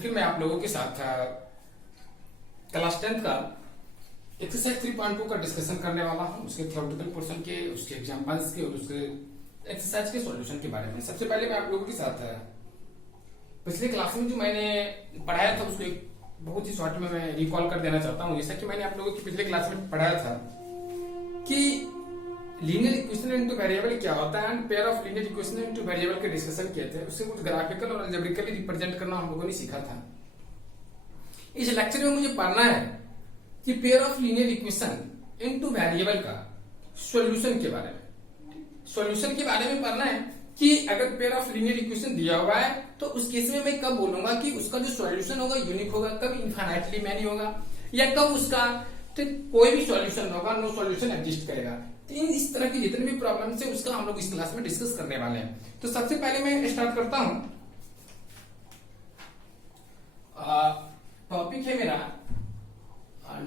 फिर मैं आप लोगों के साथ क्लास 10 का एक्सरसाइज 3.2 का डिस्कशन करने वाला हूं, उसके थ्योरेटिकल पोर्शन के, उसके एग्जांपल्स के और उसके एक्सरसाइज के सॉल्यूशन के बारे में। सबसे पहले मैं आप लोगों के साथ पिछले क्लास में जो मैंने पढ़ाया था उसको एक बहुत ही शॉर्ट में मैं रिकॉल कर देना चाहता हूं। जैसा कि मैंने आप लोगों की पिछले क्लास में पढ़ाया था कि लीनियर इक्वेशन इनटू वेरिएबल क्या होता है and pair of linear equation into variable के डिस्कशन किए थे। उससे कुछ ग्राफिकल और अलजेब्रिकली रिप्रेजेंट करना हम लोगों ने सीखा था। इस लेक्चर में मुझे पढ़ना है कि pair of linear equation into variable का सॉल्यूशन के बारे में। सॉल्यूशन के बारे में पढ़ना है कि अगर पेयर ऑफ लीनियर इक्वेशन दिया हुआ है तो उस केस में मैं कब बोलूंगा कि उसका जो सॉल्यूशन होगा यूनिक होगा, कब इनफाइनाइटली मैनी होगा, या कब उसका कोई भी सॉल्यूशन होगा, नो सॉल्यूशन एग्जिस्ट करेगा। तो इस तरह की जितने भी प्रॉब्लम है उसका हम लोग इस क्लास में डिस्कस करने वाले हैं। तो सबसे पहले मैं स्टार्ट करता हूं। टॉपिक है मेरा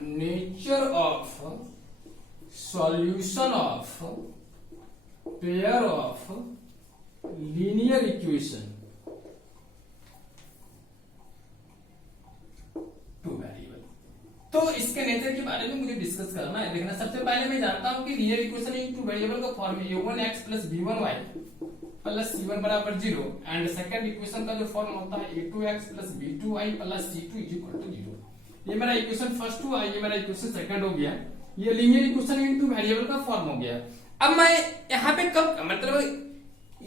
nature of solution of pair of linear equation two variable. तो इसके नेचर के बारे में मुझे डिस्कस करना है। देखना, सबसे पहले मैं जानता हूं कि linear equation in two variable का फॉर्म है a1x plus b1y plus c1 बराबर 0 एंड सेकंड इक्वेशन का जो फॉर्म होता है a2x plus b2y plus c2 is equal to 0। ये मेरा इक्वेशन फर्स्ट हुआ, ये मेरा इक्वेशन सेकंड हो गया, ये लीनियर इक्वेशन इनटू वेरिएबल का फॉर्म हो गया। अब मैं यहाँ पे कब मतलब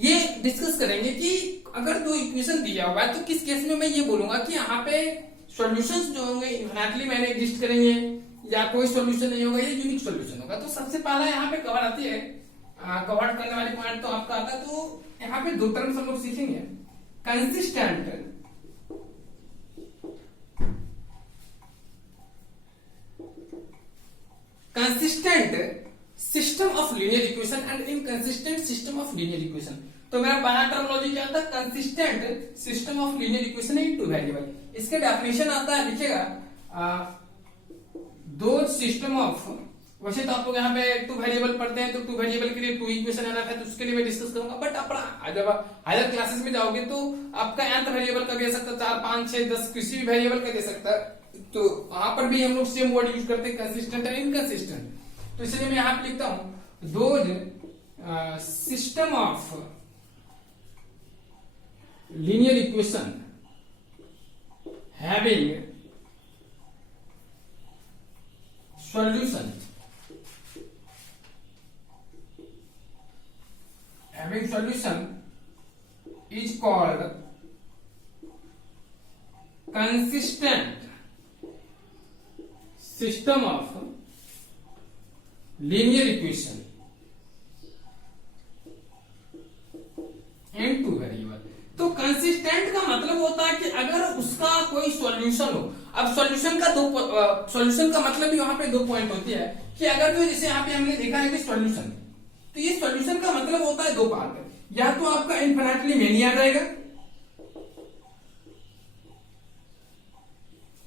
ये डिस्कस करेंगे कि अगर दो इक्वेशन दिया हुआ है तो किस केस में मैं ये बोलूंगा कि यहाँ पे सॉल्यूशंस जो होंगे इनफिनिटली मैंने एग्जिस्ट करेंगे या कोई सॉल्यूशन नहीं होगा, ये यूनिक सॉल्यूशन होगा। तो सबसे पहला यहाँ पे कवर आती है, कवर करने वाली पॉइंट तो आपका आता है। तो यहाँ पे दो टर्म्स हम लोग सीखेंगे, consistent system of linear equation and inconsistent system of linear equation. तो मेरा पहला टर्मिनोलॉजी क्या था, consistent system of linear equation in two variable. इसका डेफिनेशन आता है, लिखिएगा, दो सिस्टम ऑफ, वैसे तो आप लोग यहाँ पे टू वेरिएबल पढ़ते हैं तो टू वेरिएबल के लिए टू इक्वेशन आना है, तो उसके लिए मैं डिस्कस करूंगा। बट अपना जब हायर क्लासेस में जाओगे तो आपका nth वेरिएबल का भी दे सकता है, 4, 5, 6, 10 किसी भी वेरिएबल का दे सकता है। तो वहां पर भी हम लोग सेम वर्ड यूज करते हैं, कंसिस्टेंट एंड इनकंसिस्टेंट। तो इसलिए मैं यहाँ पे लिखता हूं, दो system of linear equation having solution is called consistent system of linear equation in two variable। तो कंसिस्टेंट का मतलब होता है कि अगर उसका कोई सॉल्यूशन हो। अब सॉल्यूशन का मतलब भी वहां पे दो पॉइंट होती है कि अगर जो जैसे यहाँ पे हमने देखा है कि सॉल्यूशन, तो ये सॉल्यूशन का मतलब होता है दो पार्ट, या तो आपका इनफिनिटली मैनी आ जाएगा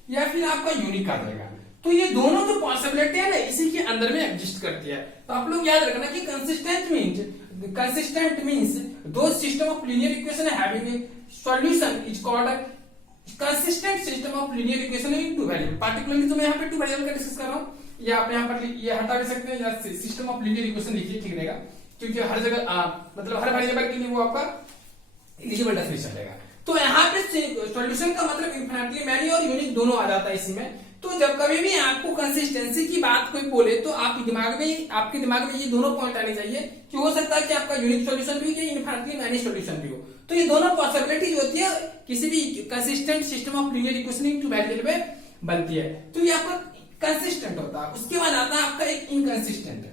या फिर आपका यूनिक आ जाएगा। तो ये दोनों जो पॉसिबिलिटी है ना इसी के अंदर में एग्जिस्ट करती है। तो आप लोग याद रखना कि कंसिस्टेंट मीन्स दो system of linear equation having solution is called consistent system of linear equation in two variable. Particularly तो मैं यहाँ पे टू वेरिएबल का डिस्कस कर रहा हूँ, या आप यहाँ पर ये हटा भी सकते हैं, या सिस्टम ऑफ लीनियर इक्वेशन लिखिए, ठीक रहेगा, क्योंकि हर जगह मतलब हर वेरिएबल के लिए वो आपका एलिजिबल डेफिनेशन रहेगा। तो यहाँ पे सॉल्यूशन का मतलब इनफिनिटली मैनी और यूनिक दोनों आ जाता है इसी में। तो जब कभी भी आपको कंसिस्टेंसी की बात कोई बोले तो आपके दिमाग में ये दोनों पॉइंट आने चाहिए कि हो सकता है कि आपका यूनिक सॉल्यूशन भी हो या इनफिनिटली मैनी सॉल्यूशन भी हो। तो ये दोनों पॉसिबिलिटी होती है किसी भी consistent system of linear equation in two variable में बनती है। तो ये आपका कंसिस्टेंट होता है। उसके बाद आता है आपका एक इनकंसिस्टेंट।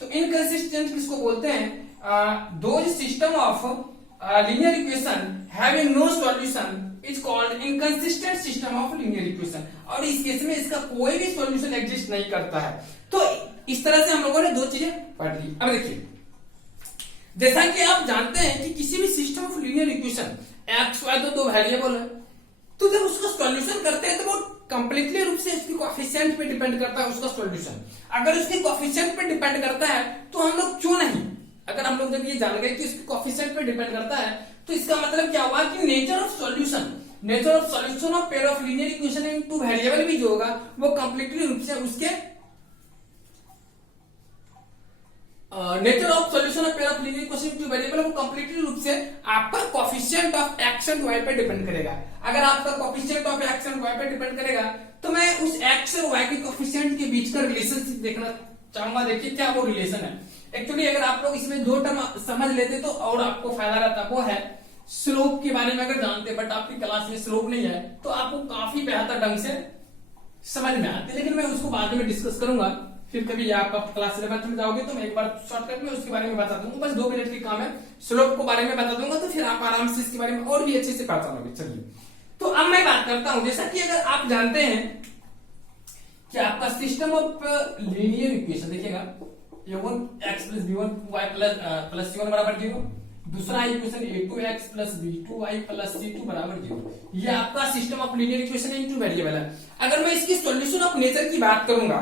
तो इनकंसिस्टेंट किसको बोलते हैं, दो system of linear equation having no solution is called inconsistent system of linear equation. और इस केस में इसका कोई भी सॉल्यूशन एग्जिस्ट नहीं करता है। तो इस तरह से हम लोगों ने दो चीजें पढ़ ली। अब देखिए, जैसा कि आप जानते हैं कि किसी भी system of linear equation X Y दो वेरिएबल है, तो जब उसका सॉल्यूशन करते हैं तो वो कंप्लीटली रूप से उसके कोएफिशिएंट पे डिपेंड करता है उसका सॉल्यूशन। अगर उसके कोएफिशिएंट पे डिपेंड करता है तो हम लोग क्यों नहीं, अगर हम लोग जब ये जान गए कि उसके कोएफिशिएंट पे डिपेंड करता है तो इसका मतलब क्या हुआ कि nature of solution nature of solution of pair of linear equation in two variable भी जो होगा वो कंप्लीटली रूप से उसके nature of solution of pair of linear equation in two variable वो कंप्लीटली रूप से आपका coefficient of X and Y पे डिपेंड करेगा। अगर आपका coefficient of X and Y पे डिपेंड करेगा तो मैं उस एक्स और वाई के कोएफिशिएंट के बीच का रिलेशनशिप देखना चाहूंगा। देखिए क्या वो रिलेशन है। एक्चुअली अगर आप लोग इसमें दो टर्म समझ लेते तो और आपको फायदा रहता, वो है स्लोप के बारे में अगर जानते, बट आपकी क्लास में स्लोप नहीं है तो आपको काफी बेहतर ढंग से समझ में आते, लेकिन मैं उसको बाद में डिस्कस करूंगा। फिर कभी आप क्लास 11 में जाओगे तो मैं एक बार शॉर्टकट में उसके बारे में बता दूंगा, बस 2 मिनट की काम है, स्लोप को बारे में बता दूंगा तो फिर आप आराम से इसके बारे में और भी अच्छे से पहचान लोगे। चलिए तो अब मैं बात करता हूं, जैसा कि अगर आप जानते हैं कि आपका सिस्टम ऑफ लीनियर इक्वेशन देखिएगा a1x plus b1y plus c1 बराबर 0, दूसरा equation a2x plus b2y plus c2 बराबर 0, ये आपका system of linear equation in two variable है। अगर मैं इसकी सॉल्यूशन ऑफ नेचर की बात करूंगा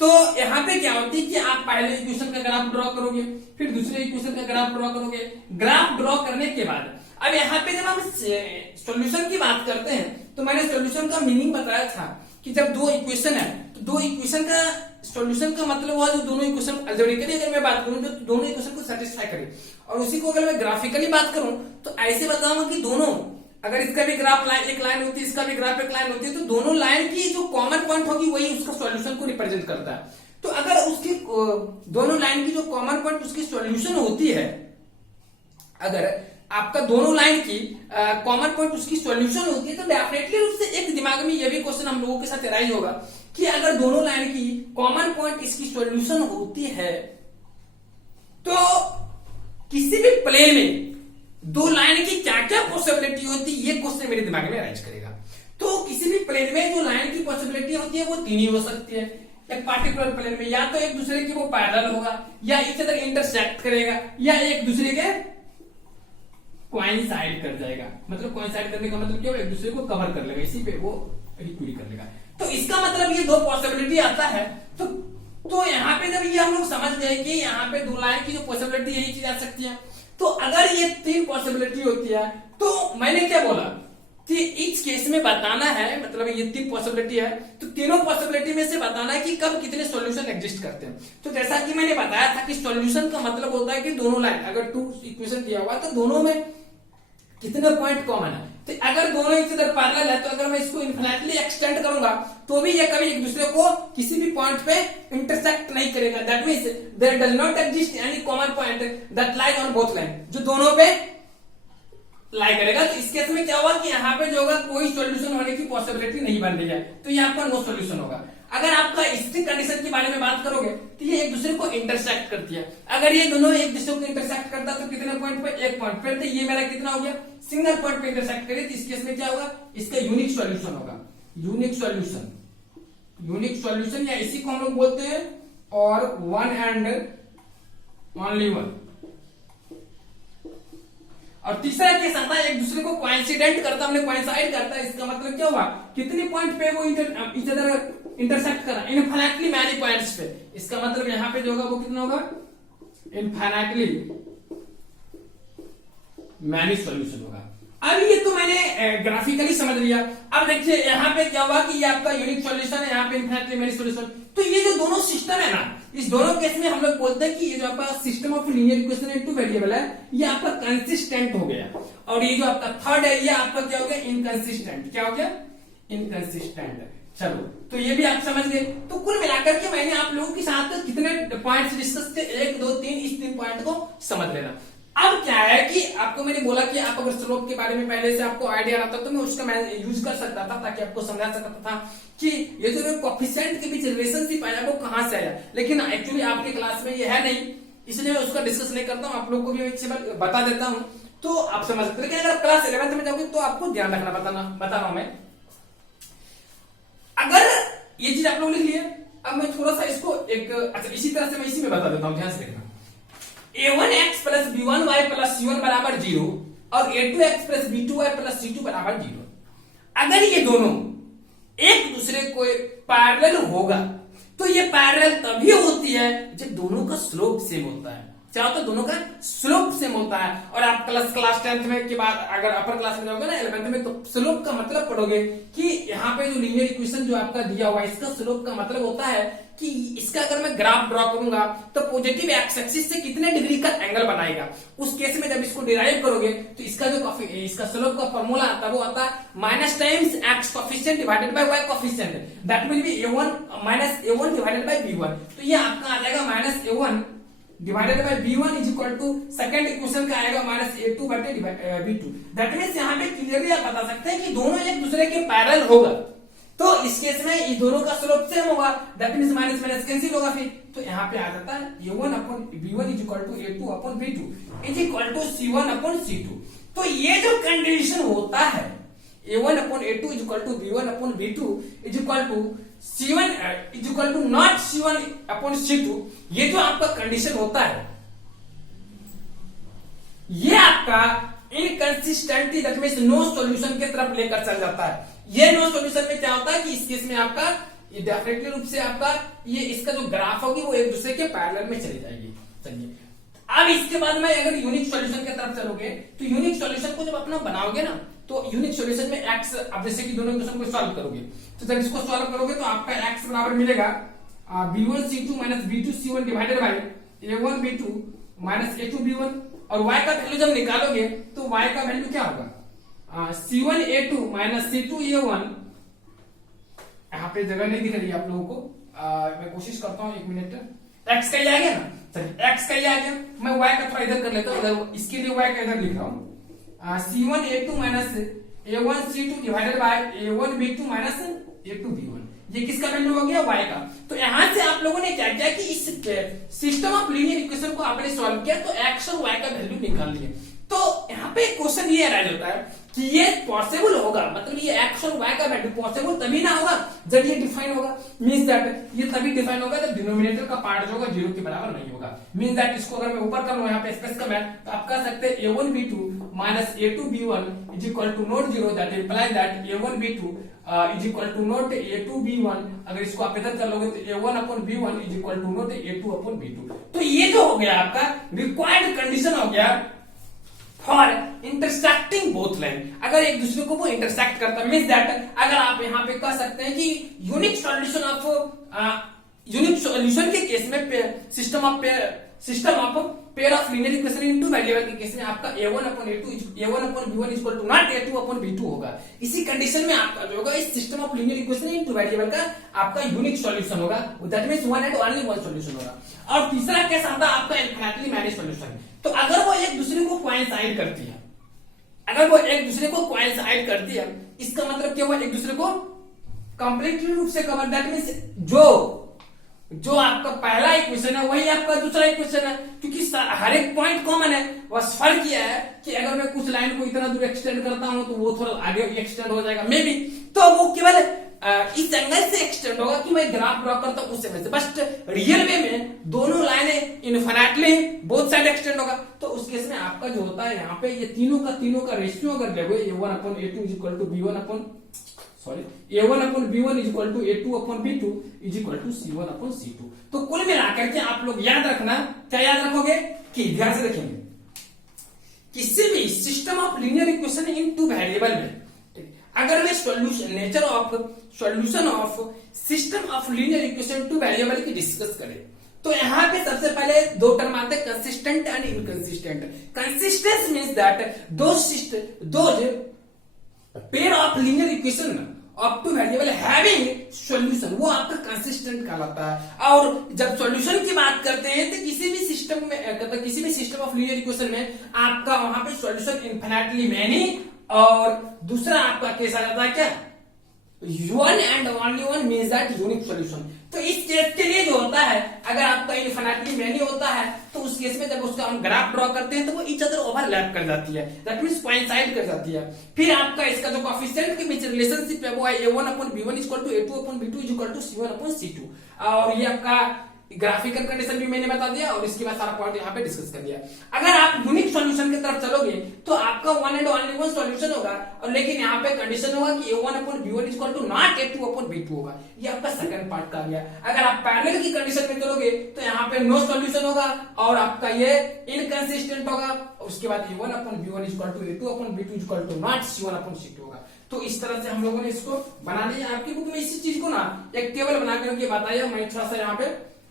तो यहाँ पे क्या होती है कि आप पहले इक्वेशन का ग्राफ ड्रॉ करोगे, फिर दूसरे इक्वेशन का ग्राफ ड्रॉ करोगे। ग्राफ ड्रॉ करने के बाद अब यहाँ पे जब हम सॉल्यूशन की बात करते हैं तो मैंने सॉल्यूशन का मीनिंग बताया था कि जब दो इक्वेशन है तो दो इक्वेशन का सॉल्यूशन का मतलब हुआ जो दोनों इक्वेशन अलजेब्रिकली अगर मैं बात करूं तो दोनों इक्वेशन को सेटिस्फाई करे, और उसी को अगर मैं ग्राफिकली बात करूं तो ऐसे बताऊंगा कि दोनों, अगर इसका भी ग्राफ लाइन एक लाइन होती है, इसका भी ग्राफ एक लाइन होती है, तो दोनों लाइन की जो कॉमन पॉइंट होगी वही उसका सॉल्यूशन को रिप्रेजेंट करता है। तो अगर उसकी दोनों लाइन की जो कॉमन पॉइंट उसकी सॉल्यूशन होती है, अगर आपका दोनों लाइन की कॉमन पॉइंट उसकी सॉल्यूशन होती है तो डेफिनेटली रूप से एक दिमाग में यह भी क्वेश्चन हम लोगों के साथ एराइज होगा कि अगर दोनों लाइन की कॉमन पॉइंट इसकी सॉल्यूशन होती है तो किसी भी प्लेन में दो लाइन की क्या क्या पॉसिबिलिटी होती है, ये क्वेश्चन मेरे दिमाग में राइज करेगा। तो किसी भी प्लेन में जो लाइन की पॉसिबिलिटी होती है वो 3 ही हो सकती है। एक पार्टिकुलर प्लेन में या तो एक दूसरे की वो पैरेलल होगा, या इस तरह इंटरसेक्ट करेगा, या एक दूसरे के कोइंसाइड कर जाएगा। मतलब कोइंसाइड करने का मतलब क्या, एक दूसरे को कवर कर लेगा, इसी पे वो रिक्यूरी कर लेगा। तो इसका मतलब ये दो पॉसिबिलिटी आता है। तो यहाँ पे जब ये हम लोग समझ गए कि यहाँ पे दो लाइन की जो पॉसिबिलिटी यही चीज आ सकती है, तो अगर ये 3 पॉसिबिलिटी होती है तो मैंने क्या बोला कि इस केस में बताना है, मतलब ये 3 पॉसिबिलिटी है तो तीनों पॉसिबिलिटी में से बताना है कि कब कितने सॉल्यूशन एग्जिस्ट करते हैं। तो जैसा कि मैंने बताया था कि सॉल्यूशन का मतलब होता है कि दोनों लाइन, अगर 2 इक्वेशन दिया हुआ तो दोनों में कितने पॉइंट कॉमन है। तो अगर दोनों एक इधर पैरेलल है तो अगर मैं इसको इनफिनिटली एक्सटेंड करूंगा तो भी ये कभी एक दूसरे को किसी भी पॉइंट पे इंटरसेक्ट नहीं करेगा। That means there does not exist any common point that lies on both line, जो दोनों पे लाई करेगा। तो इस केस में क्या होगा कि यहाँ पे जो होगा कोई सॉल्यूशन होने की पॉसिबिलिटी नहीं बन रही है, तो ये आपका नो सॉल्यूशन होगा। अगर आपका स्ट्रिक्ट कंडीशन के बारे में बात करोगे तो ये एक दूसरे को इंटरसेक्ट करती है। अगर ये दोनों एक दूसरे को इंटरसेक्ट करता है तो कितने पॉइंट पे, एक पॉइंट पे। तो ये मेरा कितना हो गया, सिंगल पॉइंट पे इंटरसेक्ट करे, तो इस केस में क्या होगा, इसका यूनिक सॉल्यूशन होगा। यूनिक सॉल्यूशन, यूनिक सॉल्यूशन, या इसी को हम लोग बोलते हैं और वन एंड ओनली वन। और तीसरा केस आता है एक दूसरे को कोइंसिडेंट करता, हमने कोइंसाइड करता है। इसका मतलब क्या हुआ, कितने पॉइंट पे वो इच अदर इंटरसेक्ट करा, इनफिनिटली मैनी पॉइंट्स पे। इसका मतलब यहां पे जो होगा वो कितना होगा, इनफिनिटली मैनी सॉल्यूशन होगा। अब ये तो मैंने ग्राफिकली समझ लिया। अब देखिए यहाँ पे क्या हुआ कि ये आपका यूनिक सॉल्यूशन है, यहाँ पे इनफिनिटली मैनी सॉल्यूशन। तो ये जो दोनों सिस्टम है ना, इस दोनों केस में हम लोग बोलते हैं कि ये जो आपका system of linear equation into variable है, ये आपका कंसिस्टेंट हो गया। और ये जो आपका थर्ड है ये आपका क्या हो गया, इनकंसिस्टेंट। क्या हो गया, इनकंसिस्टेंट। चलो तो ये भी आप समझ गए। तो कुल मिलाकर के मैंने आप लोगों के साथ कितने पॉइंट्स डिस्कस किए, 1 2 3, इस 3 पॉइंट को समझ लेना। अब क्या है कि आपको मैंने बोला कि आप अगर स्लोप के बारे में पहले से आपको आइडिया रहता तो मैं उसका मैं यूज कर सकता था ताकि आपको समझा सकता था कि ये जो कोएफिशिएंट के बीच रिलेशनशिप आया वो कहां से आया। लेकिन एक्चुअली आपके क्लास में ये है नहीं, इसलिए मैं उसका डिस्कस नहीं करता हूँ, आप लोग को भी अच्छे बता देता हूँ तो आप समझ सकते। लेकिन अगर क्लास 11th में जाओगे तो आपको ध्यान रखना, बता रहा हूं मैं। अगर ये चीज आप लोग लिख लिए, अब मैं थोड़ा सा इसको एक अच्छा इसी तरह से मैं इसी में बता देता हूं, ध्यान से देखना। a1x plus b1y plus c1 बराबर 0 और a2x plus b2y plus c2 बराबर 0। अगर ये दोनों एक दूसरे को पैरेलल होगा तो ये पैरेलल तभी होती है जब दोनों का स्लोप सेम होता है। क्या होता है, दोनों का स्लोप सेम होता है। और आप क्लास 10th में के बाद अगर अपर क्लास में जाओगे ना 11th में, तो स्लोप का मतलब पढ़ोगे कि यहाँ पे जो लीनियर इक्वेशन जो आपका दिया हुआ है इसका स्लोप का मतलब होता है कि इसका अगर मैं ग्राफ ड्रॉ करूंगा तो पॉजिटिव एक्स एक्सिस से कितने डिग्री का एंगल बनाएगा। उस केस में जब इसको डिराइव करोगे तो इसका जो इसका स्लोप का फॉर्मूला आता है वो आता है minus times X coefficient divided by Y coefficient, that will be a1 minus a1 divided by b1। तो ये आपका आ जाएगा minus a1 divided by b1 is equal to second equation का आएगा माइनस a2 बटे b2। दैट मींस यहाँ पे क्लियरली आप बता सकते हैं कि दोनों एक दूसरे के पैरेलल होगा, तो इस केस में ये दोनों का स्लोप सेम होगा, that means minus minus cancel होगा। फिर तो यहाँ पे आ जाता है a1 upon b1 is equal to a2 upon b2 is equal to c1 upon c2। तो ये जो कंडीशन होता है a1 upon a2 is equal to b1 upon b2 is equal to c1 is equal to not c1 upon c2, ये जो आपका condition होता है ये आपका इनकंसिस्टेंटी दैट मींस नो सॉल्यूशन की तरफ लेकर चल जाता है। ये नो सॉल्यूशन में क्या होता है कि इस केस में आपका ये डेफिनेटली रूप से आपका ये इसका जो ग्राफ होगी वो एक दूसरे के पैरेलल में चली जाएगी। चलिए अब इसके बाद में अगर यूनिक सॉल्यूशन की तरफ चलोगे तो यूनिक सॉल्यूशन को जब अपना बनाओगे ना तो यूनिक सॉल्यूशन में एक्स, अब जैसे कि दोनों इक्वेशन को सॉल्व करोगे तो जब इसको सॉल्व करोगे तो आपका एक्स बराबर मिलेगा b1 c2 minus b2 c1 divided by a1 b2 minus a2 b1, और y का वैल्यू जब निकालोगे तो y का वैल्यू क्या होगा c1 a2 minus c2 a1। यहाँ पे जगह नहीं दिख रही है आप लोगों को, मैं कोशिश करता हूँ 1 मिनट। x का ही आ गया ना, चलिए x का ही आ गया, मैं y का थोड़ा इधर कर लेता हूँ, इधर इसके लिए y का इधर लिख रहा हूँ c1 a2 minus a1 c2 divided by a1 b2 minus a2 b1। ये किसका वैल्यू हो गया, y का। तो यहां से आप लोगों ने क्या किया कि इस सिस्टम ऑफ लीनियर इक्वेशन को आपने सॉल्व किया तो x और y का वैल्यू निकाल लिए। तो यहाँ पे क्वेश्चन ये अराइज होता है कि ये पॉसिबल होगा, मतलब ये x और y का वैल्यू पॉसिबल तभी ना होगा जब ये डिफाइन होगा, मींस दैट ये तभी डिफाइन होगा जब डिनोमिनेटर का पार्ट जो होगा 0 के बराबर नहीं होगा। मींस दैट इसको अगर मैं ऊपर कर लूं यहाँ पे स्पेस कम है तो आप कह सकते हैं a1 b2 minus a2 b1 is equal to not 0, that imply that a1 b2 is equal to not a2 b1। अगर इसको आप इधर कर लोगे तो a1 upon b1 is equal to not a2 upon b2। तो ये जो हो गया आपका रिक्वायर्ड कंडीशन हो गया फॉर इंटरसेक्टिंग बोथ लाइन। अगर एक दूसरे को वो इंटरसेक्ट करता है मींस दैट अगर आप यहाँ पे कह सकते हैं कि यूनिक सॉल्यूशन के केस में system of pair of linear equation in two variable के केस में आपका a1 upon b1 is equal to not a2 upon b2 होगा। इसी कंडीशन में आपका जो होगा इस system of linear equation in two variable का आपका यूनिक सॉल्यूशन होगा, that means one and only one solution होगा। और तीसरा केस आता है आपका इनफिनिटली मैनी सॉल्यूशन। तो अगर वो एक दूसरे को कोइंसाइड करती है, अगर वो एक दूसरे को कोइंसाइड करती है इसका मतलब क्या हुआ, एक दूसरे को कंप्लीटली रूप से कवर, दैट मींस जो आपका पहला इक्वेशन है वही आपका दूसरा इक्वेशन है, क्योंकि हर एक पॉइंट कॉमन है। बस फर्क यह है कि अगर मैं कुछ लाइन को इतना दूर एक्सटेंड करता हूं तो वो थोड़ा आगे एक्सटेंड हो जाएगा मे बी, तो वो केवल इस एंगल से एक्सटेंड होगा कि मैं ग्राफ ड्रॉ करता हूं उस एंगल से, बट रियल वे में दोनों लाइनें इनफिनिटली बोथ साइड एक्सटेंड होगा। तो उस केस में आपका जो होता है यहाँ पे ये तीनों का रेशियो अगर देखो a1 upon a2 is equal to b1 upon a1 upon b1 is equal to a2 upon b2 is equal to c1 upon c2। तो कुल मिलाकर के आप लोग याद रखना, क्या याद रखोगे कि ध्यान से देखेंगे किसी भी system of linear equation in two variable में अगर मैं solution of system of linear equation two variable की डिस्कस करें तो यहाँ पे सबसे पहले दो टर्म आते हैं consistent and inconsistent. Consistent means that those pair of linear equation up two variable having solution, वो आपका कंसिस्टेंट कहलाता है। और जब सॉल्यूशन की बात करते हैं तो किसी भी सिस्टम में किसी भी सिस्टम ऑफ लीनियर इक्वेशन में आपका वहां पे सॉल्यूशन इनफिनिटली मैनी, और दूसरा आपका केस आ जाता है क्या, one and only one means that unique solution. तो इस केस के लिए जो होता है अगर आपका इनफिनिटली मैनी होता है तो उस केस में जब उसका हम ग्राफ ड्रॉ करते हैं तो वो ईच अदर ओवरलैप कर जाती है, दैट मींस कोइंसाइड कर जाती है। फिर आपका इसका जो कोएफिशिएंट के बीच रिलेशनशिप है वो है a1 upon b1 equal to a2 upon b2 equal to c1 upon c2, और ये आपका ग्राफिकल कंडीशन भी मैंने बता दिया और इसके बाद सारा पॉइंट यहाँ पे डिस्कस कर दिया। अगर आप यूनिक सॉल्यूशन की तरफ चलोगे तो आपका one and only one solution होगा, और लेकिन यहाँ पे कंडीशन होगा कि a1/b1 equal to not a2/b2 होगा। ये आपका सेकंड पार्ट का आ गया। अगर आप पैरेलल की कंडीशन में चलोगे तो यहाँ पे नो सॉल्यूशन होगा और आपका ये इनकंसिस्टेंट होगा। उसके बाद a1/b1 equal to a2/b2 equal to not c1/c2 होगा। तो इस तरह से हम लोगों ने इसको बना लिया। आपकी बुक में इसी चीज को ना एक टेबल बना करके बताया, मैं थोड़ा सा यहाँ पे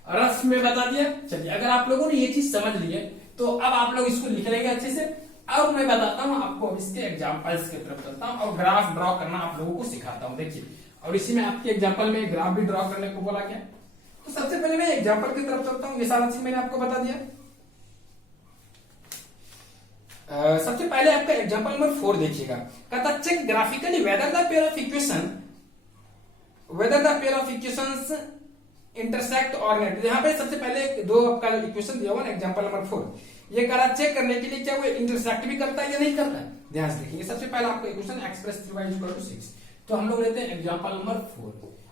रफ में बता दिया। चलिए, अगर आप लोगों ने ये चीज समझ ली है तो अब आप लोग इसको लिख लेंगे अच्छे से। अब मैं बताता हूँ आपको, इसके एग्जांपल्स की तरफ चलता हूँ और ग्राफ ड्रॉ करना आप लोगों को सिखाता हूँ। देखिए, और इसी में आपके एग्जांपल में ग्राफ भी ड्रॉ करने को बोला गया। तो सबसे पहले मैं एग्जांपल की तरफ चलता हूँ। ये सारा चीज मैंने आपको बता दिया। सबसे पहले आपका एग्जांपल नंबर 4 देखिएगा। कहता check graphically whether the pair of equations intersect और नेट। यहाँ पे सबसे पहले दो आपका इक्वेशन दिया हुआ ना, एग्जांपल नंबर 4, ये करा चेक करने के लिए क्या वो इंटरसेक्ट भी करता है या नहीं करता है। ध्यान से देखिए, सबसे पहला आपका इक्वेशन x + 3y = 6। तो हम लोग लेते हैं एग्जांपल नंबर 4।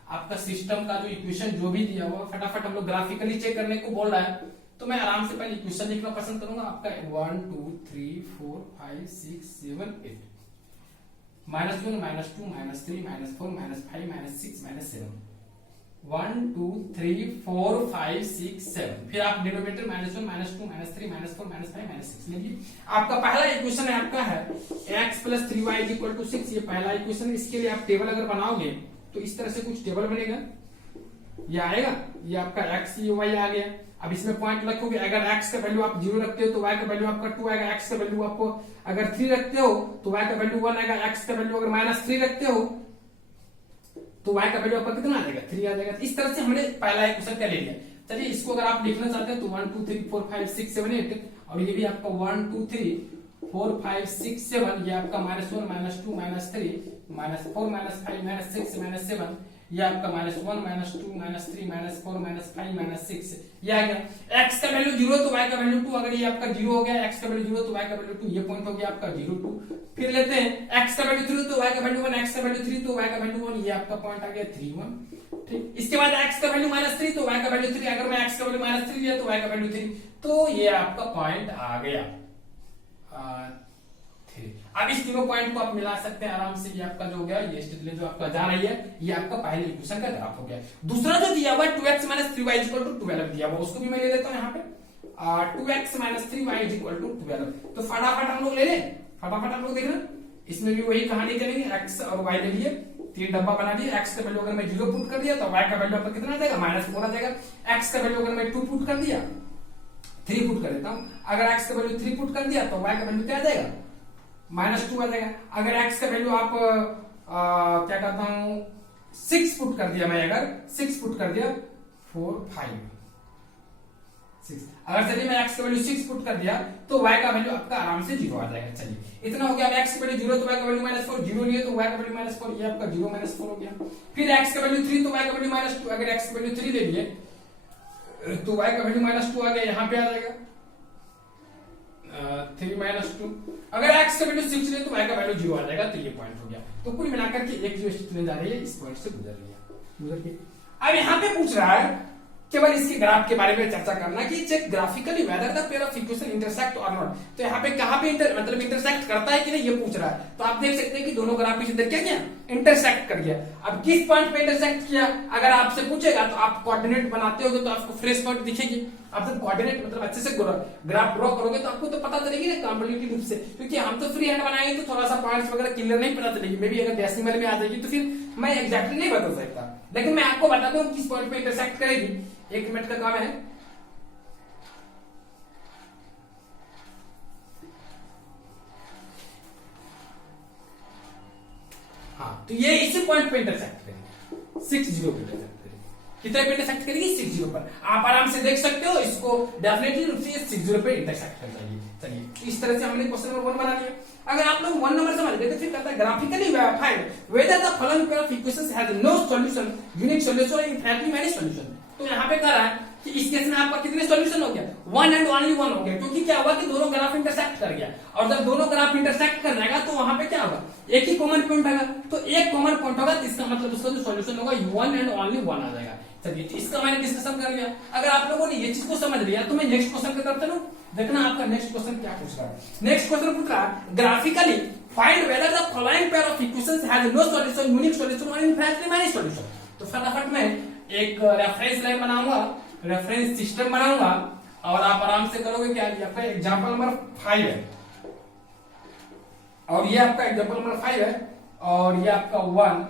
आपका सिस्टम का जो इक्वेशन जो भी दिया हुआ फटाफट हम लोग ग्राफिकली चेक करने को बोल रहा है, तो मैं आराम से पहले इक्वेशन लिखना पसंद करूंगा। आपका 1 2 3 4 5 6 7 8 -1 -2 -3 -4 -5 -6 -7 1 2 3 4 5 6 7। फिर आप डिनोमिनेटर -1 -2 -3 -4 -5 -6 लीजिए। आपका पहला इक्वेशन है आपका है x + 3y = 6। ये पहला इक्वेशन है। इसके लिए आप टेबल अगर बनाओगे तो इस तरह से कुछ टेबल बनेगा, ये आएगा, ये आपका x ये y आ गया। अब इसमें पॉइंट रखोगे, अगर x का वैल्यू आप 0 रखते हो तो y का वैल्यू आपका 2 आएगा। x का वैल्यू आपको अगर 3 रखते हो तो y का वैल्यू 1 आएगा। x का वैल्यू अगर -3 रखते हो तो y का वैल्यू आपका कितना आ जाएगा, 3 आ जाएगा। इस तरह से हमने पहला इक्वेशन का ले लिया। चलिए, इसको अगर आप लिखना चाहते हैं तो 1 2 3 4 5 6 7 8, और ये भी आपका 1 2 3 4 5 6 7, ये आपका -1 -2 -3 -4 -5 -6 -7, ये आपका -1 -2 -3 -4 -5 -6, ये आ गया। x का वैल्यू 0 तो y का वैल्यू 2। अगर ये आपका 0 हो गया, x का वैल्यू 0 तो y का वैल्यू 2, ये पॉइंट हो गया आपका 0 2। फिर लेते हैं x का वैल्यू 3 तो y का वैल्यू 1, x का वैल्यू 3 तो y का वैल्यू 1, ये आपका पॉइंट आ गया 3 1। ठीक, इसके बाद x का वैल्यू -3 तो y का वैल्यू 3। अगर मैं x का वैल्यू -3 लिया तो y का वैल्यू 3, तो ये आपका पॉइंट आ गया 3। अब इस तीनों पॉइंट को आप मिला सकते हैं आराम से। ये आपका जो हो गया, ये स्टेट लाइन जो आपका जा रही है, ये आपका पहले इक्वेशन का ग्राफ हो गया। दूसरा जो दिया हुआ 2x - 3y = 12 दिया हुआ, उसको भी मैं ले लेता हूं यहाँ पे 2x - 3y = 12। तो फटाफट हम लोग ले लें, फटाफट हम लोग देख रहे हैं। इसमें भी वही कहानी करेंगे, x और y ले लिए, 3 डब्बा बना दिए। x का वैल्यू अगर मैं 0 पुट कर दिया तो y का वैल्यू आपका कितना आ जाएगा, -4 आ जाएगा। x का वैल्यू अगर मैं 2 पुट कर दिया, 3 पुट कर देता हूं, अगर x का वैल्यू 3 पुट कर दिया तो y का वैल्यू क्या आ जाएगा, -2 आ जाएगा। अगर x का वैल्यू आप क्या कहता हूं 6 पुट कर दिया, मैं अगर 6 पुट कर दिया 4 5 6, अगर चलिए मैं x का वैल्यू 6 पुट कर दिया तो y का वैल्यू आपका आराम से 0 आ जाएगा। चलिए, इतना हो गया। अब x का वैल्यू 0 तो y का वैल्यू -4, 0 लिए तो y का वैल्यू -4, ये आपका 0 -4 हो गया। फिर x का वैल्यू 3 तो y का वैल्यू -2, अगर x का वैल्यू 3 ले लिए तो y का वैल्यू -2 आ गया, यहां पे आ जाएगा 3 -2। अगर x का वैल्यू 6 ले तो y का वैल्यू 0 आ जाएगा। तो ये पॉइंट हो गया। तो कुल मिलाकर के एक जो स्थिति जा रही है इस पॉइंट से गुजर रही है, गुजर के। अब यहाँ पे पूछ रहा है केवल इसके ग्राफ के बारे में चर्चा करना कि check graphically whether the pair of equation intersect और नॉट। तो यहाँ पे कहां पे मतलब इंटरसेक्ट करता है कि नहीं, ये पूछ रहा है। तो आप देख सकते हैं कि दोनों ग्राफ इधर क्या किया, इंटरसेक्ट कर गया। अब किस पॉइंट पे इंटरसेक्ट किया, अगर आपसे पूछेगा तो आप कोऑर्डिनेट बनाते होगे तो आपको फ्रेश पॉइंट दिखेगी। आप जब कोऑर्डिनेट मतलब अच्छे से ग्राफ ड्रॉ करोगे तो आपको तो पता चलेगी ना कॉम्पिटिटिव रूप से, क्योंकि हम तो फ्री हैंड बनाएंगे तो थोड़ा सा पॉइंट्स वगैरह क्लियर नहीं पता चलेगी। मे बी अगर डेसिमल में आ जाएगी तो फिर मैं एग्जैक्टली नहीं बता सकता, लेकिन मैं आपको बताता हूँ किस पॉइंट पे इंटरसेक्ट करेगी। 1 मिनट का काम है। हाँ, तो ये इसी पॉइंट पे इंटरसेक्ट करेगी, 6 0 पे इंटरसेक्ट करेगी। कितने पे इंटरसेक्ट करेगी, 6 0 पर। आप आराम से देख सकते हो इसको, डेफिनेटली रूप से 6 0 पे इंटरसेक्ट कर जाएगी। चलिए, इस तरह से हमने क्वेश्चन नंबर 1 बना लिया। अगर आप लोग 1 नंबर समझ गए तो फिर कहता है graphically find whether the following pair of equations has no solution, unique solution और इनफिनिटली मेनी सॉल्यूशन। तो यहाँ पे कह रहा है कि इस केस में आपका कितने सॉल्यूशन हो गया, 1 एंड ओनली 1 हो गया। क्योंकि क्या हुआ कि दोनों ग्राफ इंटरसेक्ट कर गया, और जब दोनों ग्राफ इंटरसेक्ट कर जाएगा तो वहां पे क्या होगा, एक ही कॉमन पॉइंट होगा। तो एक कॉमन पॉइंट होगा तो इसका मतलब उसका जो सॉल्यूशन होगा 1 एंड ओनली 1 आ जाएगा। चलिए इसका मैंने डिस्कशन कर लिया। अगर आप लोगों ने ये चीज को समझ लिया तो मैं नेक्स्ट क्वेश्चन की तरफ चलूं। देखना आपका नेक्स्ट क्वेश्चन क्या पूछ रहा है। नेक्स्ट क्वेश्चन पूछ रहा है graphically find whether the following pair of equations has no solution, unique solution और इनफैक्टली मैनी सॉल्यूशन। तो फटाफट मैं एक रेफरेंस लाइन बनाऊंगा, रेफरेंस सिस्टम बनाऊंगा और आप आराम से करोगे क्या। ये आपका एग्जांपल नंबर 5 है और ये आपका एग्जांपल नंबर 5 है और ये आपका 1,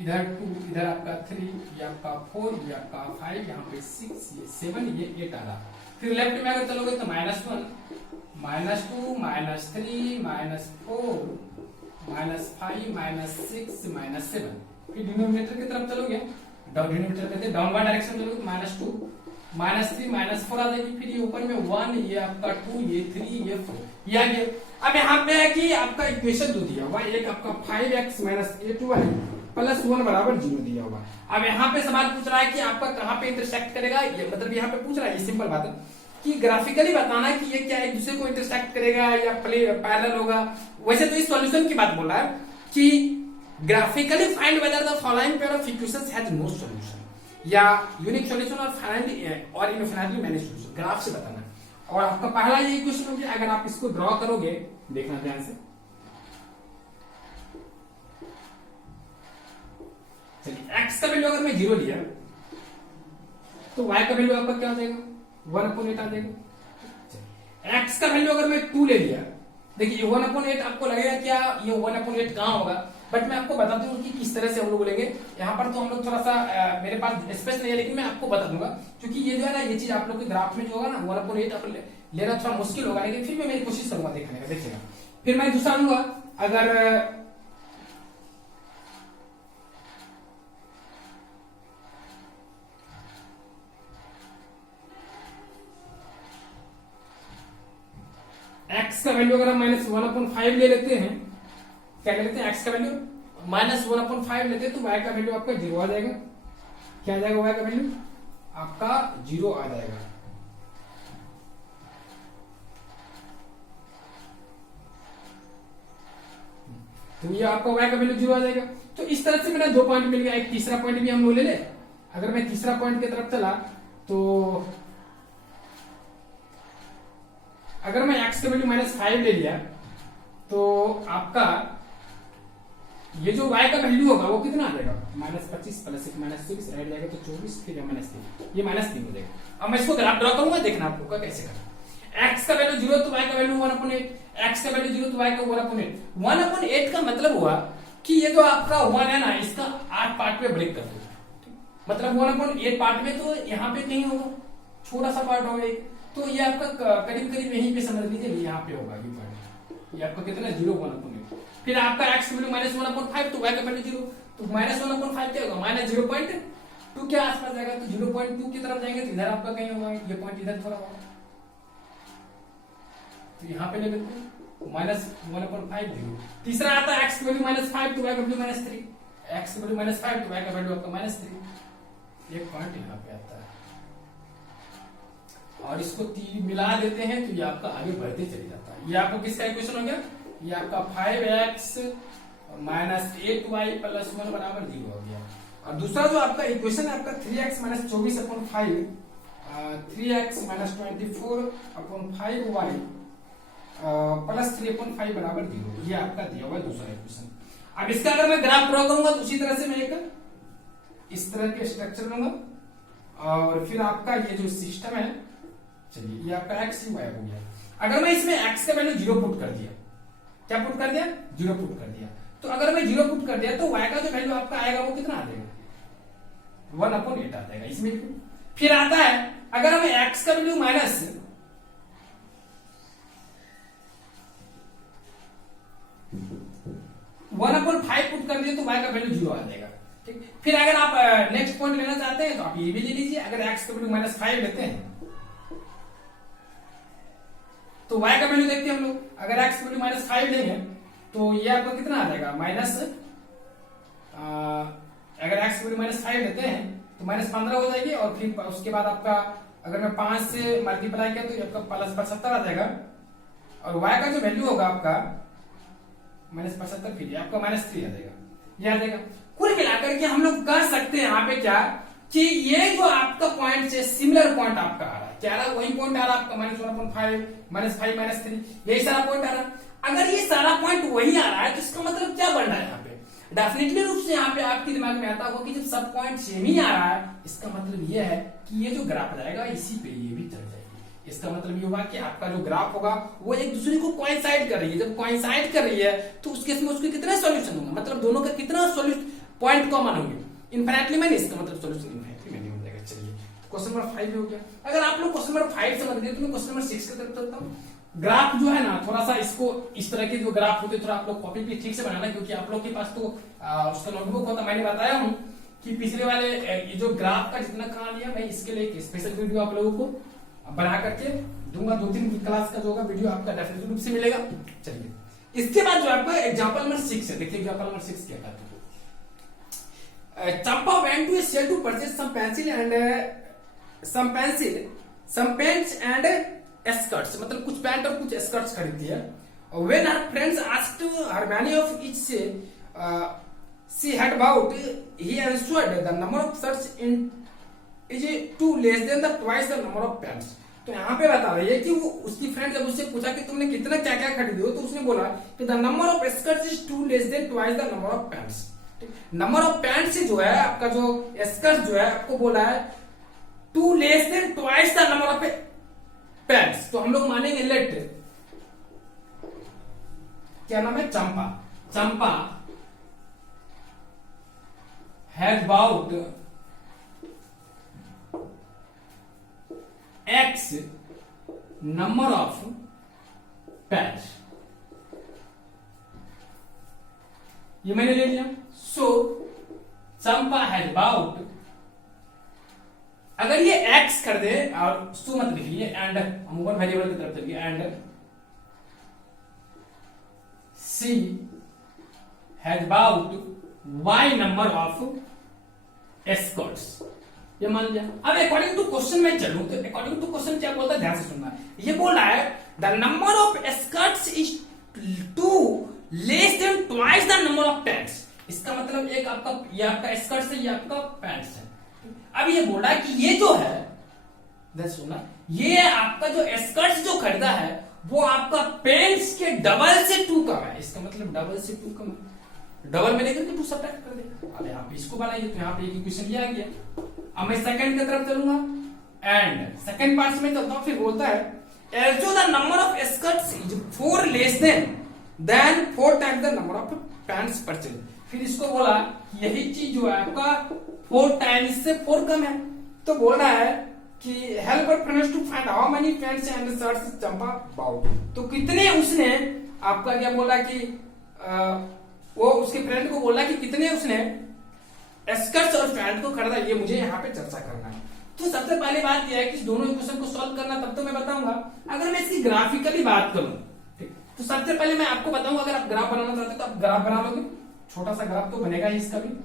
इधर 2, इधर आपका 3, ये आपका 4, ये आपका 5, यहाँ पे 6, ये 7, ये 8 आ रहा। फिर लेफ्ट में अगर चलोगे तो -1, -2, -3, -4, -5, -6, -7। फिर डिनोमिनेटर की तरफ चलोगे, डिनोमिनेटर कहते डाउनवर्ड डायरेक्शन चलोगे तो -2, -3, -4 आ जाएगी। फिर ये ऊपर में 1, ये आपका 2, ये 3, ये 4, ये आ गया। अब यहाँ पे है कि आपका इक्वेशन जो दिया हुआ एक आपका 5x - 8y + 1 = 0 दिया हुआ। अब यहाँ पे सवाल पूछ रहा है कि आपका कहाँ पे इंटरसेक्ट करेगा, ये मतलब यहाँ पे पूछ रहा है, ये सिंपल बात है कि ग्राफिकली बताना कि ये क्या एक दूसरे को इंटरसेक्ट करेगा या पैरेलल होगा। वैसे तो इस सॉल्यूशन की बात बोल रहा है कि graphically find whether the following pair of equations has no solution या यूनिक सॉल्यूशन और इनफिनिटली मैनी सॉल्यूशन। ग्राफ से बताना। और आपका पहला ये इक्वेशन हो गया। अगर आप इसको ड्रॉ करोगे, देखना ध्यान से, चलिए x का वैल्यू अगर मैं 0 लिया तो y का वैल्यू आपका क्या हो जाएगा, 1/8 आ जाएगा। x का वैल्यू अगर मैं 2 ले लिया, देखिए 1/8 आपको लगेगा क्या ये 1/8 कहां होगा, बट मैं आपको बता दूं कि किस तरह से हम लोग लेंगे। यहाँ पर तो हम लोग थोड़ा सा मेरे पास स्पेस नहीं है, लेकिन मैं आपको बता दूंगा क्योंकि ये जो है ना ये चीज आप लोग के ग्राफ में जो होगा ना 1/8 आप लेना थोड़ा मुश्किल होगा, लेकिन फिर मैं मेरी कोशिश करूंगा देखने का। देखिएगा फिर मैं दूसरा लूंगा, अगर x का वैल्यू अगर हम -1/5 ले लेते हैं, क्या ले लेते हैं x का वैल्यू -1/5 लेते हैं तो y का वैल्यू आपका 0 आ जाएगा। क्या आ जाएगा y का वैल्यू आपका 0 आ जाएगा। तो ये आपका y का वैल्यू 0 आ जाएगा। तो इस तरह से मेरा 2 पॉइंट मिल गया। एक तीसरा पॉइंट भी हम लोग ले ले। अगर मैं तीसरा पॉइंट की तरफ चला तो अगर मैं x का वैल्यू -5 ले लिया तो आपका ये जो y का वैल्यू होगा वो कितना आ जाएगा, -25 + 1 -24 ऐड जाएगा तो 24, फिर -3, ये -3 हो जाएगा। अब मैं इसको ग्राफ ड्रॉ करूंगा, देखना आपको कैसे करना। x का वैल्यू 0 तो y का वैल्यू 1/8, x का वैल्यू 0 तो y का 1/8। 1/8 का मतलब हुआ कि ये जो आपका 1 है ना, इसका 8 पार्ट में ब्रेक कर दो। मतलब 1/8 पार्ट में तो यहाँ पे कहीं होगा, छोटा सा पार्ट होगा एक, तो ये आपका करीब करीब यहीं पे समझ लीजिए यहाँ पे होगा ये पॉइंट। ये आपका कितना 0 1/8। फिर आपका x वैल्यू -1/5 तो y का वैल्यू 0, तो -1/5 क्या होगा -0.2 के आसपास जाएगा। तो 0.2 की तरफ जाएंगे तो इधर आपका कहीं होगा, ये पॉइंट इधर थोड़ा होगा, तो यहाँ पे ले लेते हैं -1/5 0। तीसरा आता है x वैल्यू -5 तो y का वैल्यू -3, x वैल्यू -5 तो y का वैल्यू आपका -3। एक पॉइंट यहाँ पे आता है और इसको 3 मिला देते हैं तो ये आपका आगे बढ़ते चले जाता है। ये आपको किसका इक्वेशन हो गया, ये आपका 5x - 8y + 1 = 0 हो गया। और दूसरा जो आपका इक्वेशन है आपका 3x - 24/5 3x - 24/5y + 3/5 = 0, ये आपका दिया हुआ है दूसरा इक्वेशन। अब इसका अगर मैं ग्राफ ड्रॉ करूंगा तो उसी तरह से मैं एक इस तरह के स्ट्रक्चर लूंगा और फिर आपका ये जो सिस्टम है, चलिए ये आपका x y हो गया। अगर मैं इसमें x का वैल्यू 0 पुट कर दिया, क्या पुट कर दिया, 0 पुट कर दिया, तो अगर मैं 0 पुट कर दिया तो y का जो वैल्यू आपका आएगा वो कितना आ जाएगा, 1/8 आ जाएगा इसमें। फिर आता है अगर हमें x का वैल्यू -1/5 पुट कर दिए तो y का वैल्यू 0 आ जाएगा। ठीक, फिर अगर आप नेक्स्ट पॉइंट लेना चाहते हैं तो आप ये भी ले लीजिए। अगर x का वैल्यू -5 लेते हैं तो y का वैल्यू देखते हैं हम लोग। अगर x का वैल्यू -5 लेंगे तो ये आपका कितना आ जाएगा अगर x का वैल्यू -5 लेते हैं तो -15 हो जाएगी। और फिर उसके बाद आपका अगर मैं 5 से मल्टीप्लाई किया तो ये आपका +75 आ जाएगा। और y का जो वैल्यू होगा आपका -75, फिर आपका -3 आ जाएगा, ये आ जाएगा। कुल मिलाकर के हम लोग कर सकते हैं यहाँ पे क्या कि ये जो आपका पॉइंट है सिमिलर पॉइंट आपका आ रहा है, क्या आ रहा है, वही पॉइंट आ रहा है आपका -1.5 -5 -3, यही सारा पॉइंट आ रहा है। अगर ये सारा पॉइंट वही आ रहा है तो इसका मतलब क्या बन रहा है यहाँ पे, डेफिनेटली रूप से यहाँ पे आपके दिमाग में आता होगा कि जब सब पॉइंट सेम ही आ रहा है, इसका मतलब ये है कि ये जो ग्राफ जाएगा इसी पे ये भी चल जाएगी। इसका मतलब ये होगा कि आपका जो ग्राफ होगा वो एक दूसरे को कोइंसाइड कर रही है। जब कोइंसाइड कर रही है तो उस केस में उसके कितने सॉल्यूशन होंगे, मतलब दोनों का कितना सॉल्यूशन पॉइंट कॉमन होंगे, इनफिनिटली मैनी, इसका मतलब सॉल्यूशन इनफिनिटली मैनी हो जाएगा। चलिए क्वेश्चन नंबर 5 हो गया। अगर आप लोग क्वेश्चन नंबर 5 समझ गए तो मैं क्वेश्चन नंबर 6 की तरफ चलता हूँ। ग्राफ जो है ना, थोड़ा सा इसको इस तरह के जो ग्राफ होते हैं थोड़ा आप लोग कॉपी पे ठीक से बनाना, क्योंकि आप लोग के पास तो उसका नोटबुक होता। मैंने बताया हूँ कि पिछले वाले ये जो ग्राफ का जितना काम लिया मैं इसके लिए एक स्पेशल वीडियो आप लोगों को बना करके दूंगा, 2-3 क्लास का जो होगा वीडियो आपका डेफिनेटली रूप से मिलेगा। चलिए इसके बाद जो आपका एग्जाम्पल नंबर 6 है, देखिए एग्जाम्पल नंबर 6 क्या कहते हैं। चंपा went to a sale to purchase some pants and skirts, मतलब कुछ पैंट और कुछ स्कर्ट्स खरीदती है। When her friends asked her many of each she had bought, he answered the number of shirts is too less than the twice the number of pants। तो यहाँ पे बता रही है कि वो उसकी फ्रेंड जब उससे पूछा कि तुमने कितना क्या क्या खरीदे हो, तो उसने बोला कि the number of skirts is two less than twice the number of pants. Number of pant से जो है आपका जो स्कर्ट जो है आपको बोला है to less than twice the number of pants. तो हम लोग मानेंगे लेट, क्या नाम है, Champa. Champa has bought X number of pairs, ये मैंने ले लिया। सो चंपा हैज बाउट, अगर ये X कर दे और सो मत लिखिए, एंड हम वन वेरिएबल की तरफ चलिए, and she has bought Y number of skirts, ये मान लिया। अब अकॉर्डिंग टू क्वेश्चन में चलूं तो अकॉर्डिंग टू क्वेश्चन क्या बोलता है, ध्यान से सुनना। ये बोल रहा है the number of skirts is two less than twice the number of pants. इसका मतलब एक आपका ये आपका स्कर्ट्स है, ये आपका पैंट्स है। अब ये बोल रहा है कि ये जो है, ध्यान सुनना, ये आपका जो स्कर्ट्स जो खरीदा है वो आपका पैंट्स के डबल से 2 कम है। इसका मतलब डबल से 2 कम है, डबल में लेकर के 2 सब्ट्रैक्ट कर दे। अब यहाँ पे इसको बनाइए तो यहाँ पे एक इक्वेशन ये आ गया। अब मैं सेकंड की तरफ चलूंगा एंड सेकंड पार्ट में चलता हूं। फिर बोलता है also the number of skirts is 4 less than 4 times the number of pants purchase. फिर इसको बोला यही चीज जो है आपका 4 टाइम्स से 4 कम है, तो बोल रहा है कि help our friends to find how many pants and shirts Champa bought. तो कितने उसने आपका क्या बोला कि वो उसके फ्रेंड को बोला कि कितने उसने स्कर्ट्स और पैंट को खरीदा, ये मुझे यहाँ पे चर्चा करना है। तो सबसे पहले बात यह है कि दोनों इक्वेशन को सॉल्व करना, तब तो मैं बताऊंगा। अगर मैं इसकी ग्राफिकली बात करूं तो सबसे पहले मैं आपको बताऊंगा, अगर आप ग्राफ बनाना चाहते तो आप ग्राफ बना लोगे, छोटा सा ग्राफ तो बनेगा ही इसका भी।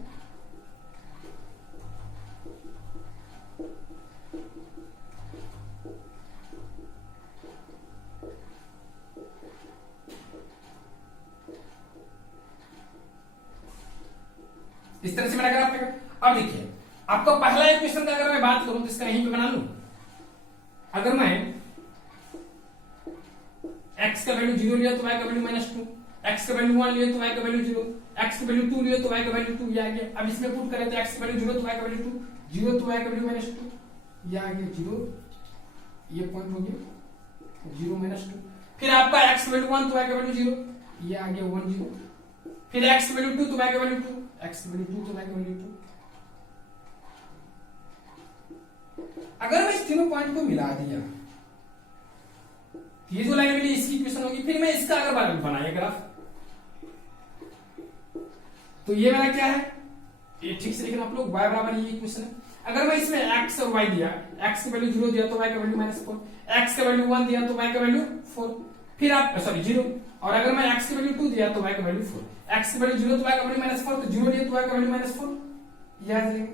इस तरह से मेरा ग्राफ है। अब देखिए आपका पहला इक्वेशन का अगर मैं बात करूं तो इसका यहीं पे बना लूं। अगर मैं x का वैल्यू 0 लिया तो y का वैल्यू -2, x का वैल्यू 1 लिया तो y का वैल्यू 0, x का वैल्यू 2 लिया तो y का वैल्यू 2, ये आ गया। अब इसमें पुट करें तो x का वैल्यू 0 तो y का वैल्यू 2, 0 तो y का वैल्यू -2, ये आ गया 0, ये पॉइंट हो गया 0 -2। फिर आपका x का वैल्यू 1 तो y का वैल्यू 0, ये आ गया 1 0। फिर x का वैल्यू 2 तो y का वैल्यू 2, x की वैल्यू 2 तो y की वैल्यू 2। अगर मैं इस तीनों पॉइंट को मिला दिया, ये जो लाइन मिली इसकी इक्वेशन होगी। फिर मैं इसका अगर बनाया ग्राफ तो ये मेरा क्या है, ये ठीक से लेकिन आप लोग y बराबर ये इक्वेशन है। अगर मैं इसमें x और y दिया, x की वैल्यू 0 दिया तो y का वैल्यू -4, x का वैल्यू 1 दिया तो y का वैल्यू 4, फिर आप सॉरी 0, और अगर मैं x की वैल्यू 2 दिया तो y का वैल्यू 4, x की वैल्यू 0 तो y का वैल्यू -4, तो 0 दिया तो y का वैल्यू -4, ये आ जाएगा।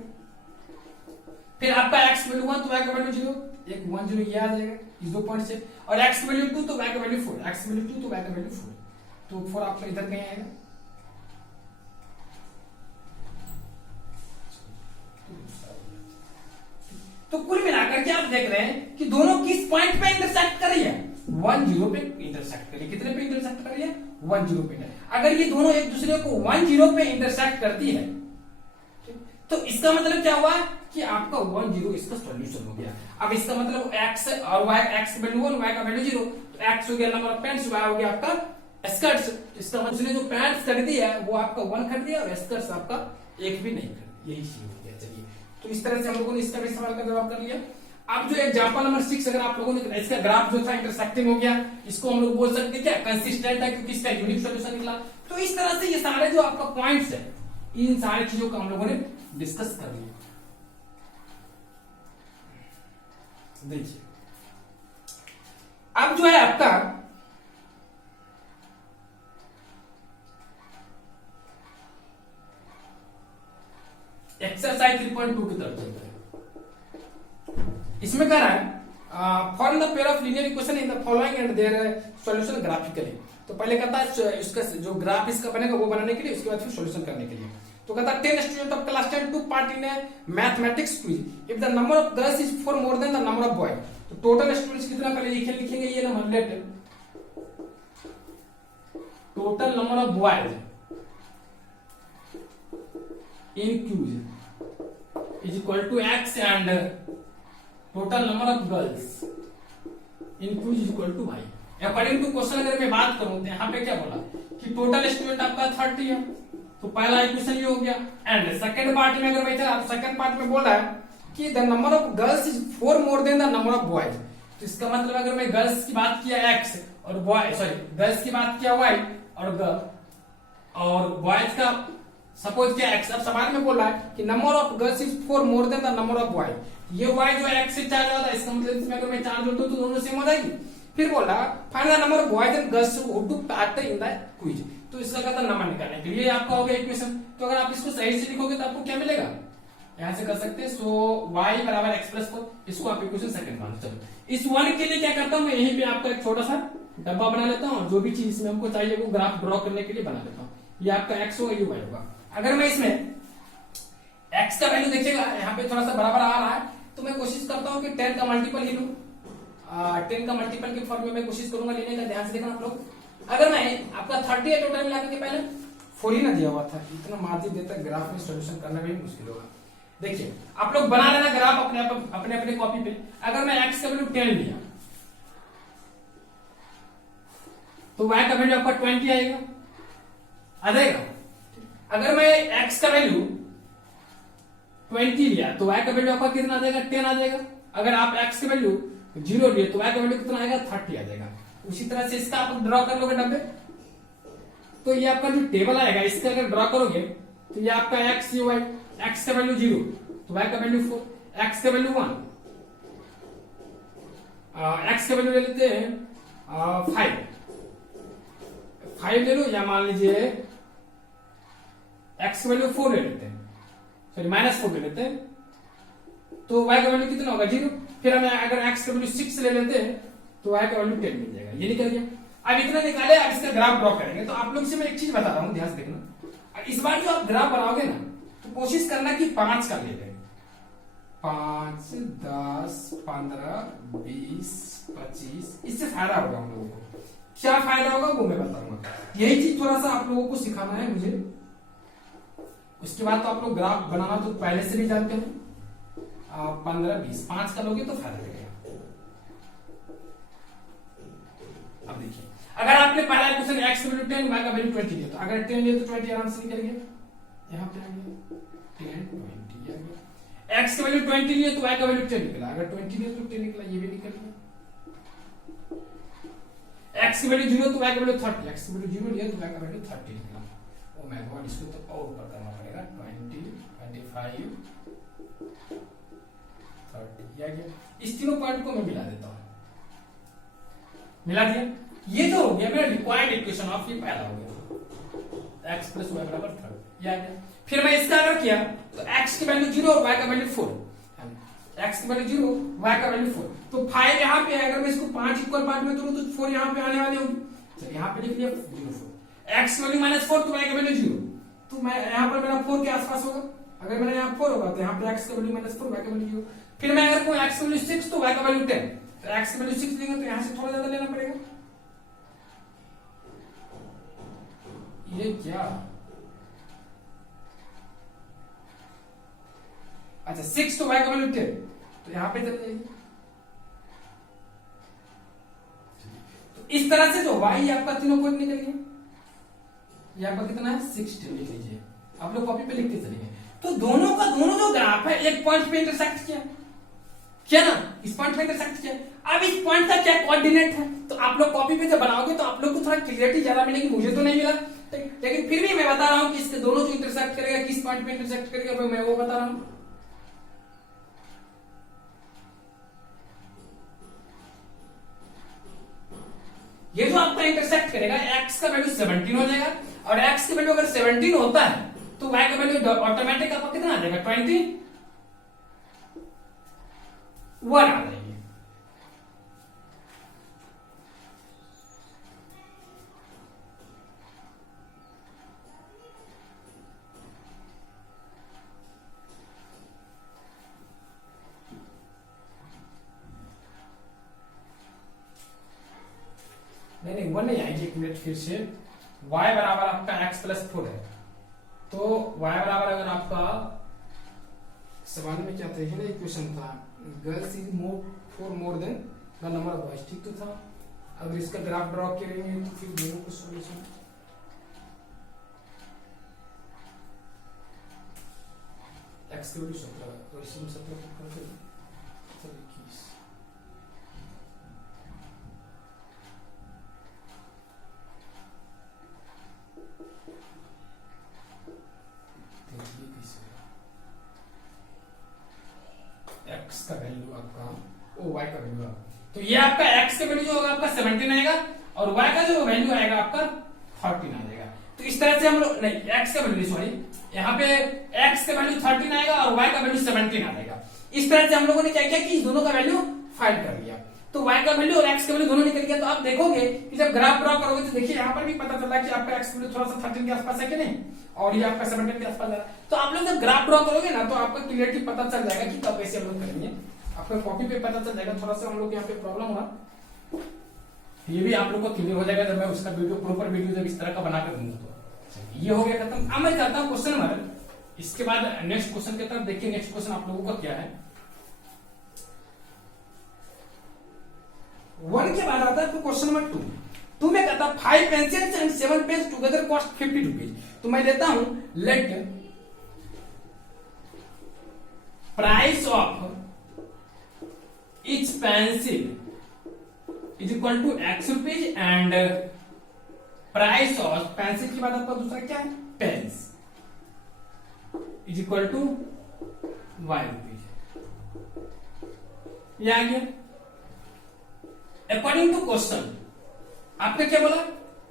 फिर आपका x की वैल्यू 1 तो y का वैल्यू 0, एक 1 0 ये आ जाएगा इस 2 पॉइंट से, और x की वैल्यू 2 तो y का वैल्यू 4, x की वैल्यू 2 तो y का वैल्यू 4, तो 4 आपका इधर कहीं आएगा। तो कुल मिलाकर के आप देख रहे हैं कि दोनों किस पॉइंट पे इंटरसेक्ट कर रही है, 10 पे इंटरसेक्ट कर रही है। कितने पे इंटरसेक्ट कर रही है, 10 पे। अगर ये दोनों एक दूसरे को 10 पे इंटरसेक्ट करती है तो इसका मतलब क्या हुआ कि आपका 10 इसका सॉल्यूशन हो गया। अब इसका मतलब x और y, x का वैल्यू 1, y का वैल्यू 0, तो x हो गया नंबर ऑफ पैंट्स, y हो गया आपका स्कर्ट्स। इसका मतलब उसने जो पैंट्स खरीदी है वो आपका 1 खरीद दिया और स्कर्ट्स आपका 1 भी नहीं खरीदी, यही चीज हो गया। चलिए, तो इस तरह से हम लोगों ने इसका भी सवाल का जवाब कर लिया। अब जो एग्जांपल नंबर 6, अगर आप लोगों ने इसका ग्राफ जो था इंटरसेक्टिंग हो गया, इसको हम लोग बोल सकते हैं क्या, कंसिस्टेंट है, क्योंकि इसका यूनिक सॉल्यूशन निकला। तो इस तरह से ये सारे जो आपका पॉइंट्स है, इन सारी चीजों को हम लोगों ने डिस्कस कर लिया। देखिए, अब जो है आपका एक्सरसाइज 3.2 की तरफ चलते हैं। इसमें कह रहा है form the pair of linear equation in the following and their solution graphically. तो पहले कहता है इसका जो ग्राफ इसका बनेगा वो बनाने के लिए, उसके बाद फिर सॉल्यूशन करने के लिए। तो कहता है 10 student of class 10 took part in a mathematics quiz if the number of girls is 4 more than the number of boys। तो टोटल स्टूडेंट्स कितना पहले लिखेंगे ये number, let total number of boys in क्यूज is equal to x and total number of girls in क्यूज is equal to y। According to question अगर मैं बात करूं तो यहाँ पे क्या बोला कि टोटल स्टूडेंट आपका 30 है, तो पहला इक्वेशन ये हो गया। एंड सेकंड पार्ट में अगर मैं चला तो सेकंड पार्ट में बोल रहा है कि the number of girls is 4 more than the number of boys. तो इसका मतलब अगर मैं गर्ल्स की बात किया x और बॉय गर्ल्स की बात किया y और बॉयज का सपोज किया x। अब सवाल में बोल रहा है कि number of girls is 4 more than the number of boy. ये y जो x से चार्ज वाला है, इसका मतलब इसमें अगर मैं चार्ज जोड़ता हूं तो दोनों सेम हो जाएगी। फिर बोला find the number of boys and girls who took part in the quiz. तो इसका कहता नंबर निकालने के लिए आपका हो गया इक्वेशन। तो अगर आप इसको सही से लिखोगे तो आपको क्या मिलेगा, यहां से कर सकते हैं। सो y बराबर x प्लस 4, इसको आप इक्वेशन सेकंड मान। चलो, इस वन के लिए क्या करता हूं मैं, यहीं पे आपका एक छोटा सा डब्बा बना लेता हूं, जो भी चीज इसमें हमको चाहिए वो ग्राफ ड्रॉ करने के लिए बना लेता हूं। ये आपका x होगा, ये y होगा। अगर मैं इसमें x का वैल्यू देखिएगा यहाँ पे थोड़ा सा बराबर आ रहा है, तो मैं कोशिश करता हूँ कि 10 का मल्टीपल ही लूं। 10 का मल्टीपल के फॉर्म में मैं कोशिश करूंगा लेने का। ध्यान से देखना आप लोग, अगर मैं आपका 30 है टोटल मिला के, पहले 4 ही ना दिया हुआ था, इतना मार्जिन देता ग्राफ में सॉल्यूशन करना भी मुश्किल होगा। देखिए, आप लोग बना लेना ग्राफ अपने अपने कॉपी पे। अगर मैं x का वैल्यू 10 लिया तो y का वैल्यू आपका 20 आएगा, आ जाएगा। अगर मैं x का वैल्यू 20 लिया तो y का वैल्यू आपका कितना आ जाएगा, 10 आ जाएगा। अगर आप x का वैल्यू 0 लिए तो y का वैल्यू कितना आएगा, 30 आ जाएगा। उसी तरह से इसका आप ड्रॉ कर लोगे डब्बे, तो ये आपका जो टेबल आएगा इसका अगर ड्रॉ करोगे तो ये आपका x y, x का वैल्यू 0 तो y का वैल्यू 4, x का वैल्यू 1, x का वैल्यू ले लेते हैं 5 ले लो, या मान लीजिए x का वैल्यू 4 ले लेते हैं, सॉरी -4 ले लेते हैं, तो y का वैल्यू कितना होगा, 0। फिर हमें अगर x का वैल्यू 6 ले लेते हैं तो y का वैल्यू 10 मिल जाएगा। ये निकल गया। अब इतना निकाले, अब इसका ग्राफ ड्रॉ करेंगे। तो आप लोग से मैं एक चीज बता रहा हूं, ध्यान से देखना। इस बार जो आप ग्राफ बनाओगे ना तो कोशिश करना कि 5 का ले लें, 5, 10, 15, 20, 25, इससे फायदा होगा हम लोगों को। क्या फायदा होगा वो मैं बताऊंगा। यही चीज थोड़ा सा आप लोगों को सिखाना है मुझे। उसके बाद तो आप लोग ग्राफ बनाना तो पहले से भी जानते हो। 15, 20, 5 का लोगे तो फायदा लगेगा। अब देखिए, अगर आपने पहला क्वेश्चन x का वैल्यू 10, y का वैल्यू 20 लिया, तो अगर 10 लिया तो 20 आराम से निकल गया। यहाँ पे आ गया 10, 20 आ गया। x का वैल्यू 20 लिया तो y का वैल्यू 10 निकला। अगर 20 लिया तो 10 निकला, ये भी निकल गया। x की वैल्यू 0 तो y का वैल्यू 30, x की वैल्यू 0 लिया तो y का वैल्यू 30 निकला। ओ माय गॉड, इसको तो और ऊपर करना पड़ेगा। 20, 25, 30 आ गया। इस तीनों पॉइंट को मैं मिला देता हूं, मिला दिया। ये जो हो गया मेरा रिक्वायर्ड इक्वेशन ऑफ, ये पहला हो गया x प्लस वाई बराबर 30, ये आ गया। फिर मैं इसका अगर किया तो x की वैल्यू 0 और y का वैल्यू 4, x की वैल्यू 0, y का वैल्यू 4, तो 5 यहाँ पे है। अगर मैं इसको 5 इक्वल पार्ट में करूं तो 4 यहाँ पे आने वाली होगी। तो यहाँ पे लिख लिया 0, 4, x की वैल्यू -4 तो y का वैल्यू 0, तो मैं यहाँ पर मेरा 4 के आसपास होगा। अगर मैंने यहाँ 4 होगा तो यहाँ पे x का वैल्यू -4 y का वैल्यू 0। फिर मैं अगर कोई x का वैल्यू 6 तो y का वैल्यू 10, तो x का वैल्यू 6 लेंगे तो यहाँ से थोड़ा ज्यादा लेना पड़ेगा। ये क्या, अच्छा 6 तो y का वैल्यू 10, तो यहाँ पे चल जाएगी। तो इस तरह से जो y आपका तीनों पॉइंट निकल गया, ये आपका कितना है 16 लिख लीजिए, आप लोग कॉपी पे लिखते चलेंगे। तो दोनों का दोनों जो ग्राफ है एक पॉइंट पे इंटरसेक्ट किया, क्या ना, इस पॉइंट पे इंटरसेक्ट किया। अब इस पॉइंट का क्या कोऑर्डिनेट है, तो आप लोग कॉपी पे जब बनाओगे तो आप लोग को थोड़ा क्लियरिटी ज्यादा मिलेगी, मुझे तो नहीं मिला, लेकिन फिर भी मैं बता रहा हूं कि इसके दोनों जो इंटरसेक्ट करेगा किस पॉइंट पे इंटरसेक्ट करेगा मैं वो बता रहा हूं। ये जो आपका इंटरसेक्ट करेगा x का वैल्यू 17 हो जाएगा, और x की वैल्यू अगर 17 होता है तो y का वैल्यू ऑटोमेटिक आपका कितना आ जाएगा 21 आ जाएगी। नहीं वन नहीं आएगी, एक मिनट फिर से। y बराबर आपका x प्लस 4 है, तो y बराबर अगर आपका सवाल में क्या था, ना इक्वेशन था girls is more than the number of boys, ठीक तो था। अगर इसका ग्राफ ड्रॉ करेंगे तो फिर दोनों को सॉल्यूशन x की वैल्यू 17 और इसमें 17 कर दे, चलो 21 x का वैल्यू आपका y का वैल्यू आपका, तो ये आपका x का वैल्यू जो होगा आपका 17 आएगा और y का जो वैल्यू आएगा आपका 14 आ जाएगा। तो इस तरह से हम लोग नहीं x का वैल्यू सॉरी यहाँ पे x का वैल्यू 13 आएगा और y का वैल्यू 17 आ जाएगा। इस तरह से हम लोगों ने क्या किया कि दोनों का वैल्यू फाइंड कर लिया, तो y का वैल्यू और x का वैल्यू दोनों निकल गया। तो आप देखोगे कि जब ग्राफ ड्रॉ करोगे तो देखिए यहाँ पर भी पता चला कि आपका x वैल्यू थोड़ा सा 13 के आसपास है कि नहीं, और ये आपका 17 के आसपास है। तो आप लोग जब ग्राफ ड्रॉ करोगे ना तो आपका क्लियरिटी पता चल जाएगा कि कब कैसे हम लोग करेंगे, आपका कॉपी पे पता चल जाएगा। थोड़ा सा हम लोग यहाँ पे प्रॉब्लम हुआ, ये भी आप लोग को क्लियर हो जाएगा जब मैं उसका वीडियो प्रॉपर वीडियो जब इस तरह का बनाकर दूंगा। तो ये हो गया खत्म। अब मैं करता हूँ क्वेश्चन नंबर, इसके बाद नेक्स्ट क्वेश्चन की तरफ देखिए। नेक्स्ट क्वेश्चन आप लोगों का क्या है, 1 के बाद आता है क्वेश्चन नंबर 2 में कहता है 5 pencils and 7 pens together cost 50 rupees. तो मैं लेता हूं let price of each pencil is equal to x rupees and price of pencil के बाद आपका दूसरा क्या है pens is equal to y rupees. ये आ गया। अकॉर्डिंग टू क्वेश्चन आपने क्या बोला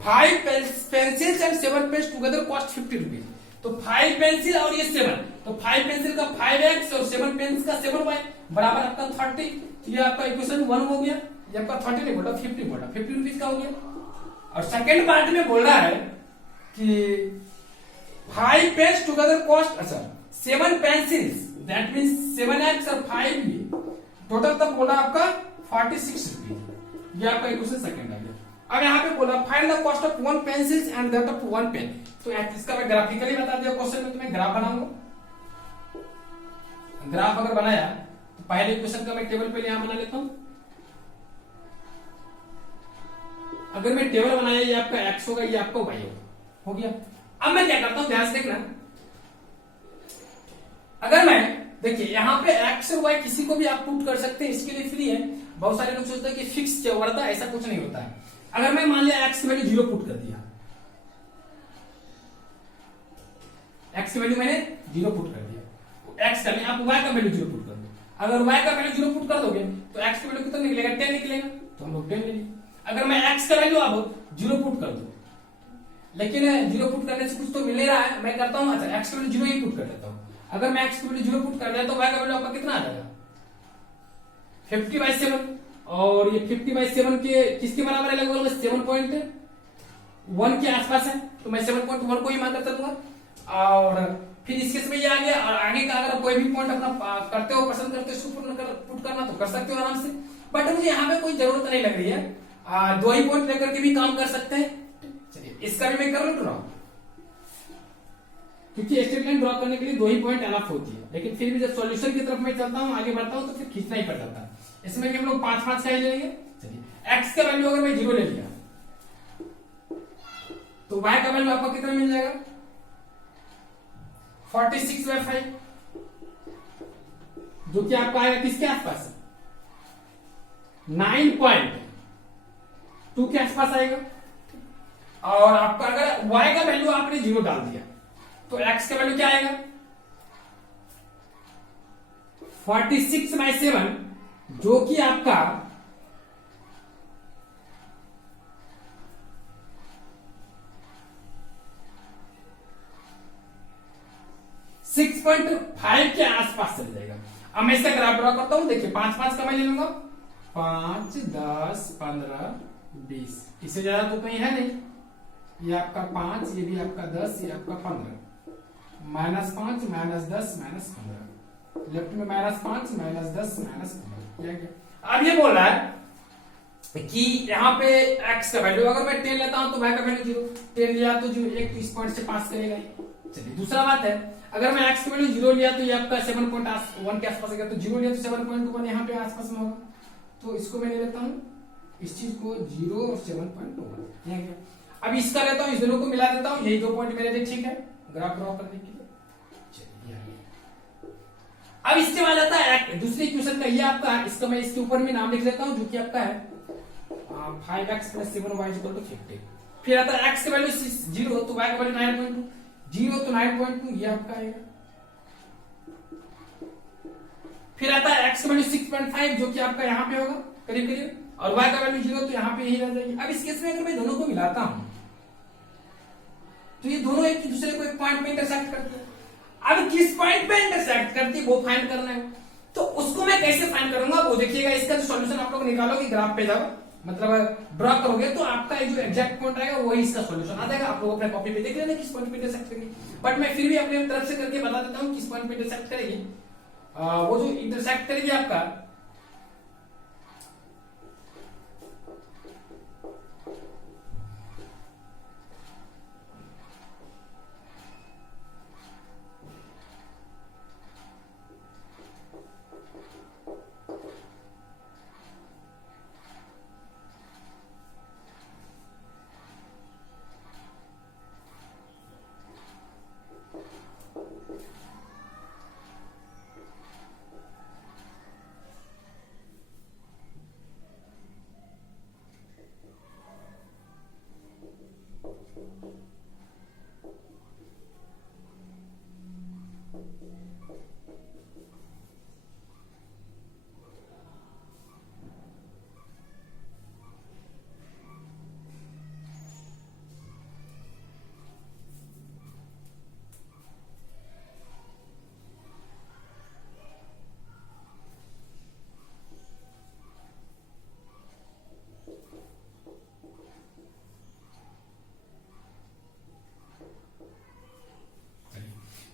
5 pencils and 7 pens together cost 50 rupees. तो 5 पेंसिल और ये 7, तो 5 पेंसिल का 5x और 7 पेन्स का 7y बराबर आपका 30। तो ये आपका इक्वेशन 1 हो गया। ये आपका 30 नहीं बोला 50 बोला, 50 रुपीज का हो गया। और सेकेंड पार्ट में बोल रहा है कि 5 पेन्स टुगेदर कॉस्ट, अच्छा 7 पेंसिल्स दैट मीन्स 7x और 5 भी टोटल तक बोला आपका 46 रुपीज। ये आपका इक्वेशन सेकेंड आ गया। अब यहाँ पे बोला find the cost of 1 pencils and that of 1 pen. तो इसका मैं ग्राफिकली बता दिया क्वेश्चन में, तो मैं ग्राफ बनाऊंगा। ग्राफ अगर बनाया तो पहले इक्वेशन का मैं टेबल पहले यहां बना लेता हूं। अगर मैं टेबल बनाया ये आपका x होगा, ये आपका y होगा, हो गया। अब मैं क्या करता हूं ध्यान से देखना, अगर मैं देखिए यहाँ पे x और y किसी को भी आप पुट कर सकते हैं, इसके लिए फ्री है। बहुत सारे लोग सोचते हैं कि फिक्स क्या वर्ता, ऐसा कुछ नहीं होता है। अगर मैं मान लिया x की वैल्यू 0 पुट कर दिया, x की वैल्यू मैंने 0 पुट कर दिया, x का नहीं आप y का वैल्यू 0 पुट कर दो। अगर y का वैल्यू 0 पुट कर दोगे तो x की वैल्यू कितना निकलेगा 10 निकलेगा, तो हम लोग 10 ले लिए। अगर मैं x का वैल्यू अब 0 पुट कर दूं, लेकिन 0 पुट करने से कुछ तो मिल नहीं रहा है, मैं करता हूं अच्छा x की वैल्यू 0 ही पुट कर देता हूं। अगर मैं x की वैल्यू 0 पुट कर दिया तो y का वैल्यू आपका कितना आ जाएगा 50/7, और ये 50/7 के किसके बराबर है लगभग 7.1 के आसपास है, तो मैं 7.1 को ही मान कर चलूंगा। और फिर इस केस में ये आ गया, और आगे का अगर कोई भी पॉइंट अपना करते हो, पसंद करते हो इसको पुट करना तो कर सकते हो आराम से, बट मुझे यहाँ पे कोई जरूरत नहीं लग रही है। 2 ही पॉइंट लेकर के भी काम कर सकते हैं। चलिए इसका भी मैं कर लूं ड्रॉ, क्योंकि स्ट्रेट लाइन ड्रॉ करने के लिए 2 ही पॉइंट एनफ होती है, लेकिन फिर भी जब सॉल्यूशन की तरफ मैं चलता हूं, आगे बढ़ता हूं, तो फिर खींचना ही पड़ जाता है। इसमें भी हम लोग 5-5 का ही ले लेंगे। चलिए एक्स का वैल्यू अगर मैं 0 ले लिया तो y का वैल्यू आपको कितना मिल जाएगा, 46/5, जो कि आपका आएगा किसके आसपास, 9.2 के आसपास आएगा। और आपका अगर y का वैल्यू आपने 0 डाल दिया तो x का वैल्यू क्या आएगा, 46/7, जो कि आपका 6.5 के आसपास चले जाएगा। अब मैं इसका ग्राफ ड्रॉ करता हूं, देखिए 5-5 का मैं ले लूंगा, 5, 10, 15, 20, इससे ज्यादा तो कहीं है नहीं। ये आपका 5, ये भी आपका 10, ये आपका 15, -5, -10, -15, लेफ्ट में -5, -10, -15। अब ये बोल रहा है कि यहाँ पे x का वैल्यू अगर मैं 10 लेता हूं तो y का वैल्यू 0, 10 लिया तो 0, एक तो इस पॉइंट से पास करेगा। चलिए दूसरा बात है, अगर मैं x का वैल्यू 0 लिया तो ये आपका 7.1 के आसपास आएगा, तो 0 लिया तो 7.1 यहाँ पे आसपास में होगा, तो इसको मैं ले लेता हूँ, इस चीज को 0 और 7.1। अब इसका लेता हूँ, इस दोनों को मिला देता हूँ, यही 2 पॉइंट मेरे लिए ठीक है ग्राफ ड्रॉ करने के लिए। अब इसके बाद आता है दूसरे इक्वेशन का, ये आपका, इसका मैं इसके ऊपर में नाम लिख लेता हूं, जो कि आपका है 5x + 7y = 50। फिर आता है x का वैल्यू 0 तो y का वैल्यू 9.2, 0 तो 9.2 ये आपका आएगा। फिर आता है x का वैल्यू 6.5, जो कि आपका यहाँ पे होगा करीब करीब, और y का वैल्यू 0 तो यहाँ पे यही रह जाएगी। अब इस केस में अगर मैं दोनों को मिलाता हूं तो ये दोनों एक दूसरे को एक पॉइंट में इंटरसेक्ट करते हैं। अब किस पॉइंट पे इंटरसेक्ट करती है वो फाइंड करना है, तो उसको मैं कैसे फाइंड करूंगा वो देखिएगा। इसका जो सॉल्यूशन आप लोग निकालोगे, ग्राफ पे जाओ, मतलब ड्रॉ करोगे, तो आपका जो एग्जैक्ट पॉइंट आएगा वही इसका सॉल्यूशन आ जाएगा। आप लोग अपने कॉपी पे देख लेना किस पॉइंट पे इंटरसेक्ट करेगी, बट मैं फिर भी अपने तरफ से करके बता देता हूँ किस पॉइंट पे इंटरसेक्ट करेगी। वो जो इंटरसेक्ट करेगी आपका,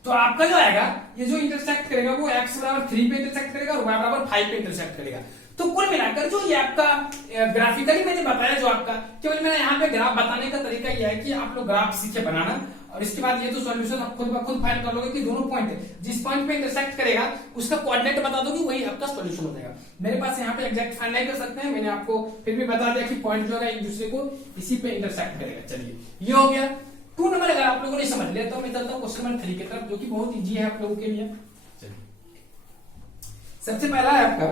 तो आपका जो आएगा, ये जो इंटरसेक्ट करेगा वो x = 3 पे इंटरसेक्ट करेगा और y = 5 पे इंटरसेक्ट करेगा। तो कुल मिलाकर जो ये आपका ग्राफिकली मैंने बताया, जो आपका केवल मेरा यहाँ पे ग्राफ बताने का तरीका यह है कि आप लोग ग्राफ सीखे बनाना, और इसके बाद ये तो सॉल्यूशन आप खुद ब खुद फाइंड कर लोगे कि दोनों पॉइंट जिस पॉइंट पे इंटरसेक्ट करेगा उसका कोऑर्डिनेट बता दोगे, वही आपका सॉल्यूशन हो जाएगा। मेरे पास यहाँ पे एग्जैक्ट फाइंड नहीं कर सकते हैं, मैंने आपको फिर भी बता दिया कि पॉइंट जो है एक दूसरे को इसी पे इंटरसेक्ट करेगा। चलिए ये हो गया 2 नंबर। अगर आप लोगों ने समझ लिया तो मैं चलता हूँ क्वेश्चन नंबर 3 की तरफ, जो कि बहुत इजी है आप लोगों के लिए। चलिए सबसे पहला है आपका,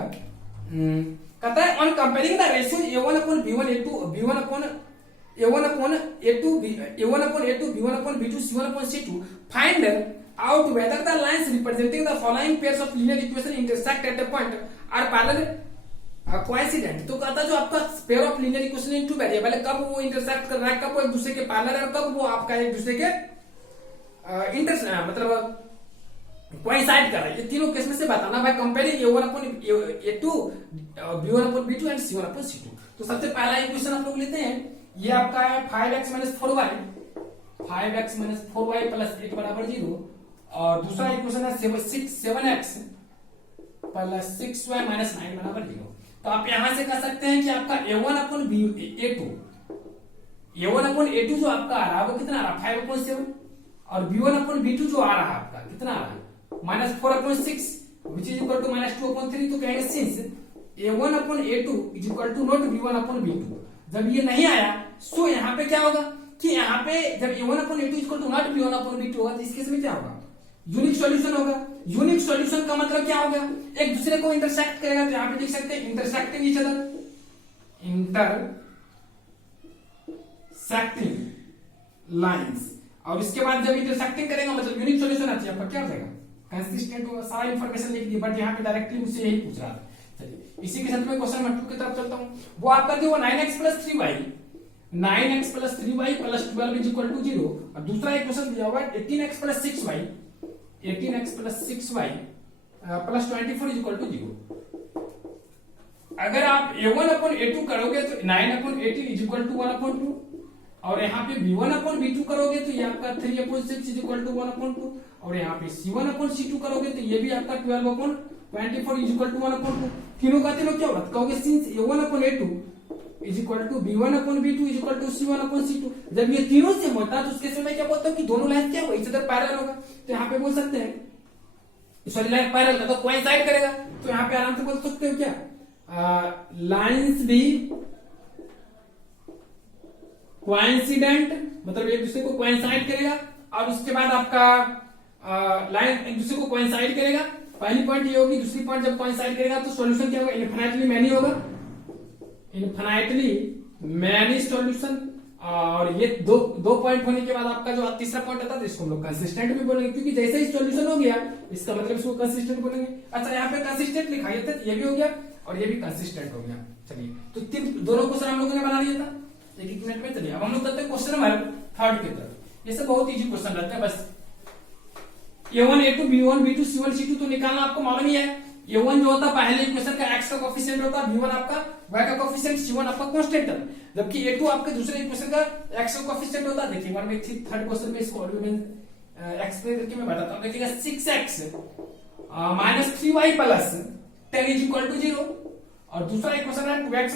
कहता है on comparing the ratio a1/b1 a2 b1/a2 c1/c2 find out whether the lines representing the following pairs of linear equation intersect at a point are parallel coincident. तो कहता है जो आपका pair of linear equation in 2 variable है, कब वो intersect कर रहा है, कब वो एक दूसरे के पैरेलल है, और कब वो आपका एक दूसरे के मतलब कोइंसाइड कर रहा है। ये तीनों केस में से बताना भाई, comparing a1/a2 b1/b2 and c1/c2। तो सबसे पहला इक्वेशन आप लोग लेते हैं, ये आपका है 5x - 4y + 8 = 0, और दूसरा इक्वेशन है 7x प्लस 6y माइनस 9 बराबर 0। तो आप यहां से कह सकते हैं कि आपका a1 अपन a2 जो आपका आ रहा है वो कितना आ रहा है 5/7 और b1 अपन b2 जो आ रहा है आपका कितना आ रहा है -4/6 which is equal to -2/3। तो कहेंगे since a1 upon a2 is equal to not b1 upon b2, जब ये नहीं आया सो यहाँ पे क्या होगा कि यहाँ पे जब a1 upon a2 is equal to not b1 upon b2 होगा तो इस केस में क्या होगा यूनिक सॉल्यूशन होगा। यूनिक सॉल्यूशन का मतलब क्या होगा, एक दूसरे को इंटरसेक्ट करेगा। तो यहाँ पे देख सकते हैं intersecting each other, intersecting lines, और इसके बाद जब इंटरसेक्टिंग करेगा मतलब यूनिक सॉल्यूशन आती है आपका क्या हो जाएगा कंसिस्टेंट होगा। सारा इंफॉर्मेशन लिख दी बट यहाँ पे डायरेक्टली मुझसे यही पूछ रहा था। चलिए इसी के साथ मैं क्वेश्चन नंबर 2 की तरफ चलता हूँ। वो आपका जो 9x plus 3y plus 12 is equal to 0 और दूसरा एक क्वेश्चन दिया हुआ है 18x plus 6y plus 24 is equal to 0। अगर आप a1 अपन a2 करोगे तो 9/18 इज इक्वल टू 1/2 और यहाँ पे b1 अपन b2 करोगे तो ये आपका 3/6 इज इक्वल टू 1/2 और यहाँ पे c1 अपन c2 करोगे तो ये भी आपका 12/24 इज इक्वल टू 1/2। तीनों का तीनों क्या होगा, कहोगे since a1 upon a2 is equal to b1 upon b2 is equal to c1 upon c2, जब ये तीनों से होता है तो उसके समय क्या बोलता हूँ कि दोनों लाइन क्या होगा इस तरह पैरेलल होगा। तो यहाँ पे बोल सकते हैं सॉरी लाइन पैरेलल का तो कोइंसाइड करेगा। तो यहाँ पे आराम से बोल सकते हो क्या लाइंस भी कोइंसिडेंट, मतलब एक दूसरे को कोइंसाइड करेगा और उसके बाद आपका लाइन एक दूसरे को कोइंसाइड करेगा। पहली पॉइंट ये होगी, दूसरी पॉइंट जब कोइंसाइड करेगा तो सॉल्यूशन क्या होगा इनफिनिटली मैनी होगा, इनफिनिटली मैनी सॉल्यूशन। और ये दो पॉइंट होने के बाद आपका जो तीसरा पॉइंट आता है इसको हम लोग कंसिस्टेंट भी बोलेंगे, क्योंकि जैसे ही सॉल्यूशन हो गया इसका मतलब इसको कंसिस्टेंट बोलेंगे। अच्छा यहाँ पे कंसिस्टेंट लिखा है तो ये भी हो गया और ये भी कंसिस्टेंट हो गया। चलिए तो दोनों क्वेश्चन हम लोगों ने बना लिया था एक मिनट में। चलिए अब हम लोग करते हैं क्वेश्चन नंबर 3 की तरफ। ये सब बहुत इजी क्वेश्चन रहते हैं, बस a1 a2 b1 b2 c1 c2 तो निकालना आपको मालूम ही है। a1 जो होता है पहले इक्वेशन का x का कोएफिशिएंट होता है, b1 आपका y का कोएफिशिएंट, c1 आपका कांस्टेंट है, जबकि a2 आपके दूसरे इक्वेशन का x का कोएफिशिएंट होता है। देखिए वन में थर्ड क्वेश्चन में इसको और मैं एक्सप्लेन करके मैं बताता हूं। देखिएगा 6x minus 3y plus 10 is equal to 0 और दूसरा इक्वेशन है 2x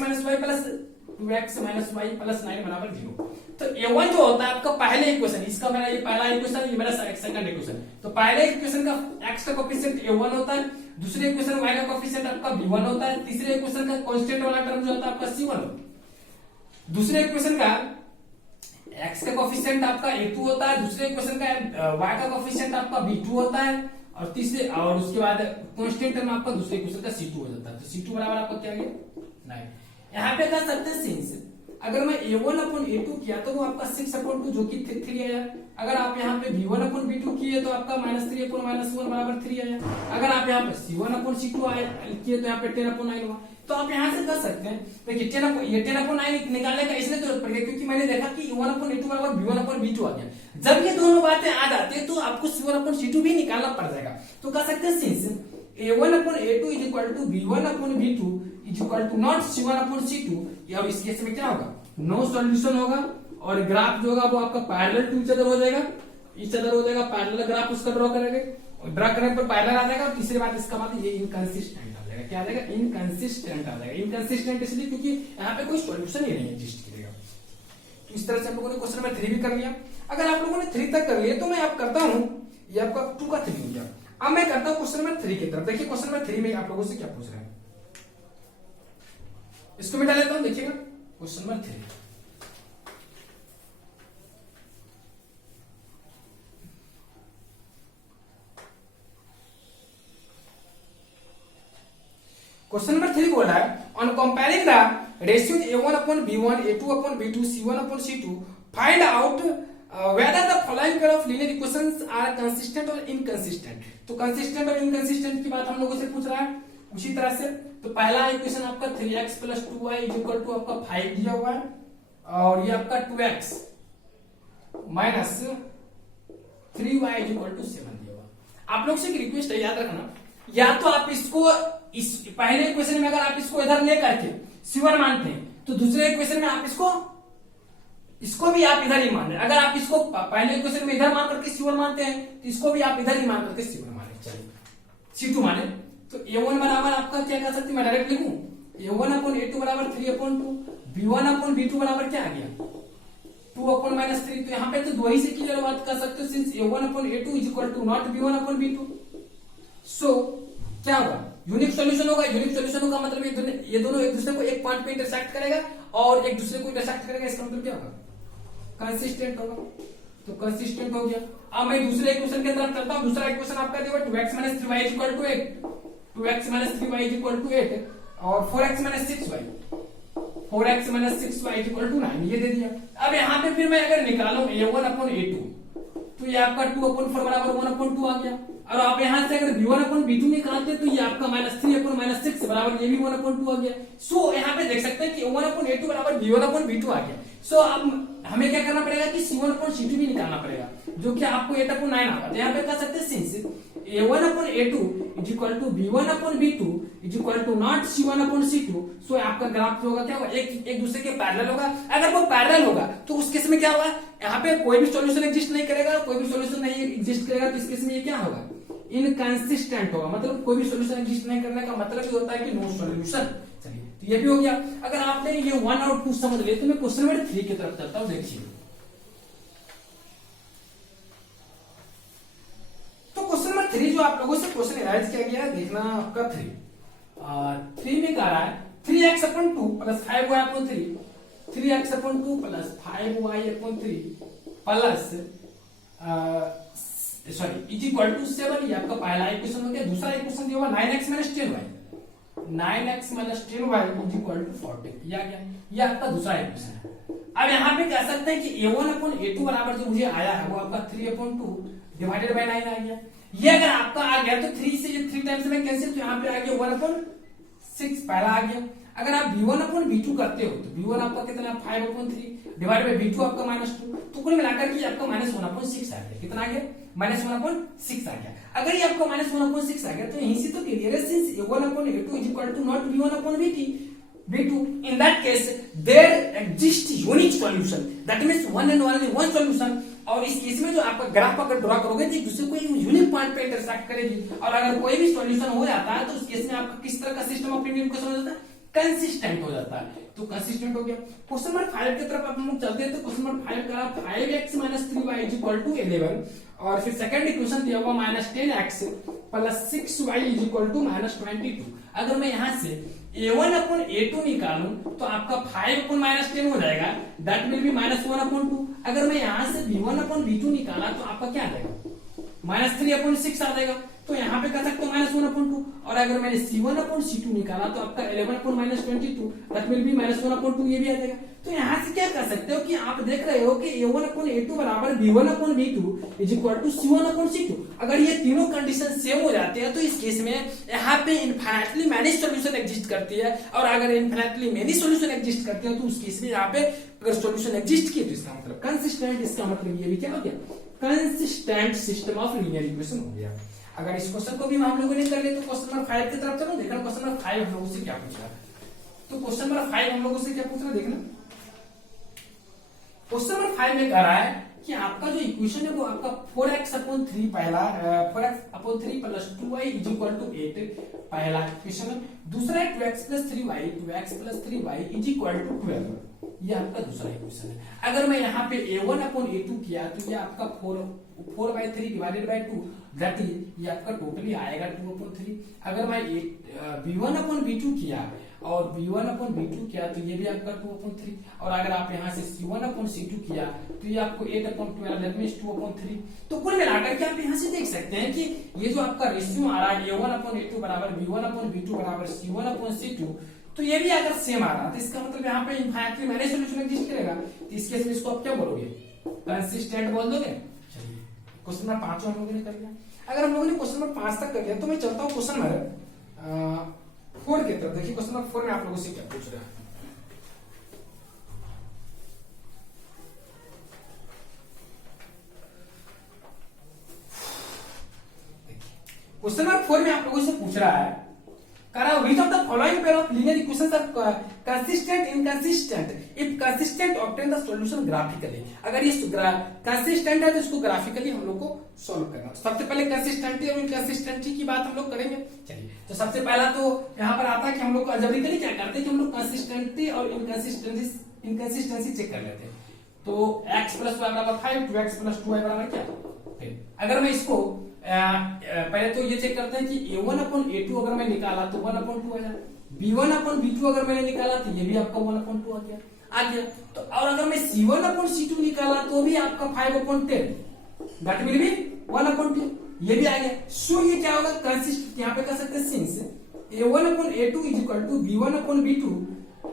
माइनस y प्लस 9 बराबर 0। तो a1 जो होता है आपका पहले इक्वेशन, इसका मेरा ये पहला इक्वेशन, ये मेरा सेकंड इक्वेशन। तो पहले इक्वेशन का x का कोएफिशिएंट a1 होता है, दूसरे इक्वेशन y का कोएफिशिएंट आपका b1 होता है, तीसरे इक्वेशन का कांस्टेंट वाला टर्म जो होता है आपका c1 होता है। दूसरे इक्वेशन का x का कोएफिशिएंट आपका a2 होता है, दूसरे इक्वेशन का y का कोएफिशिएंट आपका b2 होता है और तीसरे और उसके बाद कांस्टेंट टर्म आपका दूसरे इक्वेशन का c2 हो जाता है। तो c2 बराबर आपका क्या आ गया 9। यहाँ पे कह सकते हैं सिंस अगर मैं a1 अपन a2 किया तो वो आपका 6/2 जो कि 3 आया। अगर आप यहाँ पे b1 अपन b2 किए तो आपका -3 अपन -1 बराबर 3 आया। अगर आप यहाँ पे c1 अपन c2 किए तो यहाँ पे 10/9 हुआ। तो आप यहाँ से कर सकते हैं देखिए 10/9 निकालने का इसलिए जरूरत पड़ गया क्योंकि मैंने देखा कि a1 अपन a2 बराबर b1 अपन b2 आ गया। जब ये दोनों बातें आ जाती है तो आपको c1 अपन c2 भी निकालना पड़ जाएगा। तो कह सकते हैं since a1 upon a2 is equal to b1 upon b2 is equal to not c1 upon c2, या इस केस में क्या होगा नो सॉल्यूशन होगा और ग्राफ जो होगा वो आपका पैरेलल टू ईच अदर हो जाएगा, पैरेलल ग्राफ उसका ड्रॉ करेंगे और ड्रॉ करने पर पैरेलल आ जाएगा। और तीसरी बात इसका मतलब ये इनकंसिस्टेंट आ जाएगा। क्या आ जाएगा इनकंसिस्टेंट आ जाएगा। इनकंसिस्टेंट इसलिए क्योंकि यहाँ पे कोई सॉल्यूशन ही नहीं एग्जिस्ट करेगा। तो इस तरह से हम लोगों ने क्वेश्चन नंबर 3 भी कर लिया। अगर आप लोगों ने 3 तक कर लिया तो मैं आप करता हूँ ये आपका 2 का 3 हो गया। अब मैं करता हूँ क्वेश्चन नंबर 3 की तरफ। देखिए क्वेश्चन नंबर 3 में आप लोगों से क्या पूछ रहे हैं, इसको मिटा लेता हूं। देखिएगा क्वेश्चन नंबर 3 क्वेश्चन नंबर 3 बोल रहा है on comparing the ratios a1 upon b1 a2 upon b2 c1 upon c2 find out whether the following pair of linear equations are consistent और inconsistent। तो कंसिस्टेंट और इनकंसिस्टेंट की बात हम लोगों से पूछ रहा है। उसी तरह से तो पहला इक्वेशन आपका 3x plus 2y is equal to आपका 5 दिया हुआ है और ये आपका 2x minus 3y is equal to 7 दिया हुआ। आप लोग से एक रिक्वेस्ट है, याद रखना, या तो आप इसको इस पहले इक्वेशन में अगर आप इसको इधर ले करके c1 मानते हैं तो दूसरे इक्वेशन में आप इसको इसको भी आप इधर ही मान रहे हैं। अगर आप इसको पहले इक्वेशन में इधर मान करके C1 मानते हैं तो इसको भी आप इधर ही मान करके C1 माने। चलिए C2 माने तो A1 बराबर आपका क्या कर सकते हैं, मैं डायरेक्ट लिखूं A1 अपॉन A2 बराबर 3/2, B1 अपॉन B2 बराबर क्या आ गया 2/-3। तो यहाँ पे तो दो ही से क्लियर बात कर सकते हो, since A1 upon A2 is equal to not B1 upon B2। So क्या होगा, यूनिक सॉल्यूशन होगा। यूनिक सॉल्यूशन होगा मतलब ये दोनों एक दूसरे को एक पॉइंट पे इंटरसेक्ट करेगा और एक दूसरे को इंटरसेक्ट करेगा, इसका मतलब क्या होगा, कंसिस्टेंट होगा। तो कंसिस्टेंट हो गया। अब मैं दूसरे इक्वेशन के तरफ चलता हूं। दूसरा इक्वेशन आपका देगा 2x - 3y = 8, 2x - 3y = 8 और 4x - 6y, 4x - 6y = 9, ये दे दिया। अब यहाँ पे फिर मैं अगर निकालूं A1 अपॉन A2 तो ये आपका 2/4 बराबर 1/2 आ गया। और आप यहाँ से अगर B1 अपॉन B2 निकालते तो ये आपका -3/-6 बराबर ये भी 1/2 आ गया। सो यहाँ पे देख सकते हैं कि A1 अपॉन A2 बराबर B1 अपॉन B2 आ गया। सो अब हमें क्या करना पड़ेगा कि C1 अपॉन C2 भी निकालना पड़ेगा, जो कि आपको 8/9 आएगा। तो यहाँ पे कह सकते हैं since A1 upon A2 is equal to B1 upon B2 is equal to not C1 upon C2। So आपका ग्राफ जो होगा क्या होगा, एक दूसरे के पैरेलल होगा। अगर वो पैरेलल होगा तो उस केस में क्या होगा, यहाँ पे कोई भी सॉल्यूशन एग्जिस्ट नहीं करेगा, कोई भी सॉल्यूशन नहीं एग्जिस्ट करेगा। तो इस केस में ये क्या होगा, इनकंसिस्टेंट होगा। मतलब कोई भी सॉल्यूशन एग्जिस्ट नहीं करने का मतलब ये होता है कि नो सॉल्यूशन। चलिए तो ये भी हो गया। अगर आपने ये 1 और 2 समझ लिए तो मैं क्वेश्चन नंबर 3 की तरफ चलता हूं। देखिए तो क्वेश्चन नंबर 3 जो आप लोगों से क्वेश्चन एराइज किया गया है, देखना आपका 3 में कह रहा है 3x/2 plus 5y/3, 3x/2 plus 5y/3 plus sorry is equal to 7। ये आपका पहला इक्वेशन हो गया। दूसरा इक्वेशन दिया हुआ 9x - 10y, 9x - 10y is equal to 40, ये आ गया। ये आपका दूसरा इक्वेशन है। अब यहाँ पे कह सकते हैं कि A1 अपॉन A2 बराबर जो मुझे आया है वो आपका 3/2 डिवाइडेड बाय 9 आ गया। ये अगर आपका आ गया तो 3 से 3 टाइम्स में कैंसिल, तो यहाँ पे आ गया 1/6 पहला आ गया। अगर आप B1 अपॉन B2 करते हो तो B1 आपका कितना 5/3 डिवाइड बाय B2 आपका -2, तो कुल मिलाकर के आपका -1/6 आ गया। कितना आ गया, -1/6 आ गया। अगर ये आपका -1/6 आ गया तो यहीं से तो क्लियर है, since A1 upon A2 is equal to not B1 upon B2, in that case there exists unique solution, that means one and only one solution। और इस केस में जो आपका ग्राफ अगर ड्रॉ करोगे तो एक दूसरे को एक यूनिक पॉइंट पे इंटरसेक्ट करेगी। और अगर कोई भी सॉल्यूशन हो जाता है तो उस केस में आपका किस तरह का सिस्टम ऑफ लीनियर इक्वेशन हो जाता है, कंसिस्टेंट हो जाता है। तो कंसिस्टेंट हो गया। क्वेश्चन नंबर 5 की तरफ आप लोग चलते हैं। तो क्वेश्चन नंबर 5 का 5x - 3y is equal to 11 और फिर सेकंड इक्वेशन दिया हुआ -10x plus 6y is equal to -22। अगर मैं यहां से A1 अपॉन A2 निकालूं तो आपका 5 अपॉन -10 हो जाएगा, दैट विल बी -1/2। अगर मैं यहां से B1 अपॉन B2 निकाला तो आपका क्या आ जाएगा, -3/6 आ जाएगा। तो यहाँ पे कर सकते हो -1/2। और अगर मैंने C1 अपॉन C2 निकाला तो आपका 11 अपॉन -22 दैट विल बी -1/2, ये भी आ जाएगा। तो यहाँ से क्या कर सकते हो कि आप देख रहे हो कि A1 अपॉन A2 बराबर B1 upon B2 is equal to C1 upon C2। अगर ये तीनों कंडीशन सेम हो जाते हैं तो इस केस में यहाँ पे इनफिनिटली मैनी सॉल्यूशन एग्जिस्ट करती है। और अगर इनफिनिटली मैनी सॉल्यूशन एग्जिस्ट करती है तो उस केस में यहाँ पे अगर सॉल्यूशन एग्जिस्ट किए तो इसका मतलब कंसिस्टेंट, इसका मतलब ये भी क्या हो गया, consistent system of linear equation हो गया। अगर इस क्वेश्चन को भी हम लोगों ने कर लिया तो क्वेश्चन नंबर 5 की तरफ चलो, देखना क्वेश्चन नंबर 5 हम लोगों से क्या पूछ रहा है। तो क्वेश्चन नंबर 5 हम लोगों से क्या पूछ रहा है, देखना क्वेश्चन नंबर 5 में कह रहा है कि आपका जो इक्वेशन है वो आपका 4x/3 पहला 4x/3 plus 2y is equal to 8 पहला इक्वेशन है। दूसरा है 2x + 3y, 2x + 3y is equal to 12, ये आपका दूसरा इक्वेशन है। अगर मैं यहाँ पे A1 अपॉन A2 किया तो ये आपका 4/3 डिवाइडेड बाय 2 दैट इज ये आपका टोटली आएगा 2/3। अगर मैं B1 अपॉन B2 किया और B1 अपॉन B2 किया तो ये भी आपका 2/3। और अगर आप यहाँ से C1 अपॉन C2 किया तो ये आपको 8/12 दैट मींस 2/3। तो कुल मिलाकर के आप यहाँ से देख सकते हैं कि ये जो आपका रेशियो आ रहा है A1 अपॉन A2 बराबर B1 अपॉन B2 बराबर C1 अपॉन C2, तो ये भी अगर सेम आ रहा तो इसका मतलब यहाँ पे इनफिनिटली मैनी सॉल्यूशन एग्जिस्ट करेगा। तो इस केस में इसको आप क्या बोलोगे, कंसिस्टेंट बोल दोगे। चलिए क्वेश्चन नंबर 5 हम लोगों ने कर लिया। अगर हम लोगों ने क्वेश्चन नंबर 5 तक कर लिया तो मैं चलता हूँ क्वेश्चन नंबर 4 की तरफ। देखिए क्वेश्चन नंबर 4 में आप लोगों से क्या पूछ रहा है। क्वेश्चन नंबर 4 में आप लोगों से पूछ रहा है करा which of the following pair of linear equations are consistent inconsistent if consistent obtain the solution graphically। अगर ये कंसिस्टेंट है तो इसको ग्राफिकली हम लोग को सॉल्व करना। सबसे पहले कंसिस्टेंटी और इनकंसिस्टेंसी की बात हम लोग करेंगे। चलिए तो सबसे पहला तो यहाँ पर आता है कि हम लोग अलजेब्रिकली क्या करते हैं कि हम लोग कंसिस्टेंटी और इनकंसिस्टेंसी चेक कर लेते हैं। तो x प्लस वाई बराबर 5, 2x प्लस 2y बराबर क्या। अगर मैं इसको पहले तो ये चेक करते हैं कि a1 अपन a2 अगर मैं निकाला तो 1/2 आ जाए, b1 अपन b2 अगर मैंने निकाला तो ये भी आपका 1/2 आ गया। तो और अगर मैं c1 अपन c2 निकाला तो भी आपका 5/10 दैट विल बी 1/2 ये भी आ गया। सो ये क्या होगा कंसिस्ट, यहाँ पे कर सकते हैं since a1 upon a2 is equal to b1 upon b2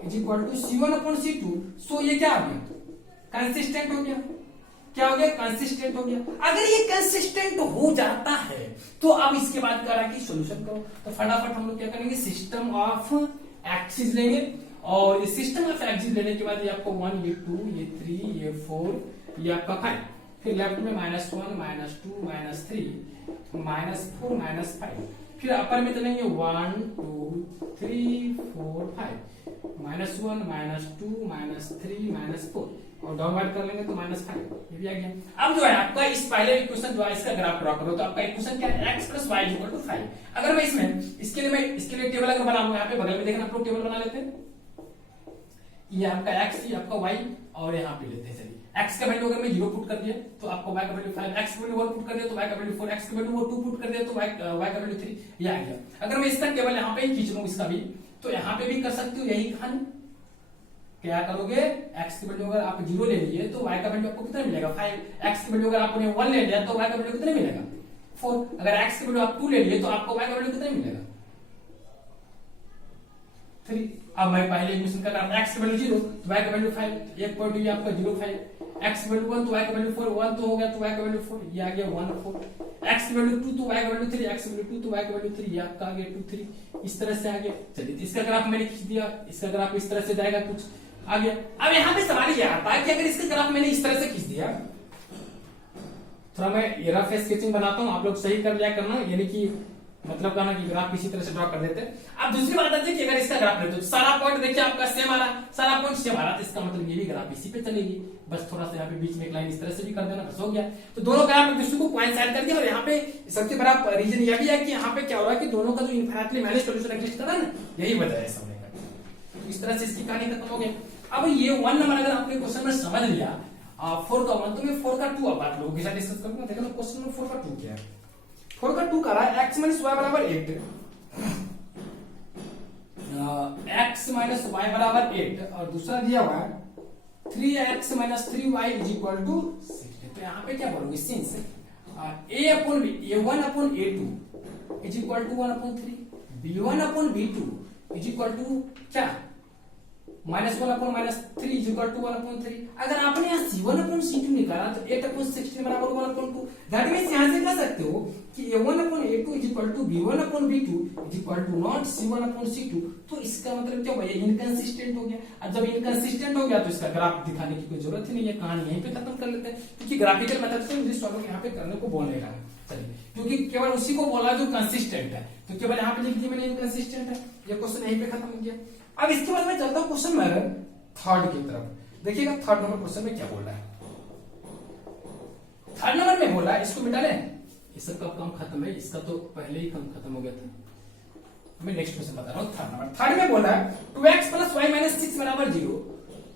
is equal to c1 upon c2। So ये क्या आ गया कंसिस्टेंट हो गया। क्या हो गया कंसिस्टेंट हो गया। अगर ये कंसिस्टेंट हो जाता है तो अब इसके बाद करा कि सॉल्यूशन करो। तो फटाफट हम लोग क्या करेंगे सिस्टम ऑफ एक्सिस लेंगे और इस सिस्टम ऑफ एक्सिस लेने के बाद ये आपको 1 ये 2 ये 3 ये 4 ये आपका 5, फिर लेफ्ट में -1 -2 -3 -4 -5, फिर अपर में चलेंगे 1 2 3 4 5 -1 -2 -3 -4 और डाउनवर्ड कर लेंगे तो -5 ये भी आ गया। अब जो है आपका इस पहले इक्वेशन जो है इसका ग्राफ ड्रॉ करो। तो आपका इक्वेशन क्या है x + y = 5। अगर मैं इसके लिए टेबल अगर बनाऊं यहाँ पे बगल में देखना आप लोग टेबल बना लेते हैं। ये आपका x ये आपका y और यहाँ पे लेते हैं। चलिए x का वैल्यू अगर मैं 0 पुट कर दिया तो आपको y का वैल्यू 5, x का वैल्यू 1 पुट कर दिया तो y का वैल्यू 4, x का वैल्यू 2 पुट कर दिया तो y का वैल्यू 3 ये आ गया। अगर मैं इसका टेबल यहाँ पे ही खींच लूं इसका भी तो यहाँ पे भी कर सकते हो यही कहानी। क्या करोगे x की वैल्यू अगर आप 0 ले लिए तो y का वैल्यू आपको कितना मिलेगा 5, x की वैल्यू अगर आपने 1 ले लिया तो y का वैल्यू कितना मिलेगा 4, अगर x की वैल्यू आप 2 ले लिए तो आपको y का वैल्यू कितना मिलेगा 3। अब मैं पहले इक्वेशन का काम x की वैल्यू 0 तो y का वैल्यू 5, एक पॉइंट ये आपका 0 5, x की वैल्यू 1 तो y का वैल्यू 4, 1 तो हो गया तो y का वैल्यू 4 ये आ गया 1 4, x की वैल्यू 2 तो y का वैल्यू 3, x की वैल्यू 2 तो y का वैल्यू 3 ये आपका आ गया 2 3 इस तरह से आ गया। चलिए इसका ग्राफ मैंने खींच दिया, इसका ग्राफ इस तरह से जाएगा कुछ आ गया। अब यहाँ पे सवाल ये आता है कि अगर इसका ग्राफ मैंने इस तरह से खींच दिया, थोड़ा मैं ये रफ स्केचिंग बनाता हूँ आप लोग सही कर लिया करना, यानी कि मतलब कहना कि ग्राफ इसी तरह से ड्रॉ कर देते हैं। अब दूसरी बात आती है कि अगर इसका ग्राफ लेते तो सारा पॉइंट देखिए आपका सेम आ रहा, सारा पॉइंट सेम आ रहा, तो इसका मतलब ये भी ग्राफ इसी पे चलेगी। बस थोड़ा सा यहाँ पे बीच में एक लाइन इस तरह से भी कर देना, बस हो गया। तो दोनों ग्राफ एक दूसरे को कोइंसाइड कर दिया। और यहाँ पे सबसे बड़ा रीजन यह भी है कि यहाँ पे क्या हो रहा है कि दोनों का जो इनफिनिटली मैनेज सॉल्यूशन एग्जिस्ट कर रहा है ना, यही वजह है समझने का। इस तरह से इसकी कहानी खत्म हो गई। अब ये 1 नंबर अगर आपने क्वेश्चन में समझ लिया 4 का 1 तो मैं 4 का 2 अब आप लोगों के साथ डिस्कस करूंगा। देखो क्वेश्चन में 4 का 2 क्या है। 4 का 2 कर रहा है x - y = 8, x - y = 8 और दूसरा दिया हुआ है 3x - 3y = 60। तो यहाँ पे क्या बोलोगे since a1 / a2 = 1/3, b1 / b2 = क्या -1 / -3 = 1/3। अगर आपने यहाँ c1 / c2 निकाला तो 8/16 बराबर 1/2। दैट मींस यहाँ से कह सकते हो कि a1 / a2 = b1 / b2 = not c1 / c2। तो इसका मतलब क्या हुआ, ये इनकंसिस्टेंट हो गया। अब जब इनकंसिस्टेंट हो गया तो इसका ग्राफ दिखाने की कोई जरूरत ही नहीं है, कहानी यहीं पे खत्म कर लेते हैं, क्योंकि ग्राफिकल मेथड से मुझे सॉल्व यहाँ पे करने को बोलने का। चलिए क्योंकि केवल उसी को बोला जो कंसिस्टेंट है, तो केवल यहाँ पे लिख दिया मैंने इनकंसिस्टेंट है। ये क्वेश्चन यहीं पे खत्म हो गया। अब इसके बाद मैं चलता हूं क्वेश्चन नंबर 3 की तरफ। देखिएगा 3 नंबर क्वेश्चन में क्या बोल रहा है। 3 नंबर में बोल रहा है, इसको मिटा लें, इसका कब काम खत्म है, इसका तो पहले ही काम खत्म हो गया था। मैं नेक्स्ट क्वेश्चन बता रहा हूँ 3 नंबर। 3 में बोला है 2x + y - 6 = 0,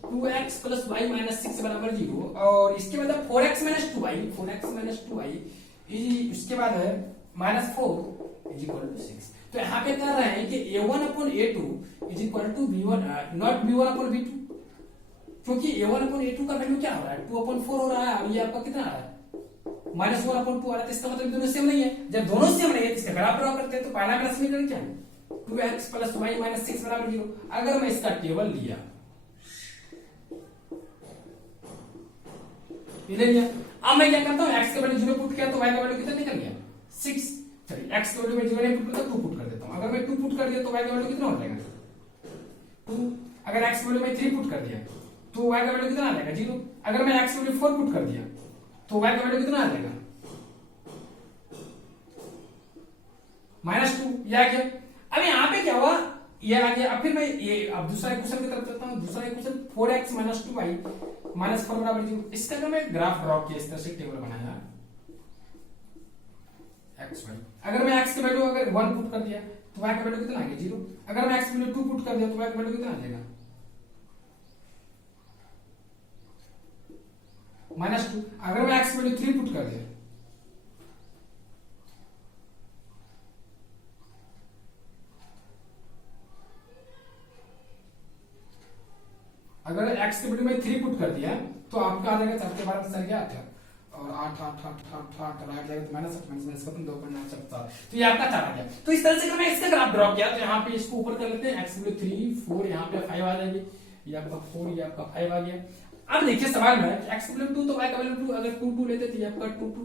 2x + y - 6 = 0 और इसके बाद 4x - 2y इसके बाद है -4 = 6। तो यहाँ पे कर रहे हैं कि a1 / a2 = b1 not b1 / b2, क्योंकि a1 / a2 का वैल्यू क्या हो रहा है 2/4 हो रहा है और ये आपका कितना आ रहा है -1/2 आ रहा है। तो इसका मतलब दोनों सेम नहीं है। जब दोनों सेम नहीं है तो इसका ग्राफ ड्रॉ करते हैं। तो पहला मेरा समीकरण क्या है 2x + y - 6 = 0। अगर मैं इसका टेबल लिया, ले लिया, अब मैं क्या करता हूँ x का वैल्यू 0 पुट किया तो y का वैल्यू कितना निकल गया 6। चलिए x का वैल्यू मैं 0 नहीं पुट करता 2 पुट कर देता हूँ। अगर मैं 2 पुट कर दिया तो y का वैल्यू कितना हो जाएगा 2। अगर x वैल्यू मैं 3 पुट कर दिया तो y का वैल्यू कितना आ जाएगा 0। अगर मैं x वैल्यू 4 पुट कर दिया तो y का वैल्यू कितना आ जाएगा -2 ये आ गया। अब यहाँ पे क्या हुआ, ये आ गया। अब फिर मैं ये अब दूसरा इक्वेशन की तरफ चलता हूँ। दूसरा equation 4x minus 2y minus 4 बराबर 0। इसका अगर मैं ग्राफ ड्रॉ किया, इस तरह से टेबल बनाया x y, अगर मैं x की वैल्यू अगर 1 पुट कर दिया तो y का वैल्यू कितना आ गया 0। अगर मैं x की वैल्यू 2 पुट कर दिया तो y का वैल्यू कितना आ जाएगा -2। अगर मैं x की वैल्यू 3 पुट कर दिया, अगर x की वैल्यू में 3 पुट कर दिया तो आपका आ जाएगा 4 के 12 चल गया 8 और 8 8 8 8 8 राइट जाएगा तो -8 माइनस का 2.9 तो ये आपका 4 आ गया। तो इस तरह से अगर मैं इसका ग्राफ ड्रॉ किया तो यहाँ पे इसको ऊपर कर लेते हैं, x की वैल्यू 3 4 यहाँ पे 5 आ जाएगी, ये आपका 4 ये आपका 5 आ गया। अब देखिए सवाल में x की वैल्यू 2 तो y का वैल्यू 2, अगर 2 2 लेते तो ये आपका 2 2,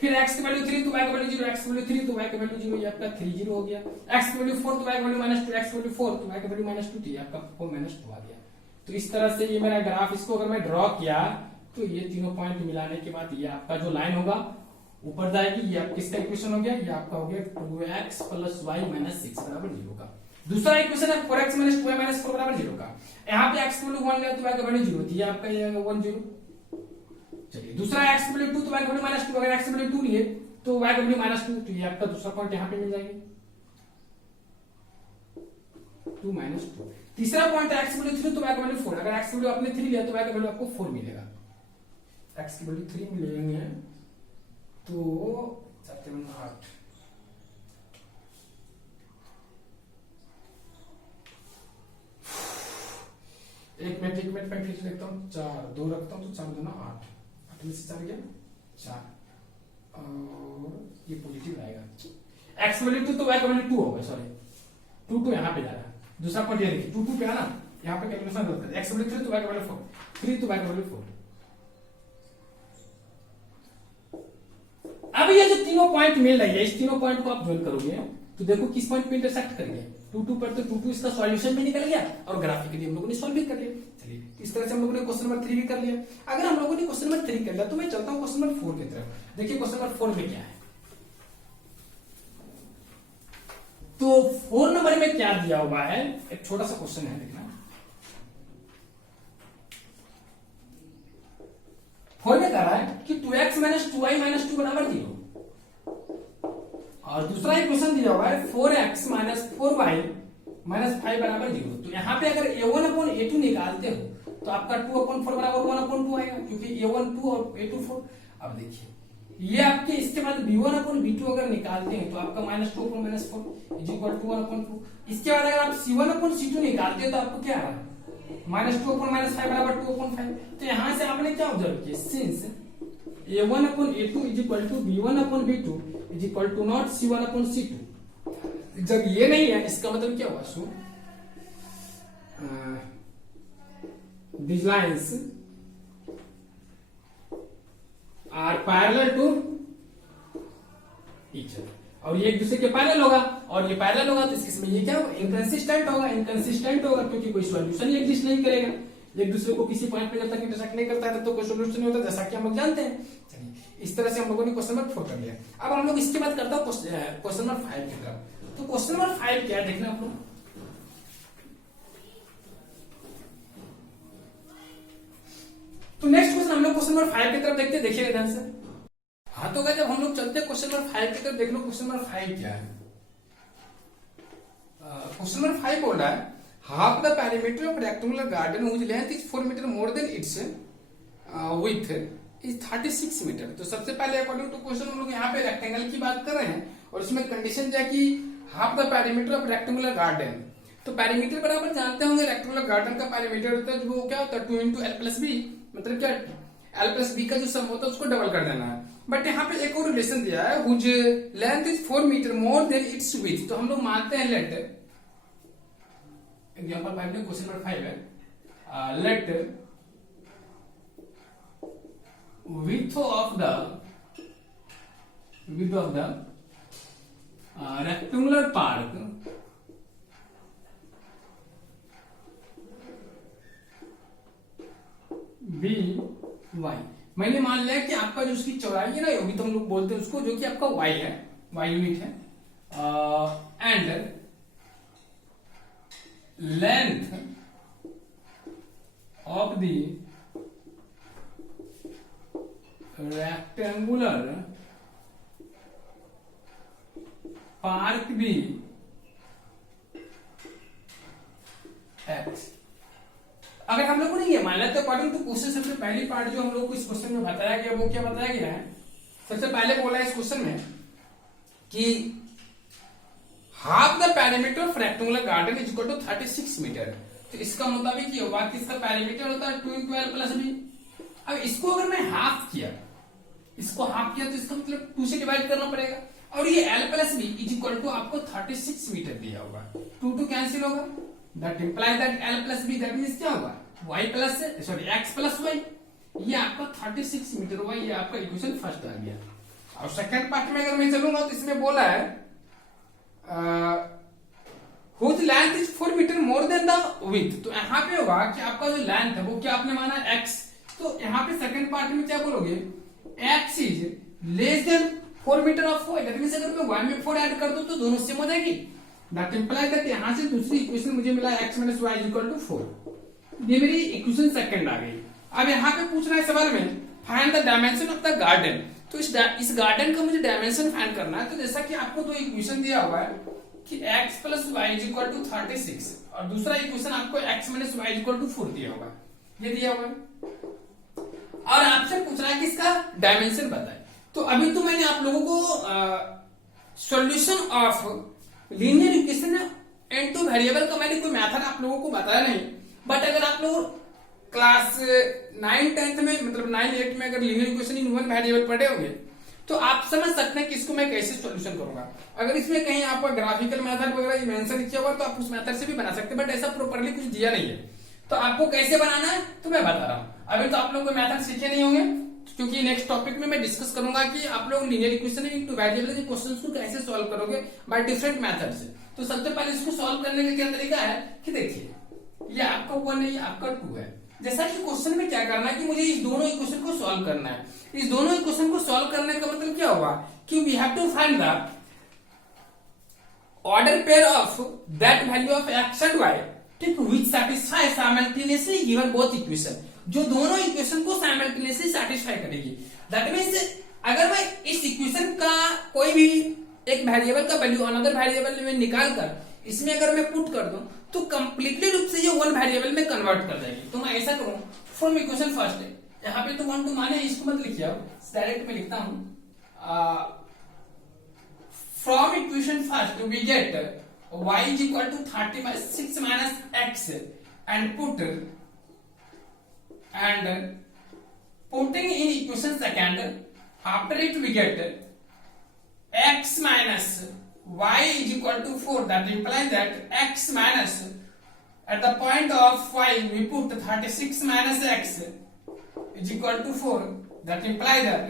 फिर x की वैल्यू 3 तो y का वैल्यू 0, x की वैल्यू 3 तो y का वैल्यू 0, ये आपका 3 0 हो गया। x की वैल्यू 4 तो y का वैल्यू -2, x की वैल्यू 4 तो y का वैल्यू -2, तो ये आपका 4 -2 आ गया। तो इस तरह से ये मेरा ग्राफ, इसको अगर मैं ड्रॉ किया तो ये तीनों पॉइंट मिलाने के बाद ये आपका जो लाइन होगा ऊपर जाएगी। ये आपका किसका इक्वेशन हो गया, ये आपका हो गया 2x + y - 6 बराबर 0 का। दूसरा इक्वेशन है 4x - 2y - 4 बराबर 0 का। यहाँ पे x की वैल्यू 1 लिया तो y का वैल्यू 0 थी, आपका ये 1 0। चलिए दूसरा x की वैल्यू 2 तो y का वैल्यू -2, अगर x की वैल्यू 2 लिए तो y का वैल्यू -2, तो ये आपका दूसरा पॉइंट यहाँ पे मिल जाएगी 2 -2। तीसरा पॉइंट है x की वैल्यू 3 तो y का वैल्यू 4, अगर x की वैल्यू आपने 3 लिया तो y का वैल्यू आपको 4 मिलेगा। x की वैल्यू 3 मिलेंगे तो 7 8 एक मिनट मैं फिर देखता हूँ, 4 2 रखता हूँ तो 4 2 8, 8 में से 4 गया 4 और ये पॉजिटिव आएगा। x की वैल्यू 2 तो y का वैल्यू 2 होगा, सॉरी 2 2 यहाँ पे जा रहा है। दूसरा पॉइंट ये देखिए 2 2 पे आना, यहाँ पे कैलकुलेशन गलत है। x की वैल्यू 3 तो y का वैल्यू 4, 3 तो y का वैल्यू 4। अब ये जो तीनों पॉइंट मिल रही है, इस तीनों पॉइंट को आप ज्वाइन करोगे तो देखो किस पॉइंट पे इंटरसेक्ट करेंगे। 2 2 पर तो 2 2 इसका सॉल्यूशन भी निकल गया और ग्राफिकली हम लोगों ने सॉल्व भी कर लिया। चलिए इस तरह से हम लोगों ने क्वेश्चन नंबर 3 भी कर लिया। अगर हम लोगों ने क्वेश्चन नंबर 3 कर लिया तो मैं चलता हूं क्वेश्चन नंबर 4 की तरफ। देखिए क्वेश्चन नंबर 4 में क्या है, तो 4 नंबर में क्या दिया हुआ है, एक छोटा सा क्वेश्चन है, देखना 4 में कह रहा है कि 2x - 2y - 2 बराबर 0, और दूसरा इक्वेशन दिया हुआ है 4x - 4y - 5 बराबर 0। तो यहाँ पे अगर a1/a2 निकालते हो तो आपका 2/4 बराबर 1/2 आएगा, क्योंकि a1 2 और a2 4। अब देखिए ये आपके इसके बाद b1/b2 अगर निकालते हैं तो आपका -2/4 - 4 इज इक्वल टू 1/2। इसके बाद अगर आप c1/c2 निकालते हो तो आपको क्या आ रहा है -2/5 बराबर 2/5। तो यहां से आपने क्या ऑब्जर्व किया, since a1/a2 is equal to b1/b2 is equal to not c1/c2। जब ये नहीं है इसका मतलब क्या हुआ, सो these lines are parallel to each other, और ये एक दूसरे के पैरेलल होगा, और ये पैरेलल होगा तो इस केस में ये क्या होगा, इनकंसिस्टेंट होगा। इनकंसिस्टेंट होगा क्योंकि कोई सॉल्यूशन ही एग्जिस्ट नहीं करेगा, एक दूसरे को किसी पॉइंट पे जब तक इंटरसेक्ट नहीं करता है तो कोई सॉल्यूशन नहीं होता, जैसा कि हम लोग जानते हैं। चलिए इस तरह से हम लोगों ने क्वेश्चन नंबर 4 कर लिया। अब हम लोग इसके बाद करता हूं क्वेश्चन नंबर 5 की तरफ। तो क्वेश्चन नंबर 5 क्या है देखना आप लोग, तो नेक्स्ट क्वेश्चन हम लोग क्वेश्चन नंबर 5 की तरफ देखते हैं, देखिएगा ध्यान से। हाँ तो जब हम लोग चलते हैं क्वेश्चन नंबर 5 की तरफ, देख लो क्वेश्चन नंबर 5 क्या है। क्वेश्चन नंबर 5 बोल रहा है half the perimeter of rectangular garden whose length is 4 meter more than its width is 36 metre. तो सबसे पहले अकॉर्डिंग टू क्वेश्चन हम लोग यहाँ पे रेक्टेंगल की बात कर रहे हैं और इसमें कंडीशन क्या कि half the perimeter of rectangular garden. तो पेरीमीटर बराबर जानते होंगे, रेक्टेंगुलर गार्डन का पेरीमीटर होता है वो क्या होता है 2 × l+b, मतलब क्या l+b का जो सम होता है उसको डबल कर देना है। बट यहाँ पे एक और रिलेशन दिया है whose length is 4 metre more than its width। तो हम लोग मानते हैं लेट एग्जाम्पल 5 में क्वेश्चन नंबर 5 है, let width of the rectangular park be Y. मैंने मान लिया कि आपका जो उसकी चौड़ाई है ना, अभी तो हम लोग बोलते हैं उसको, जो कि आपका वाई है, वाई यूनिट है, एंड अगर हम लोग को नहीं ये मानना तो अकॉर्डिंग टू क्वेश्चन सबसे पहली पार्ट जो हम लोग को इस क्वेश्चन में बताया गया वो क्या बताया गया है, सबसे पहले बोला है इस क्वेश्चन में कि half the perimeter of rectangular garden is equal to 36 metre. तो इसका मुताबिक ये होगा कि इसका पेरीमीटर होता है 2 × l + b। अब इसको अगर मैं हाफ किया, इसको हाफ किया तो इसका मतलब 2 से डिवाइड करना पड़ेगा, और ये l + b is equal to आपको 36 मीटर दिया होगा। 2 कैंसिल होगा, that implies that l + b that means क्या होगा x + y। ये आपका 36 मीटर हुआ, ये आपका इक्वेशन फर्स्ट आ गया। और सेकंड पार्ट में अगर मैं चलूंगा तो इसमें बोला है whose length is 4 metre more than the width। तो यहाँ पे होगा कि आपका जो लेंथ है वो क्या आपने माना x, तो यहाँ पे सेकंड पार्ट में क्या बोलोगे, x is less than 4 metre of y। That means अगर मैं y में 4 ऐड कर दूं तो दोनों सेम हो जाएगी। दैट इंप्लाइज दैट यहाँ से दूसरी इक्वेशन मुझे मिला x - y = 4। ये मेरी इक्वेशन सेकंड आ गई। अब यहाँ पे पूछ रहा है सवाल में find the dimension of the garden. तो इस गार्डन का मुझे डायमेंशन फाइंड करना है। तो जैसा कि आपको दो इक्वेशन दिया हुआ है कि x + y = 36 और दूसरा इक्वेशन आपको x - y = 4 दिया होगा, ये दिया हुआ है और आपसे पूछ रहा है कि इसका डायमेंशन बताए। तो अभी तो मैंने आप लोगों को solution of linear equation into variable का मैंने कोई मेथड आप लोगों को बताया नहीं, बट अगर आप लोग क्लास 9 10th में मतलब 9 8 में अगर linear equation in one variable पढ़े होंगे तो आप समझ सकते हैं कि इसको मैं कैसे सॉल्यूशन करूंगा। अगर इसमें कहीं आपका ग्राफिकल मेथड वगैरह मेंशन किया हुआ तो आप उस मेथड से भी बना सकते हैं, बट ऐसा प्रॉपर्ली कुछ दिया नहीं है। तो आपको कैसे बनाना है तो मैं बता रहा हूँ। अभी तो आप लोग को मेथड सीखे नहीं होंगे, क्योंकि नेक्स्ट टॉपिक में मैं डिस्कस करूंगा कि आप लोग लीनियर इक्वेशन इनटू वेरिएबल के क्वेश्चंस को कैसे सॉल्व करोगे बाय डिफरेंट मेथड से। तो सबसे पहले इसको सॉल्व करने का क्या तरीका है कि देखिए, ये आपका 1 है, ये आपका 2 है। जैसा कि क्वेश्चन में क्या करना है कि मुझे इस दोनों इक्वेशन को सॉल्व करना है। इस दोनों इक्वेशन को सॉल्व करने का मतलब क्या होगा कि we have to find the order pair of that value of x and y, ठीक, which satisfy simultaneously given both equation, जो दोनों इक्वेशन को साइमल्टेनियसली सैटिस्फाई करेगी। दैट मींस अगर मैं इस इक्वेशन का कोई भी एक वेरिएबल का वैल्यू अनदर वेरिएबल में निकाल कर इसमें अगर मैं पुट कर दूं तो कंप्लीटली रूप से ये वन वेरिएबल में कन्वर्ट कर जाएगी। तो मैं ऐसा करूं, फ्रॉम इक्वेशन फर्स्ट है, यहाँ पे तो 1 2 माने इसको मत लिखिए, डायरेक्ट में लिखता हूं। From equation first we get y = 36 - x and putting in equation second, after it we get x minus y = 4. That implies that x minus at the point of y we put 36 minus x is equal to 4. That implies that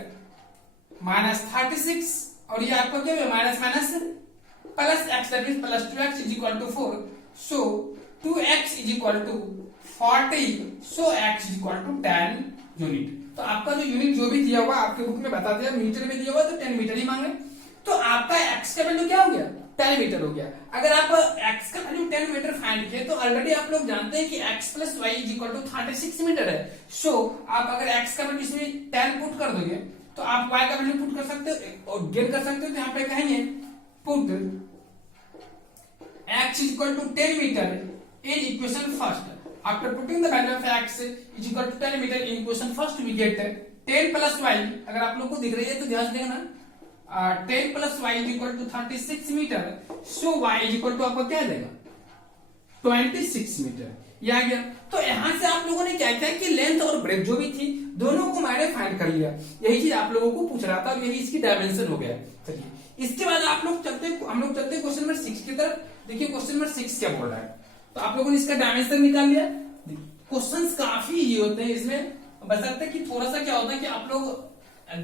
minus 36 और ये आपको क्या है minus minus plus x, that means plus 2x is equal to 4. So 2x is equal to 40. So x is equal to 10 unit. तो आपका जो unit जो भी दिया हुआ आपके बुक में बता दिया, मीटर में दिया हुआ तो 10 मीटर ही मांगे। तो आपका x का वैल्यू क्या हो गया 10 मीटर हो गया। अगर आप x का वैल्यू 10 मीटर फाइंड किए तो ऑलरेडी आप लोग जानते हैं कि x + y = 36 मीटर है। सो आप अगर x का वैल्यू इसमें 10 पुट कर दोगे तो आप y का वैल्यू पुट कर सकते हो और गेट कर सकते हो। तो यहाँ पे कहेंगे put x = 10 metre in equation first. After putting the value of x is equal to 10 meter in equation first, we get 10 plus y। अगर आप लोग को दिख रही है तो ध्यान देना, 10 plus y is equal to 36 metre. So y is equal to आपको क्या देगा 26 मीटर, ये आ गया। तो यहाँ से आप लोगों ने क्या किया कि लेंथ और ब्रेथ जो भी थी दोनों को मैंने फाइंड कर लिया। यही चीज आप लोगों को पूछ रहा था और यही इसकी डायमेंशन हो गया। चलिए इसके बाद हम लोग चलते क्वेश्चन नंबर 6 की तरफ। देखिए क्वेश्चन नंबर 6 क्या बोल रहा है। तो आप लोगों ने इसका डायमेंशन निकाल लिया। क्वेश्चंस काफी इजी होते हैं इसमें, बशर्ते कि थोड़ा सा क्या होता है कि आप लोग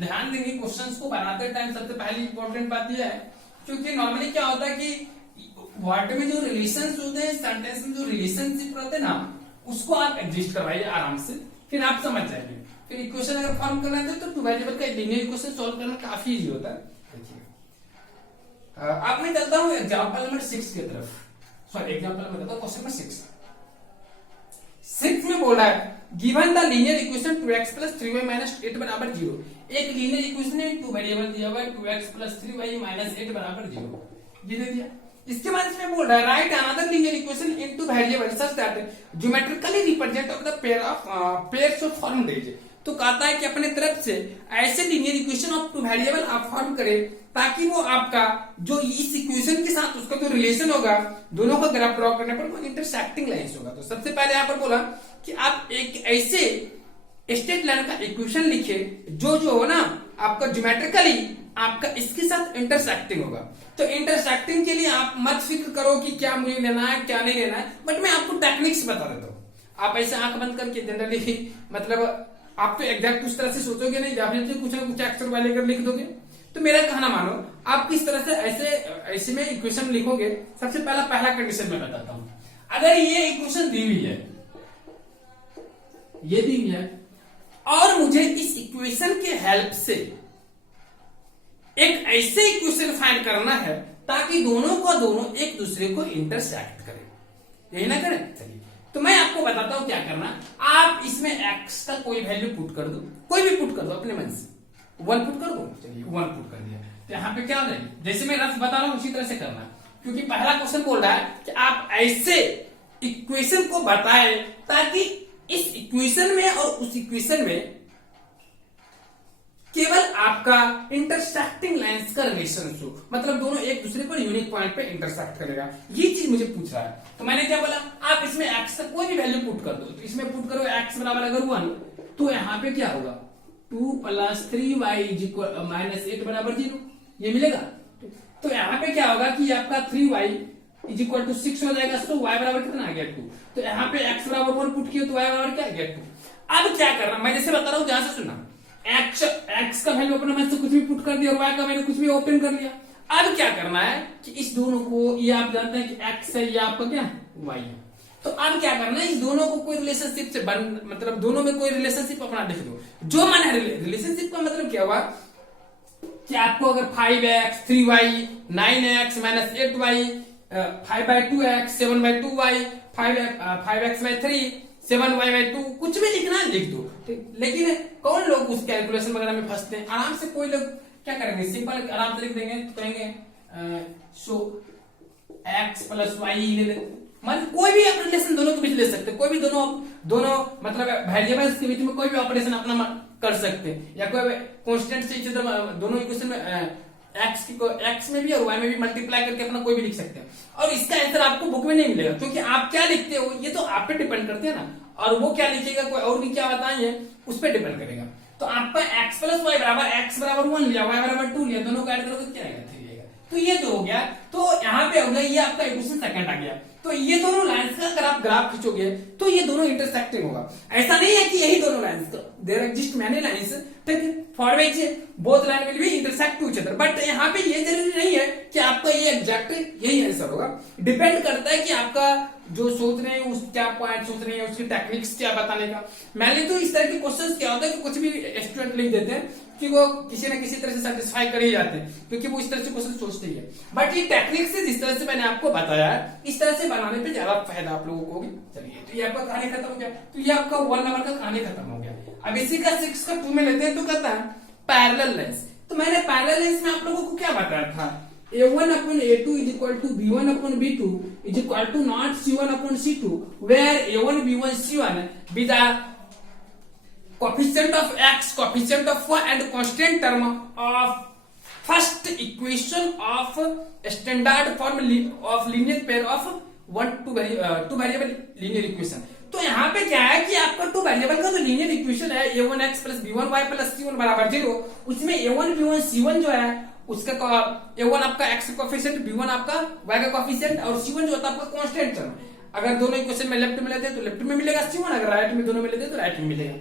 ध्यान देंगे क्वेश्चंस को बनाते टाइम। सबसे पहली इंपॉर्टेंट बात यह है क्योंकि नॉर्मली क्या होता है कि वर्ड में जो रिलेशंस होते हैं, सेंटेंस में जो रिलेशनशिप रहते हैं ना, उसको आप एडजस्ट करवाइए आराम से, फिर आप समझ जाएंगे। फिर इक्वेशन अगर फॉर्म करना है तो टू वेरिएबल का लीनियर इक्वेशन सॉल्व करना काफी इजी होता है। अब मैं चलता हूँ एग्जाम्पल नंबर 6 की तरफ। सॉरी एग्जाम्पल में बताता हूँ क्वेश्चन नंबर 6 में बोल रहा है given the linear equation 2x + 3y - 8 = 0। एक लीनियर इक्वेशन है, टू वेरिएबल दिया हुआ है 2x + 3y - 8 = 0, ये दे दिया। इसके बाद इसमें बोल रहा है right another linear equation into variable such that geometrically represent of the pairs of form दीजिए। तो कहता है कि अपने तरफ से ऐसे linear equation of two variable आप फॉर्म करें ताकि वो आपका जो इस इक्वेशन के साथ उसका जो रिलेशन होगा दोनों का ग्राफ ड्रॉ करने पर वो इंटरसेक्टिंग लाइंस होगा। तो सबसे पहले यहाँ पर बोला कि आप एक ऐसे स्ट्रेट लाइन का इक्वेशन लिखे जो हो ना आपका ज्योमेट्रिकली आपका इसके साथ इंटरसेक्टिंग होगा। तो इंटरसेक्टिंग के लिए आप मत फिक्र करो कि क्या मुझे लेना है क्या नहीं लेना है, बट मैं आपको टेक्निक्स बता देता हूँ। आप ऐसे आंख बंद करके जनरली मतलब आप तो एग्जैक्ट उस तरह से सोचोगे नहीं, आप कुछ ना कुछ अक्षर वाले कर लिख दोगे। तो मेरा कहना मानो आप किस तरह से ऐसे में इक्वेशन लिखोगे। सबसे पहला कंडीशन मैं बताता हूं। अगर ये इक्वेशन दी हुई है, ये दी हुई है और मुझे इस इक्वेशन के हेल्प से एक ऐसे इक्वेशन फाइंड करना है ताकि दोनों का दोनों एक दूसरे को इंटरसेक्ट करें, यही ना करें। चलिए तो मैं आपको बताता हूं क्या करना। आप इसमें x का कोई वैल्यू पुट कर दो, कोई भी पुट कर दो अपने मन से, 1 पुट कर दो। चलिए 1 पुट कर दिया तो यहाँ पे क्या हो जाएगी, जैसे मैं रफ बता रहा हूं उसी तरह से करना, क्योंकि पहला क्वेश्चन बोल रहा है कि आप ऐसे इक्वेशन को बताएं ताकि इस इक्वेशन में और उस इक्वेशन में केवल आपका इंटरसेक्टिंग लाइंस का रिलेशन हो, मतलब दोनों एक दूसरे पर यूनिक पॉइंट पे इंटरसेक्ट करेगा। ये चीज मुझे पूछ रहा है। तो मैंने क्या बोला, आप इसमें x का कोई भी वैल्यू पुट कर दो। तो इसमें पुट करो x बराबर अगर 1, तो यहाँ पे क्या होगा 2 + 3y माइनस 8 बराबर 0, ये मिलेगा। तो यहाँ पे क्या होगा कि आपका 3y = 6 हो जाएगा। तो y बराबर कितना आ गया 2। तो यहाँ पे x बराबर 1 पुट किया तो y बराबर क्या आ गया 2। अब क्या करना, मैं जैसे बता रहा हूँ ध्यान से सुनना। x का वैल्यू अपने मन से कुछ भी पुट कर दिया और y का वैल्यू कुछ भी ओपन कर लिया। अब क्या करना है कि इस दोनों को, ये आप जानते हैं कि x है, ये आपका क्या y है। तो अब क्या करना है, इस दोनों को कोई रिलेशनशिप से मतलब दोनों में कोई रिलेशनशिप अपना लिख दो जो मन है। रिलेशनशिप का मतलब क्या हुआ कि आपको अगर 5x 3y 9x minus 8y 5/2x 7/2y 5x/3 7y/2 कुछ भी लिखना है लिख दो, ठीक। लेकिन कौन लोग उस कैलकुलेशन वगैरह में फंसते हैं। आराम से कोई लोग क्या करेंगे, सिंपल आराम से लिख देंगे। तो कहेंगे सो x + y ले लेते, मतलब कोई भी आप रिलेशन दोनों के बीच ले सकते हैं। कोई भी दोनों मतलब वेरिएबल्स के बीच में कोई भी ऑपरेशन अपना कर सकते हैं, या कोई कांस्टेंट से दोनों इक्वेशन में x में भी और y में भी मल्टीप्लाई करके अपना कोई भी लिख सकते हैं। और इसका आंसर आपको बुक में नहीं मिलेगा, क्योंकि आप क्या लिखते हो ये तो आप पे डिपेंड करते हैं ना, और वो क्या लिखेगा कोई और भी क्या बताएंगे उस पर डिपेंड करेगा। तो आपका x + y बराबर x बराबर 1 लिया, y बराबर 2 लिया, दोनों का ऐड करोगे तो क्या आएगा 3 आएगा। तो ये तो हो गया। तो यहाँ पे हो गया, ये आपका इक्वेशन सेकंड आ गया। तो ये दोनों लाइंस का अगर आप ग्राफ खींचोगे तो ये दोनों इंटरसेक्टिंग होगा। ऐसा नहीं है कि यही दोनों लाइंस का, देयर एग्जिस्ट मेनी लाइंस, ठीक, for which both line will be intersect to each other. But यहाँ पे ये जरूरी नहीं है कि आपका ये एग्जैक्ट यही आंसर होगा। डिपेंड करता है कि आपका जो सोच रहे हैं उस क्या पॉइंट सोच रहे हैं, उसकी टेक्निक्स क्या बताने का। मैंने तो इस तरह के क्वेश्चंस क्या होता है कि कुछ भी स्टूडेंट लिख देते हैं कि वो किसी न किसी तरह से सेटिस्फाई कर ही जाते हैं, क्योंकि वो इस तरह से क्वेश्चन सोचते ही है। बट ये टेक्निक्स जिस तरह से मैंने आपको बताया है, इस तरह से बनाने पे ज्यादा फायदा आप लोगों को होगी। चलिए तो ये आपका कहानी खत्म हो गया। तो ये आपका 1 नंबर का कहानी खत्म हो गया। अब इसी का 6 का 2 में लेते हैं। तो कहता है पैरेलल लाइंस। तो मैंने पैरेलल लाइंस में आप लोगों को क्या बताया था, a1/a2 = b1/b2 = not c1/c2 where a1 b1 c1 be the coefficient of x, coefficient of y and constant term of first equation of standard form of linear pair of two variable linear equation। तो यहाँ पे क्या है कि आपका 2 variable का जो linear equation है a1x + b1y + c1 बराबर 0, उसमें a1 b1 c1 जो है उसका a1 आपका x का कोएफिशिएंट, b1 आपका y का कोएफिशिएंट और c1 जो होता है आपका कांस्टेंट टर्म। अगर दोनों इक्वेशन में लेफ्ट में लेते हैं तो लेफ्ट में मिलेगा c1, अगर राइट में दोनों में लेते हैं तो राइट में मिलेगा।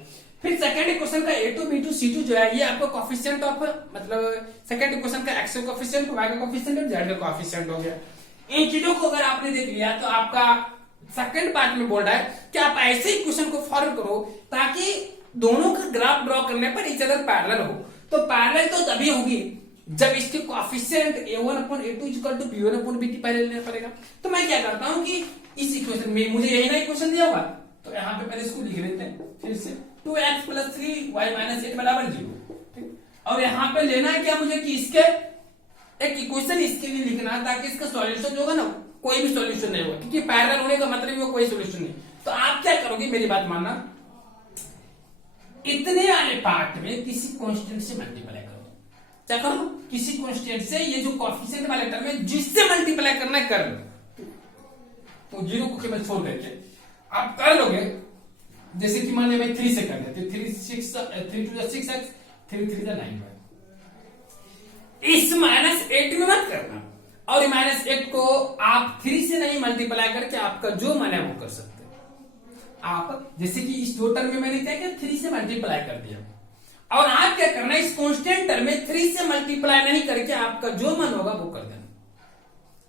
फिर सेकंड इक्वेशन का a2 b2 c2 जो है ये आपका कोएफिशिएंट ऑफ, मतलब सेकंड इक्वेशन का x का कोएफिशिएंट, y का कोएफिशिएंट और z का कोएफिशिएंट हो गया। इन चीजों को अगर आपने देख लिया तो आपका सेकंड पार्ट में बोल रहा है कि आप ऐसे इक्वेशन को फॉलो करो ताकि दोनों का ग्राफ ड्रॉ करने पर ईच अदर पैरेलल हो। तो पैरेलल तो तभी होगी जब इसके कोएफिशिएंट a1/a2 = b1/bt पैरेलल लेना पड़ेगा। तो मैं क्या करता हूं कि इस इक्वेशन में मुझे यही ना इक्वेशन दिया हुआ, तो यहाँ पे पहले इसको लिख लेते हैं फिर से 2x + 3y - 8 = 0, ठीक। और यहाँ पे लेना है क्या मुझे कि इसके एक इक्वेशन इसके लिए लिखना ताकि इसका सॉल्यूशन जो होगा ना कोई भी सॉल्यूशन नहीं होगा, क्योंकि पैरेलल होने का मतलब वो कोई सॉल्यूशन नहीं। तो आप क्या करोगे, मेरी बात मानना, इतने वाले पार्ट में किसी कांस्टेंट से मल्टीप्लाई करो। क्या करो, किसी कांस्टेंट से, ये जो कोएफिशिएंट वाले टर्म है जिससे मल्टीप्लाई करना है कर लो। तो जीरो को केवल छोड़ करके आप कर लोगे। जैसे कि मान लिया 3 से कर देते, 3 2 6x, 3 3 9। इस -8 में मत करना, और -8 को आप 3 से नहीं मल्टीप्लाई करके आपका जो मन है वो कर सकते हैं आप। जैसे कि इस दो टर्म में मैंने क्या किया, 3 से मल्टीप्लाई कर दिया, और आप क्या करना है, इस कांस्टेंट टर्म में 3 से मल्टीप्लाई नहीं करके आपका जो मन होगा वो कर देना।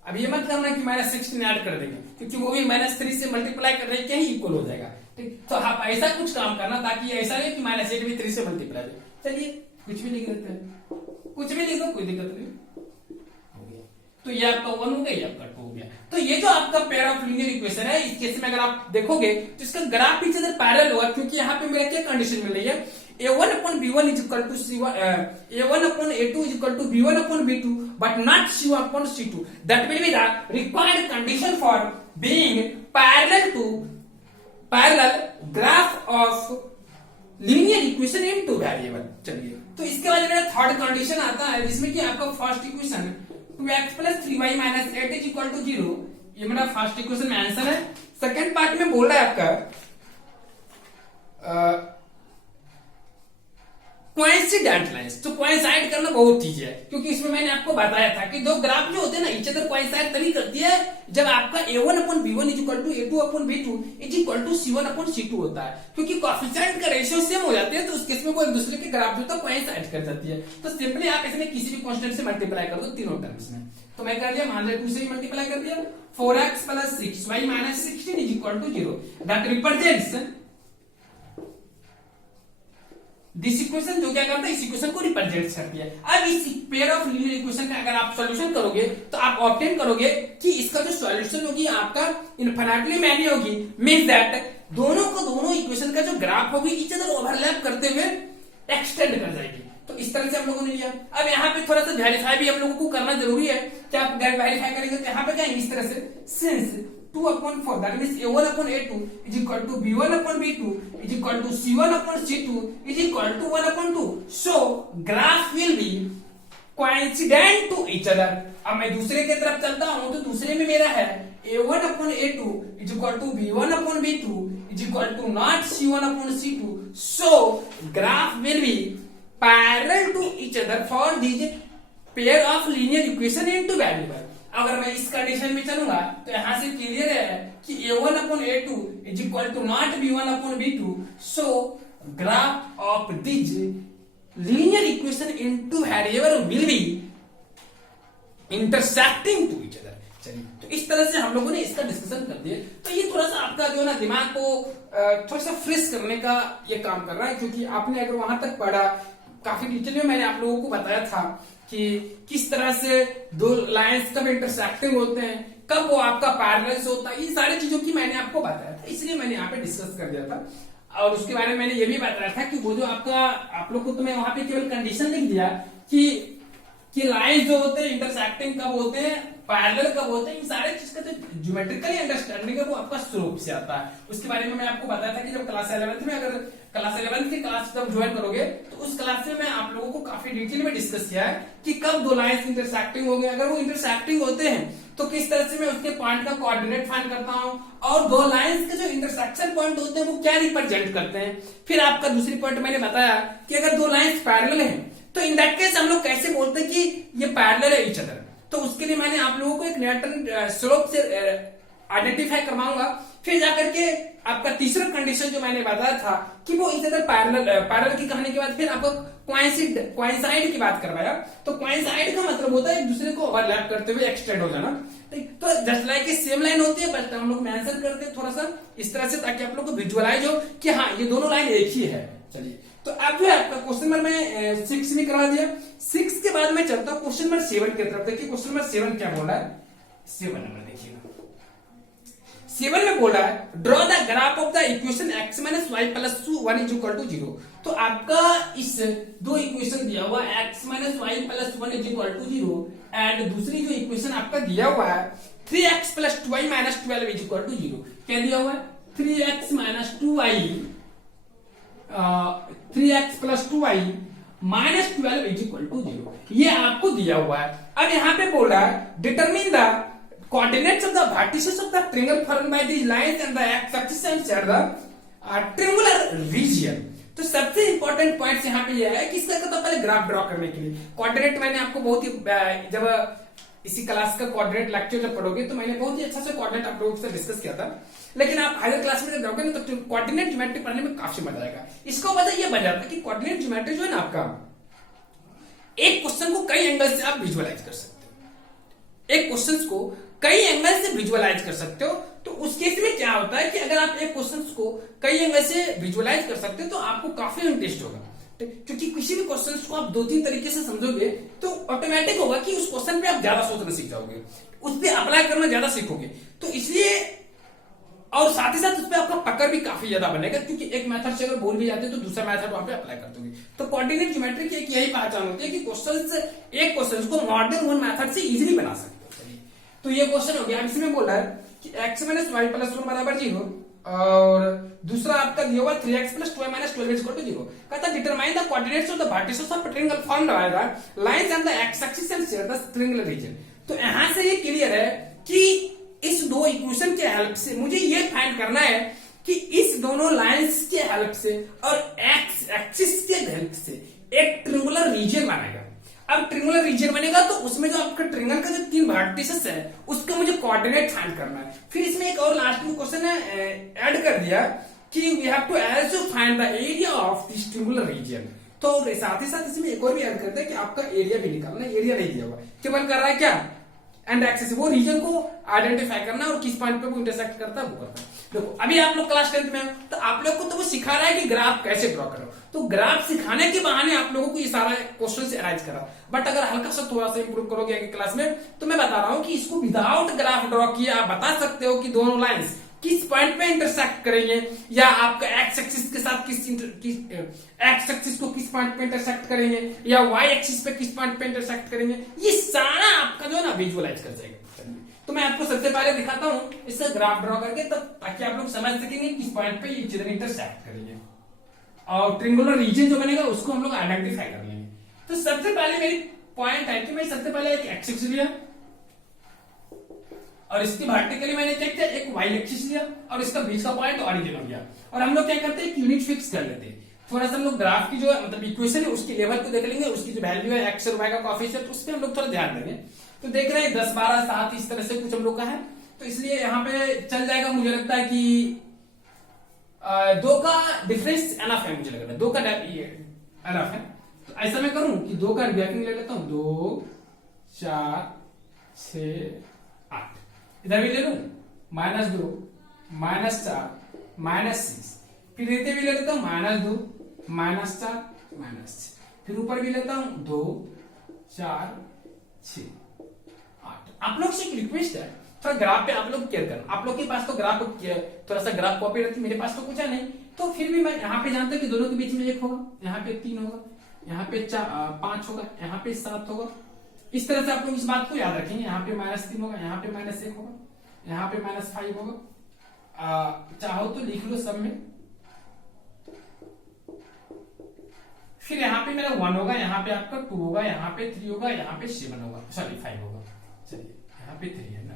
अब ये मत करना कि -16 ऐड कर देंगे, क्योंकि वो भी -3 से मल्टीप्लाई करने के ही इक्वल हो जाएगा। ठीक, तो आप ऐसा कुछ काम करना ताकि ऐसा नहीं कि -8 भी 3 से मल्टीप्लाई हो। चलिए कुछ भी लिख देते हैं, कुछ भी लिख दो, कोई दिक्कत नहीं। तो ये आपका 1 हो गया, ये आपका 2 हो गया। तो ये जो आपका पेयर ऑफ लीनियर इक्वेशन है, इस केस में अगर आप देखोगे तो इसका ग्राफ पीछे से पैरेलल होगा, क्योंकि यहाँ पे मेरा क्या कंडीशन मिल रही है, a1/b1 is equal to c1, a1/a2 is equal to b1/b2 but not c1/c2. That will be the required condition for being parallel graph of linear equation in two variable। चलिए, तो इसके बाद मेरा थर्ड कंडीशन आता है, जिसमें कि आपका first equation 2x + 3y - 8 is equal to 0। ये मेरा फर्स्ट इक्वेशन में आंसर है। सेकंड पार्ट में बोल रहा है आपका कोइंसिडेंट लाइंस। तो कोइंसाइड करना बहुत ईजी है, क्योंकि इसमें मैंने आपको बताया था कि दो ग्राफ जो होते हैं ना, ईच अदर कोइंसाइड तभी करती है जब आपका a1/b1 = a2/b2 = c1/c2 होता है, क्योंकि कोएफिशिएंट का रेशियो सेम हो जाते हैं, तो उस केस में वो एक दूसरे के ग्राफ जो होता है कोइंसाइड कर जाती है। तो सिंपली आप इसमें किसी भी कांस्टेंट से मल्टीप्लाई कर दो तीनों टर्म्स में। तो मैं कर लिया, मान लिया 2 से ही मल्टीप्लाई कर दिया। 4x + 6y - 16 = 0। That represents this equation, जो क्या करता है, इस इक्वेशन को रिप्रेजेंट करती है। अब इस पेयर ऑफ लीनियर इक्वेशन का अगर आप सॉल्यूशन करोगे तो आप ऑब्टेन करोगे कि इसका जो सॉल्यूशन होगी आपका इनफिनिटली मैनी होगी। मींस दैट दोनों को दोनों इक्वेशन का जो ग्राफ होगी ईच अदर ओवरलैप करते हुए एक्सटेंड कर जाएगी। तो इस तरह से हम लोगों ने लिया। अब यहाँ पे थोड़ा सा वेरीफाई भी हम लोगों को करना जरूरी है। क्या आप वेरीफाई करेंगे तो यहाँ पे क्या इस तरह से, since 2/4 that means a1/a2 is equal to b1/b2 is equal to c1/c2 is equal to 1/2। so graph will be coincident to each other। अब मैं दूसरे की तरफ चलता हूं तो दूसरे में मेरा है a1/a2 is equal to b1/b2 is equal to not c1/c2। so graph will be parallel to each other for these pair of linear equation into variable। अगर मैं इस कंडीशन में चलूंगा तो यहां से क्लियर है कि a1/a2 is equal to not b1/b2। so graph of this linear equation into variable will be intersecting to each other। चलिए, तो इस तरह से हम लोगों ने इसका डिस्कशन कर दिया। तो ये थोड़ा सा आपका जो है ना दिमाग को थोड़ा सा फ्रेश करने का ये काम कर रहा है, क्योंकि आपने अगर वहां तक पढ़ा, काफी डिटेल में मैंने आप लोगों को बताया था कि किस तरह से दो लाइंस कब इंटरसेक्टिंग होते हैं, कब वो आपका पैरेलल होता है, ये सारी चीजों की मैंने आपको बताया था, इसलिए मैंने यहाँ पे डिस्कस कर दिया था। और उसके बारे में मैंने ये भी बताया था कि वो जो आपका आप लोग को तो मैं वहां पे केवल कंडीशन लिख दिया कि लाइंस जो होते हैं इंटरसेक्टिंग कब होते हैं, पैरेलल कब होते हैं, इन सारे चीज का जो ज्योमेट्रिकली अंडरस्टैंडिंग है वो आपका स्लोप से आता है। उसके बारे में मैं आपको बताया था कि जब क्लास 11th में, अगर क्लास 11th की क्लास जब ज्वाइन करोगे तो उस क्लास में मैं आप लोगों को काफी डिटेल में डिस्कस किया है कि कब दो लाइंस इंटरसेक्टिंग हो गए, अगर वो इंटरसेक्टिंग होते हैं तो किस तरह से मैं उसके पॉइंट का कोऑर्डिनेट फाइंड करता हूं, और दो लाइंस के जो इंटरसेक्शन पॉइंट होते हैं वो क्या रिप्रेजेंट करते हैं। फिर आपका दूसरी पॉइंट मैंने बताया कि अगर दो लाइंस पैरेलल हैं तो इन दैट केस हम लोग कैसे बोलते हैं कि ये पैरेलल है ईच अदर। तो उसके लिए मैंने आप लोगों को एक न्यूटन स्लोप से आइडेंटिफाई करवाऊंगा। फिर जाकर के आपका तीसरा कंडीशन जो मैंने बताया था कि वो इस तरह पैरेलल की कहने के बाद फिर आपको कोइंसाइड की बात करवाया। तो कोइंसाइड का मतलब होता है एक दूसरे को ओवरलैप करते हुए एक्सटेंड हो जाना। तो जस्ट लाइक सेम लाइन होती है, बट हम लोग मेंशन करते हैं थोड़ा सा इस तरह से ताकि आप लोग को विजुअलाइज हो कि हाँ ये दोनों लाइन एक ही है। चलिए, तो अब जो है आपका क्वेश्चन नंबर मैं 6 भी करवा दिया। 6 के बाद मैं चलता हूं क्वेश्चन नंबर 7 की तरफ। देखिए क्वेश्चन नंबर 7 क्या बोल रहा है। 7 नंबर देखिएगा, 7 में बोला है draw the graph of the equation x minus y plus 1 is equal to 0। तो आपका इस दो इक्वेशन दिया हुआ है x minus y plus 1 is equal to 0 and दूसरी जो इक्वेशन आपका दिया हुआ है 3x plus 2y minus 12 is equal to 0। क्या दिया हुआ है 3x minus 2y 3x plus 2y minus 12 is equal to 0, ये आपको दिया हुआ है। अब यहाँ पे बोल रहा है determine the coordinates of the vertices of the triangle formed by these lines and the x-axis and share the triangular region। तो सबसे इंपॉर्टेंट पॉइंट्स यहाँ पे यह है कि इसका तो पहले ग्राफ ड्रॉ करने के लिए कोऑर्डिनेट मैंने आपको बहुत ही जब इसी क्लास का कोऑर्डिनेट लेक्चर जब पढ़ोगे तो मैंने बहुत ही अच्छा से कोऑर्डिनेट आप लोगों से डिस्कस किया था, लेकिन आप हायर क्लास में जब जाओगे ना तो कोऑर्डिनेट ज्योमेट्री पढ़ने में काफी मजा आएगा। इसको वजह ये बन जाता है कि कोऑर्डिनेट ज्योमेट्री जो है ना आपका एक क्वेश्चन को कई एंगल से आप विजुअलाइज कर सकते हो, एक क्वेश्चन को कई एंगल से विजुअलाइज कर सकते हो। तो उस केस में क्या होता है कि अगर आप एक क्वेश्चन को कई एंगल से विजुअलाइज कर सकते हो तो आपको काफी इंटरेस्ट होगा, क्योंकि किसी भी क्वेश्चन को आप 2-3 तरीके से समझोगे तो ऑटोमेटिक होगा कि उस क्वेश्चन पे आप ज्यादा सोचना सीख जाओगे, उस पर अप्लाई करना ज्यादा सीखोगे। तो इसलिए और साथ ही साथ उस पर आपका पकड़ भी काफी ज्यादा बनेगा, क्योंकि एक मेथड से अगर बोल भी जाते हैं तो दूसरा मेथड वहां पे अप्लाई कर दोगे। तो कोऑर्डिनेट ज्योमेट्री की एक यही पहचान होती है कि एक क्वेश्चन को मोर देन वन मेथड से इजीली बना सकते हो। तो ये क्वेश्चन हो गया। इसमें बोला है कि x माइनस वाई प्लस 1 बराबर 0 और दूसरा आपका दिया हुआ 3x plus 2y minus 12 equal to 0। कहता है determine the coordinates of the vertices of triangle formed by the lines and the x axis and share the triangular region. तो यहां से ये क्लियर है कि इस दो इक्वेशन के हेल्प से मुझे ये फाइंड करना है कि इस दोनों लाइंस के हेल्प से और x एक्सिस के हेल्प से एक ट्रायंगुलर रीजन बनेगा। अब ट्रायंगुलर रीजन बनेगा तो उसमें जो आपका ट्रायंगल का जो 3 वर्टिसेस है उसका मुझे कोऑर्डिनेट फाइंड करना है। फिर इसमें एक और लास्ट में क्वेश्चन है ऐड कर दिया कि we have to also find the area of this triangular region. तो साथ ही साथ इसमें एक और भी ऐड करते हैं कि आपका एरिया भी निकालना है। एरिया नहीं दिया हुआ, केवल कर रहा है क्या एंड एक्सिस, वो रीजन को आइडेंटिफाई करना और किस पॉइंट पे वो इंटरसेक्ट करता है वो करता है। देखो अभी आप लोग क्लास 10th में हो तो आप लोग को तो वो सिखा रहा है कि ग्राफ कैसे ड्रॉ करो, तो ग्राफ सिखाने के बहाने आप लोगों को ये सारा क्वेश्चन से अराइज करा। बट अगर हल्का सा थोड़ा सा इंप्रूव करोगे आगे क्लास में तो मैं बता रहा हूं कि इसको विदाउट ग्राफ ड्रॉ किए आप बता सकते हो कि दोनों लाइंस किस पॉइंट पे इंटरसेक्ट करेंगे, या आपका एक्स एक्सिस के साथ एक्स एक्सिस को किस पॉइंट पे इंटरसेक्ट करेंगे, या वाई एक्सिस पे किस पॉइंट पे इंटरसेक्ट करेंगे। ये सारा आपका जो है ना विजुअलाइज कर जाएगा। तो मैं आपको सबसे पहले दिखाता हूं इससे ग्राफ ड्रॉ करके, तब ताकि आप लोग समझ सकेंगे किस पॉइंट पे ये चीजें इंटरसेक्ट करेंगे और ट्रायंगुलर रीजन जो बनेगा उसको हम लोग आइडेंटिफाई कर लेंगे। तो सबसे पहले मेरी पॉइंट है कि मैं सबसे पहले एक एक्स एक्सिस लिया और इसकी वर्टिकली मैंने चेक किया, एक वाई एक्सिस लिया और इसका बीच का पॉइंट ओरिजिन हो गया। और हम लोग क्या करते हैं, एक यूनिट फिक्स कर लेते हैं। थोड़ा सा हम लोग ग्राफ की जो मतलब इक्वेशन है उसकी लेवल को देख लेंगे, उसकी जो वैल्यू है एक्स और वाई का कोएफिशिएंट उस पर हम लोग थोड़ा ध्यान देंगे। तो देख रहे हैं 10, 12, 7 इस तरह से कुछ हम लोग का है, तो इसलिए यहाँ पे चल जाएगा। मुझे लगता है कि 2 का डिफरेंस एनफ है, मुझे लग रहा है 2 का एनफ है। तो ऐसा मैं करूं कि 2 का गैपिंग ले लेता हूं, 2, 4, 6, 8 इधर भी ले लू, -2, -4, -6, फिर नीचे भी ले लेता हूं -2, -4, -6, फिर ऊपर भी लेता हूं 2, 4, 6, 8। आप लोग से एक रिक्वेस्ट है, थोड़ा ग्राफ पे आप लोग केयर करना। आप लोग के पास तो ग्राफ थोड़ा सा ग्राफ कॉपी रहती है, मेरे पास तो कुछ है नहीं, तो फिर भी मैं यहाँ पे जानता हूँ कि दोनों के बीच में 1 होगा, यहाँ पे 3 होगा, यहाँ पे 5 होगा, यहाँ पे 7 होगा। इस तरह से आप लोग इस बात को याद रखेंगे। यहाँ पे -3 होगा, यहाँ पे -1 होगा, यहाँ पे -5 होगा। चाहो तो लिख लो सब में। फिर यहाँ पे मेरा 1 होगा, यहाँ पे आपका 2 होगा, यहाँ पे 3 होगा, यहाँ पे 7 होगा, सॉरी 5 होगा। चलिए यहाँ पे 3 है ना।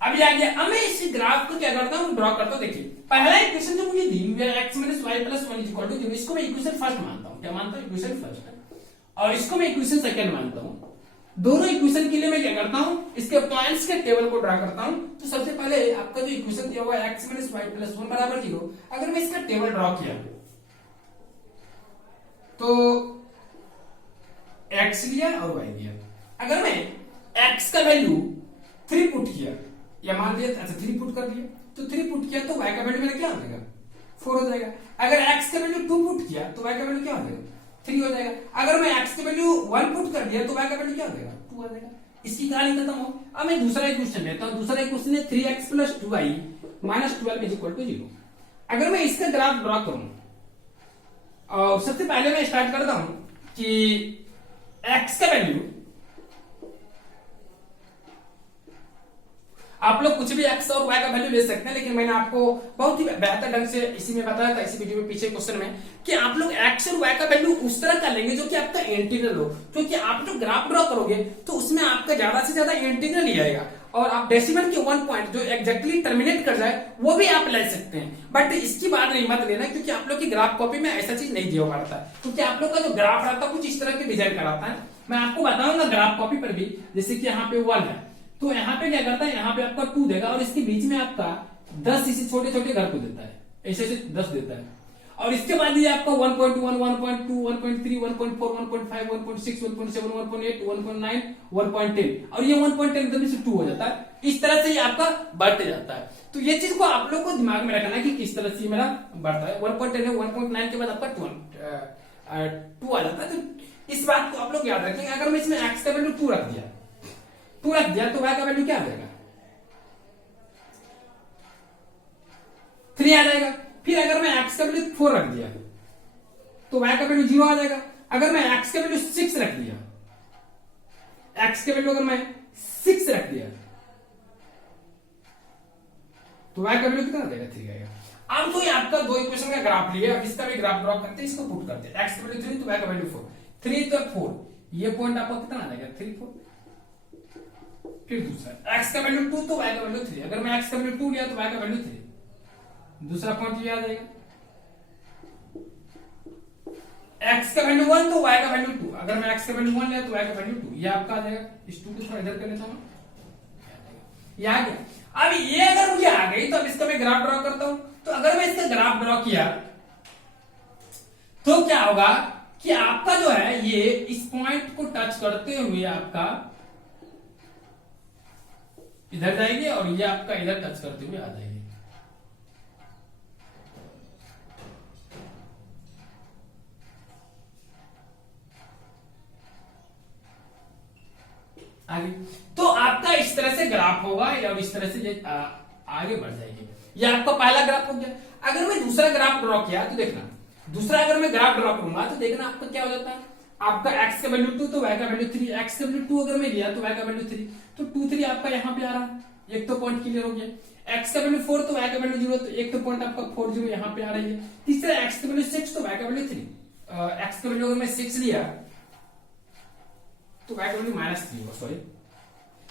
अभी आ गया। अब मैं इस ग्राफ को क्या करता हूँ, ड्रॉ करता हूँ। देखिए पहला इक्वेशन जो मुझे दी x minus y plus 1 equal to 0, इसको मैं इक्वेशन फर्स्ट मानता हूँ। क्या मानता हूँ? इक्वेशन फर्स्ट है। और इसको मैं इक्वेशन सेकंड मानता हूँ। दोनों इक्वेशन के लिए मैं क्या करता हूँ, इसके पॉइंट्स के टेबल को ड्रा करता हूँ। तो सबसे पहले आपका जो इक्वेशन दिया हुआ है x माइनस वाई प्लस 1 बराबर 0, अगर मैं इसका टेबल ड्रॉ किया तो x लिया और y लिया। अगर मैं x का वैल्यू 3 पुट किया, या मान लिया अच्छा 3 पुट कर दिया, तो 3 पुट किया तो y का वैल्यू मेरा क्या हो जाएगा, 4 हो जाएगा। अगर x का वैल्यू 2 पुट किया तो y का वैल्यू क्या हो जाएगा, 3 हो जाएगा। अगर मैं x की वैल्यू 1 पुट कर दिया तो y का वैल्यू क्या हो जाएगा, 2 आ जाएगा। इसकी कहानी खत्म हो। अब मैं दूसरा एक क्वेश्चन लेता हूं। दूसरा एक क्वेश्चन है 3x plus 2y minus 12 is equal to 0। अगर मैं इसका ग्राफ ड्रॉ करूं और सबसे पहले मैं स्टार्ट करता हूं कि x का वैल्यू, आप लोग कुछ भी x और y का वैल्यू ले सकते हैं, लेकिन मैंने आपको बहुत ही बेहतर ढंग से इसी में बताया था, इसी वीडियो में पीछे क्वेश्चन में, कि आप लोग x और y का वैल्यू उस तरह का लेंगे जो कि आपका इंटीग्रल हो। क्योंकि आप जो ग्राफ ड्रॉ करोगे तो उसमें आपका ज्यादा से ज्यादा इंटीग्रल ही आएगा, और आप डेसिमल के 1 पॉइंट जो एग्जैक्टली टर्मिनेट कर जाए वो भी आप ले सकते हैं। बट इसकी बात नहीं मत लेना, क्योंकि आप लोग की ग्राफ कॉपी में ऐसा चीज नहीं दिया हुआ रहता है। क्योंकि आप लोग का जो ग्राफ रहता है कुछ इस तरह के डिजाइन का रहता है। मैं आपको बताऊंगा ग्राफ कॉपी पर भी, जैसे कि यहाँ पे 1 है तो यहाँ पे क्या करता है, यहाँ पे आपका 2 देगा और इसके बीच में आपका 10 इसी छोटे छोटे घर को देता है, ऐसे ऐसे 10 देता है। और इसके बाद ये आपका 1.1, 1.2, 1.3, 1.4, 1.5, 1.6, 1.7, 1.8, 1.9, 1.10 और ये 1.10 एकदम से 2 हो जाता है। इस तरह से ये आपका बढ़ते जाता है। तो ये चीज को आप लोग को दिमाग में रखना है कि किस तरह से मेरा बढ़ता है। 1.10 है, 1.9 के बाद आपका 2 आ जाता है। तो इस बात को आप लोग याद रखेंगे। अगर मैं इसमें x का वैल्यू 2 रख दिया तो y का वैल्यू क्या आ जाएगा, 3 आ जाएगा। फिर अगर मैं x का वैल्यू 4 रख दिया तो y का वैल्यू 0 आ जाएगा। अगर मैं x का वैल्यू 6 रख दिया, x का वैल्यू अगर मैं 6 रख दिया तो y का वैल्यू कितना आ जाएगा, 3 आएगा। अब तो ये आपका दो इक्वेशन का ग्राफ लिया, अब इसका भी ग्राफ ड्रॉ करते हैं, इसको पुट करते हैं। x का वैल्यू 3 तो y का वैल्यू 4, 3 तो 4, ये पॉइंट आपका कितना आ जाएगा, 3, 4। फिर दूसरा x का वैल्यू 2 तो y का वैल्यू 3। अगर मैं x का वैल्यू 2 लिया तो y का वैल्यू 3। दूसरा पॉइंट ये आ जाएगा, x का वैल्यू 1 तो y का वैल्यू 2। अगर मैं x का वैल्यू 1 लिया तो y का वैल्यू 2, ये आपका आ जाएगा। इस 2 को थोड़ा इधर कर लेता हूं, ये आ गया। अब ये अगर मुझे आ गई तो अब इसका मैं ग्राफ ड्रॉ करता हूं। तो अगर मैं इसका ग्राफ ड्रॉ किया तो क्या होगा कि आपका जो है ये इस पॉइंट को टच करते हुए आपका इधर जाएगी और ये आपका इधर टच करते हुए आ जाएगी। आगे तो आपका इस तरह से ग्राफ होगा और इस तरह से ये आगे बढ़ जाएगी। ये आपका पहला ग्राफ हो गया। अगर मैं दूसरा ग्राफ ड्रॉ किया तो देखना, दूसरा अगर मैं ग्राफ ड्रॉ करूंगा तो देखना आपका क्या हो जाता है। आपका x का वैल्यू 2 तो y का वैल्यू 3, x का वैल्यू 2 अगर मैं लिया तो y का वैल्यू 3, तो 2, 3 आपका यहाँ पे आ रहा है। एक तो पॉइंट क्लियर हो गया। x का वैल्यू 4 तो y का वैल्यू 0, तो एक तो पॉइंट आपका 4, 0 यहाँ पे आ रही है। तीसरा x का वैल्यू 6 तो y का वैल्यू 3। x का वैल्यू अगर मैं 6 लिया तो y का वैल्यू -3 होगा, सॉरी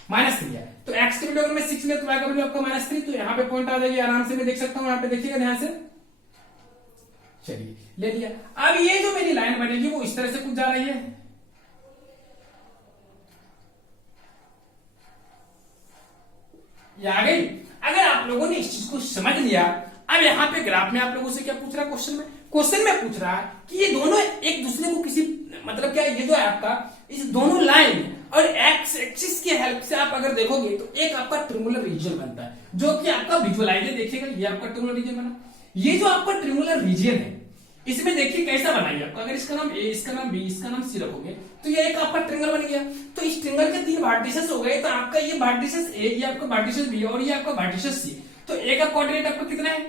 -3 है। तो x का वैल्यू अगर मैं 6 लिया तो y का वैल्यू आपका -3, तो यहाँ पे पॉइंट आ जाएगी। आराम से मैं देख सकता हूँ, यहाँ पे देखिएगा ध्यान से। चलिए ले लिया। अब ये जो मेरी लाइन बनेगी वो इस तरह से कुछ जा रही है। ये आ गई। अगर आप लोगों ने इस चीज को समझ लिया, अब यहाँ पे ग्राफ में आप लोगों से क्या पूछ रहा है, क्वेश्चन में पूछ रहा है कि ये दोनों एक दूसरे को किसी मतलब क्या, ये जो है आपका इस दोनों लाइन और एक्स एक्सिस की हेल्प से आप अगर देखोगे तो एक आपका ट्रिंगुलर रीजन बनता है, जो कि आपका विजुअलाइज देखिएगा। ये आपका ट्रिंगुलर रीजन बना। ये जो आपका ट्रिंगुलर रीजन है इसमें देखिए कैसा बनाइए आपका। अगर इसका नाम ए, इसका नाम बी, इसका नाम सी रखोगे तो ये एक आपका ट्रिंगल बन गया। तो इस ट्रिंगल के 3 वर्टिसेस हो गए। तो आपका ये वर्टिसेस ए, ये आपका वर्टिसेस बी और ये आपका वर्टिसेस सी। तो ए का कोऑर्डिनेट आपका कितना है,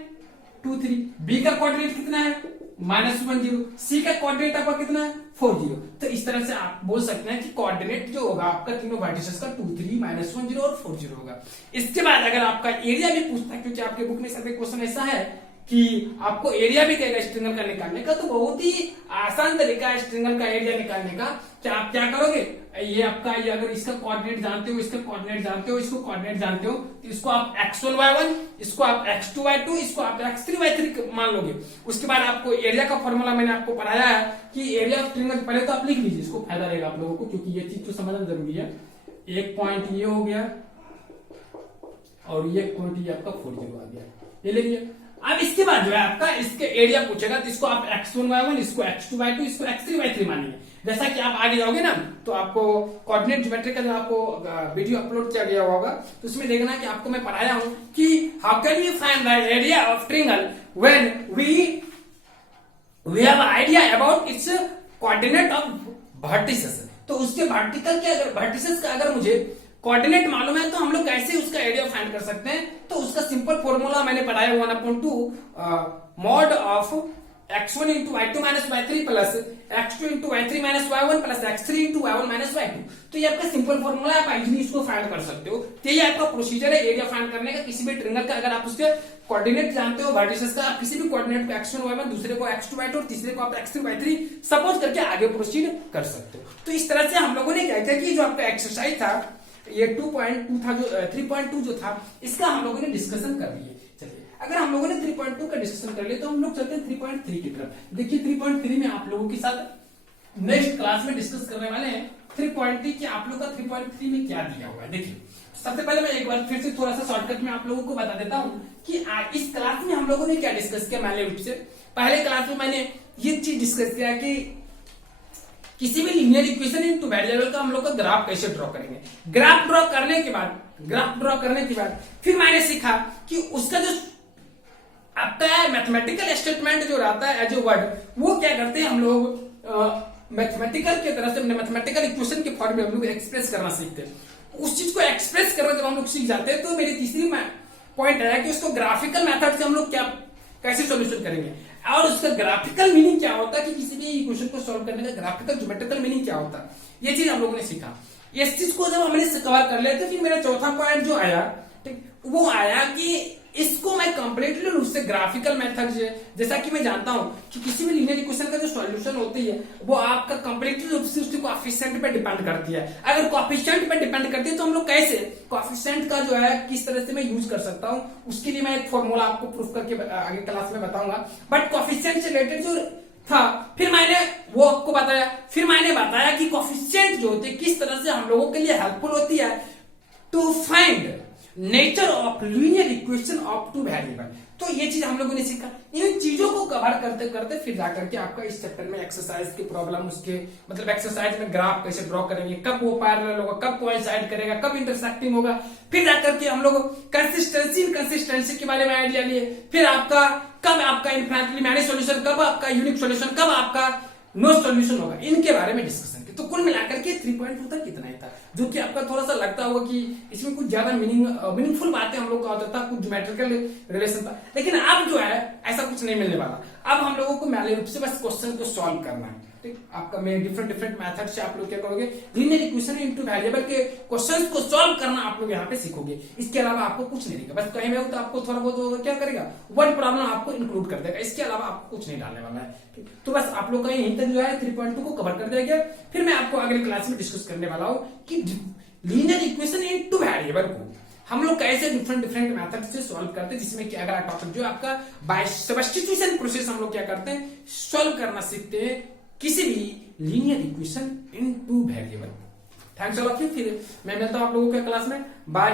2, 3। बी का कोऑर्डिनेट कितना है, -1, 0। सी का कोऑर्डिनेट आपका कितना है, 4, 0। तो इस तरह से आप बोल सकते हैं कि कोऑर्डिनेट जो होगा आपका तीनों वर्टिसेस का 2, 3, -1, 0 और 4, 0 होगा। इसके बाद अगर आपका एरिया भी पूछता है, क्योंकि आपके बुक में सब क्वेश्चन ऐसा है कि आपको एरिया भी कहेगा इस ट्रिंगल का निकालने का, तो बहुत ही आसान तरीका है इस ट्रिंगल का एरिया निकालने का। कि आप क्या करोगे, ये आपका ये अगर इसका कोऑर्डिनेट जानते हो, इसका कोऑर्डिनेट जानते हो, इसको कोऑर्डिनेट जानते हो, तो इसको आप x1 y1, इसको आप x2 y2, इसको आप x3 y3 मान लोगे। उसके बाद आपको एरिया का फॉर्मूला मैंने आपको पढ़ाया है कि एरिया ऑफ ट्रिंगल, पहले तो आप लिख लीजिए, इसको फायदा रहेगा आप लोगों को, क्योंकि ये चीज तो समझना जरूरी है। एक पॉइंट ये हो गया और ये पॉइंट ये आपका 4, 0 आ गया, ये ले लिया। अब इसके बाद जो है आपका इसके एरिया पूछेगा, तो इसको आप x1 y1, इसको x2 y2, इसको x3 y3 मानेंगे। जैसा कि आप आगे जाओगे ना तो आपको कोऑर्डिनेट ज्योमेट्री का जो आपको वीडियो अपलोड किया गया होगा, तो उसमें देखना कि आपको मैं पढ़ाया हूं कि how can we find the area of triangle when we have idea about its coordinate of vertices. तो उसके वर्टिकल के अगर वर्टिसेस का अगर मुझे कोऑर्डिनेट मालूम है तो हम लोग कैसे उसका एरिया फाइंड कर सकते हैं, तो उसका सिंपल फॉर्मूला मैंने पढ़ाया 1/2 mod of x1 into y2 minus y3 plus x2 into y3 minus y1 plus x3 into y1 minus y2। तो ये आपका सिंपल फॉर्मूला है, आप इजीली इसको फाइंड कर सकते हो। तो ये आपका प्रोसीजर है एरिया फाइंड करने का किसी भी ट्रायंगल का। अगर आप उसके कोऑर्डिनेट जानते हो वर्टिसेस का, आप किसी भी कोऑर्डिनेट को x1 y1, दूसरे को x2 y2 और तीसरे को आप x3 y3 सपोज करके आगे प्रोसीड कर सकते हो। तो इस तरह से हम लोगों ने क्या किया कि जो आपका एक्सरसाइज था ये 2.2 था, जो 3.2 जो था, इसका हम लोगों ने डिस्कशन कर लिए। चलिए अगर हम लोगों ने 3.2 का डिस्कशन कर लिया तो हम लोग चलते हैं 3.3 की तरफ। देखिए 3.3 में आप लोगों के साथ नेक्स्ट क्लास में डिस्कस करने वाले हैं 3.3 कि आप लोग का 3.3 में क्या दिया हुआ है। देखिए सबसे पहले मैं एक बार फिर से थोड़ा सा शॉर्टकट में आप लोगों को बता देता हूं कि इस क्लास में हम लोगों ने क्या डिस्कस किया। मैंने रूप से पहले क्लास में मैंने ये चीज डिस्कस किया कि किसी भी लीनियर इक्वेशन इनटू वेरिएबल का हम लोग का ग्राफ कैसे ड्रॉ करेंगे। ग्राफ ड्रॉ करने के बाद फिर मैंने सीखा कि उसका जो आता है मैथमेटिकल स्टेटमेंट जो रहता है एज ए वर्ड, वो क्या करते हैं हम लोग मैथमेटिकल की तरह से मैथमेटिकल इक्वेशन के फॉर्म में हम लोग एक्सप्रेस करना सीखते हैं। उस चीज को एक्सप्रेस करना जब हम लोग सीख जाते हैं तो मेरी तीसरी पॉइंट है कि उसको ग्राफिकल मेथड से हम लोग क्या कैसे सॉल्यूशन करेंगे, और उसका ग्राफिकल मीनिंग क्या होता है कि किसी भी इक्वेशन को सॉल्व करने का ग्राफिकल ज्योमेट्रिकल मीनिंग क्या होता है, ये चीज हम लोगों ने सीखा। इस चीज को जब हमने कवर कर लिया तो फिर मेरा चौथा पॉइंट जो आया, ठीक, वो आया कि इसको मैं कंप्लीटली रूप से ग्राफिकल मेथड से, जैसा कि मैं जानता हूं कि किसी भी लीनियर इक्वेशन का जो सॉल्यूशन होती है वो आपका कंप्लीटली रूप से उसके कोएफिशिएंट पे डिपेंड करती है। अगर कोएफिशिएंट पे डिपेंड करती है तो हम लोग कैसे कोएफिशिएंट का जो है किस तरह से मैं यूज कर सकता हूं, उसके लिए मैं एक फॉर्मूला आपको प्रूफ करके आगे क्लास में बताऊंगा। बट कोएफिशिएंट से रिलेटेड जो था फिर मैंने वो आपको बताया, फिर मैंने बताया कि कोएफिशिएंट जो होते हैं किस तरह से हम लोगों के लिए हेल्पफुल होती है to find nature of linear equation of two variable. तो ये चीज हम लोगों ने सीखा। इन चीजों को कवर करते करते फिर जाकर के आपका इस चैप्टर में एक्सरसाइज की प्रॉब्लम, उसके मतलब एक्सरसाइज में ग्राफ कैसे ड्रॉ करेंगे, कब वो पैरेलल होगा, कब कोइंसाइड करेगा, कब इंटरसेक्टिंग होगा, फिर जाकर के हम लोग कंसिस्टेंसी के बारे में आइडिया लिए, फिर आपका कब आपका इनफिनिटली मैनी सॉल्यूशन, कब आपका यूनिक सॉल्यूशन, कब आपका नो सॉल्यूशन होगा, इनके बारे में डिस्कशन किया। तो कुल मिलाकर के 3.2 तक कितना ही था, जो कि आपका थोड़ा सा लगता होगा कि इसमें कुछ ज्यादा मीनिंगफुल बातें हम लोग का होता था, कुछ ज्योमेट्रिकल रिलेशन था, लेकिन अब जो है ऐसा कुछ नहीं मिलने वाला। अब हम लोगों को मैनुअल रूप से बस क्वेश्चन को सॉल्व करना है। ठीक, आपका मैं डिफरेंट मेथड से आप लोग क्या करोगे, लीनियर इक्वेशन इनटू वेरिएबल के क्वेश्चंस को सॉल्व करना आप लोग यहाँ पे सीखोगे। इसके अलावा आपको कुछ नहीं देगा, बस कहीं में हो तो आपको थोड़ा बहुत क्या करेगा, वर्ड प्रॉब्लम आपको इंक्लूड कर देगा, इसके अलावा आपको कुछ नहीं डालने वाला है। तो बस आप लोग का यहीं तक जो है 3.2 को कवर कर दिया गया। फिर मैं आपको अगले क्लास में डिस्कस करने वाला हूँ कि लीनियर इक्वेशन इनटू वेरिएबल को हम लोग कैसे डिफरेंट मेथड से सॉल्व करते हैं, जिसमें कि अगला टॉपिक जो आपका बाय सब्स्टिट्यूशन प्रोसेस हम लोग क्या करते हैं, सॉल्व करना सीखते हैं किसी भी linear equation into variable. Thanks all of you. फिर मैं मिलता हूं आप लोगों के क्लास में। बाय।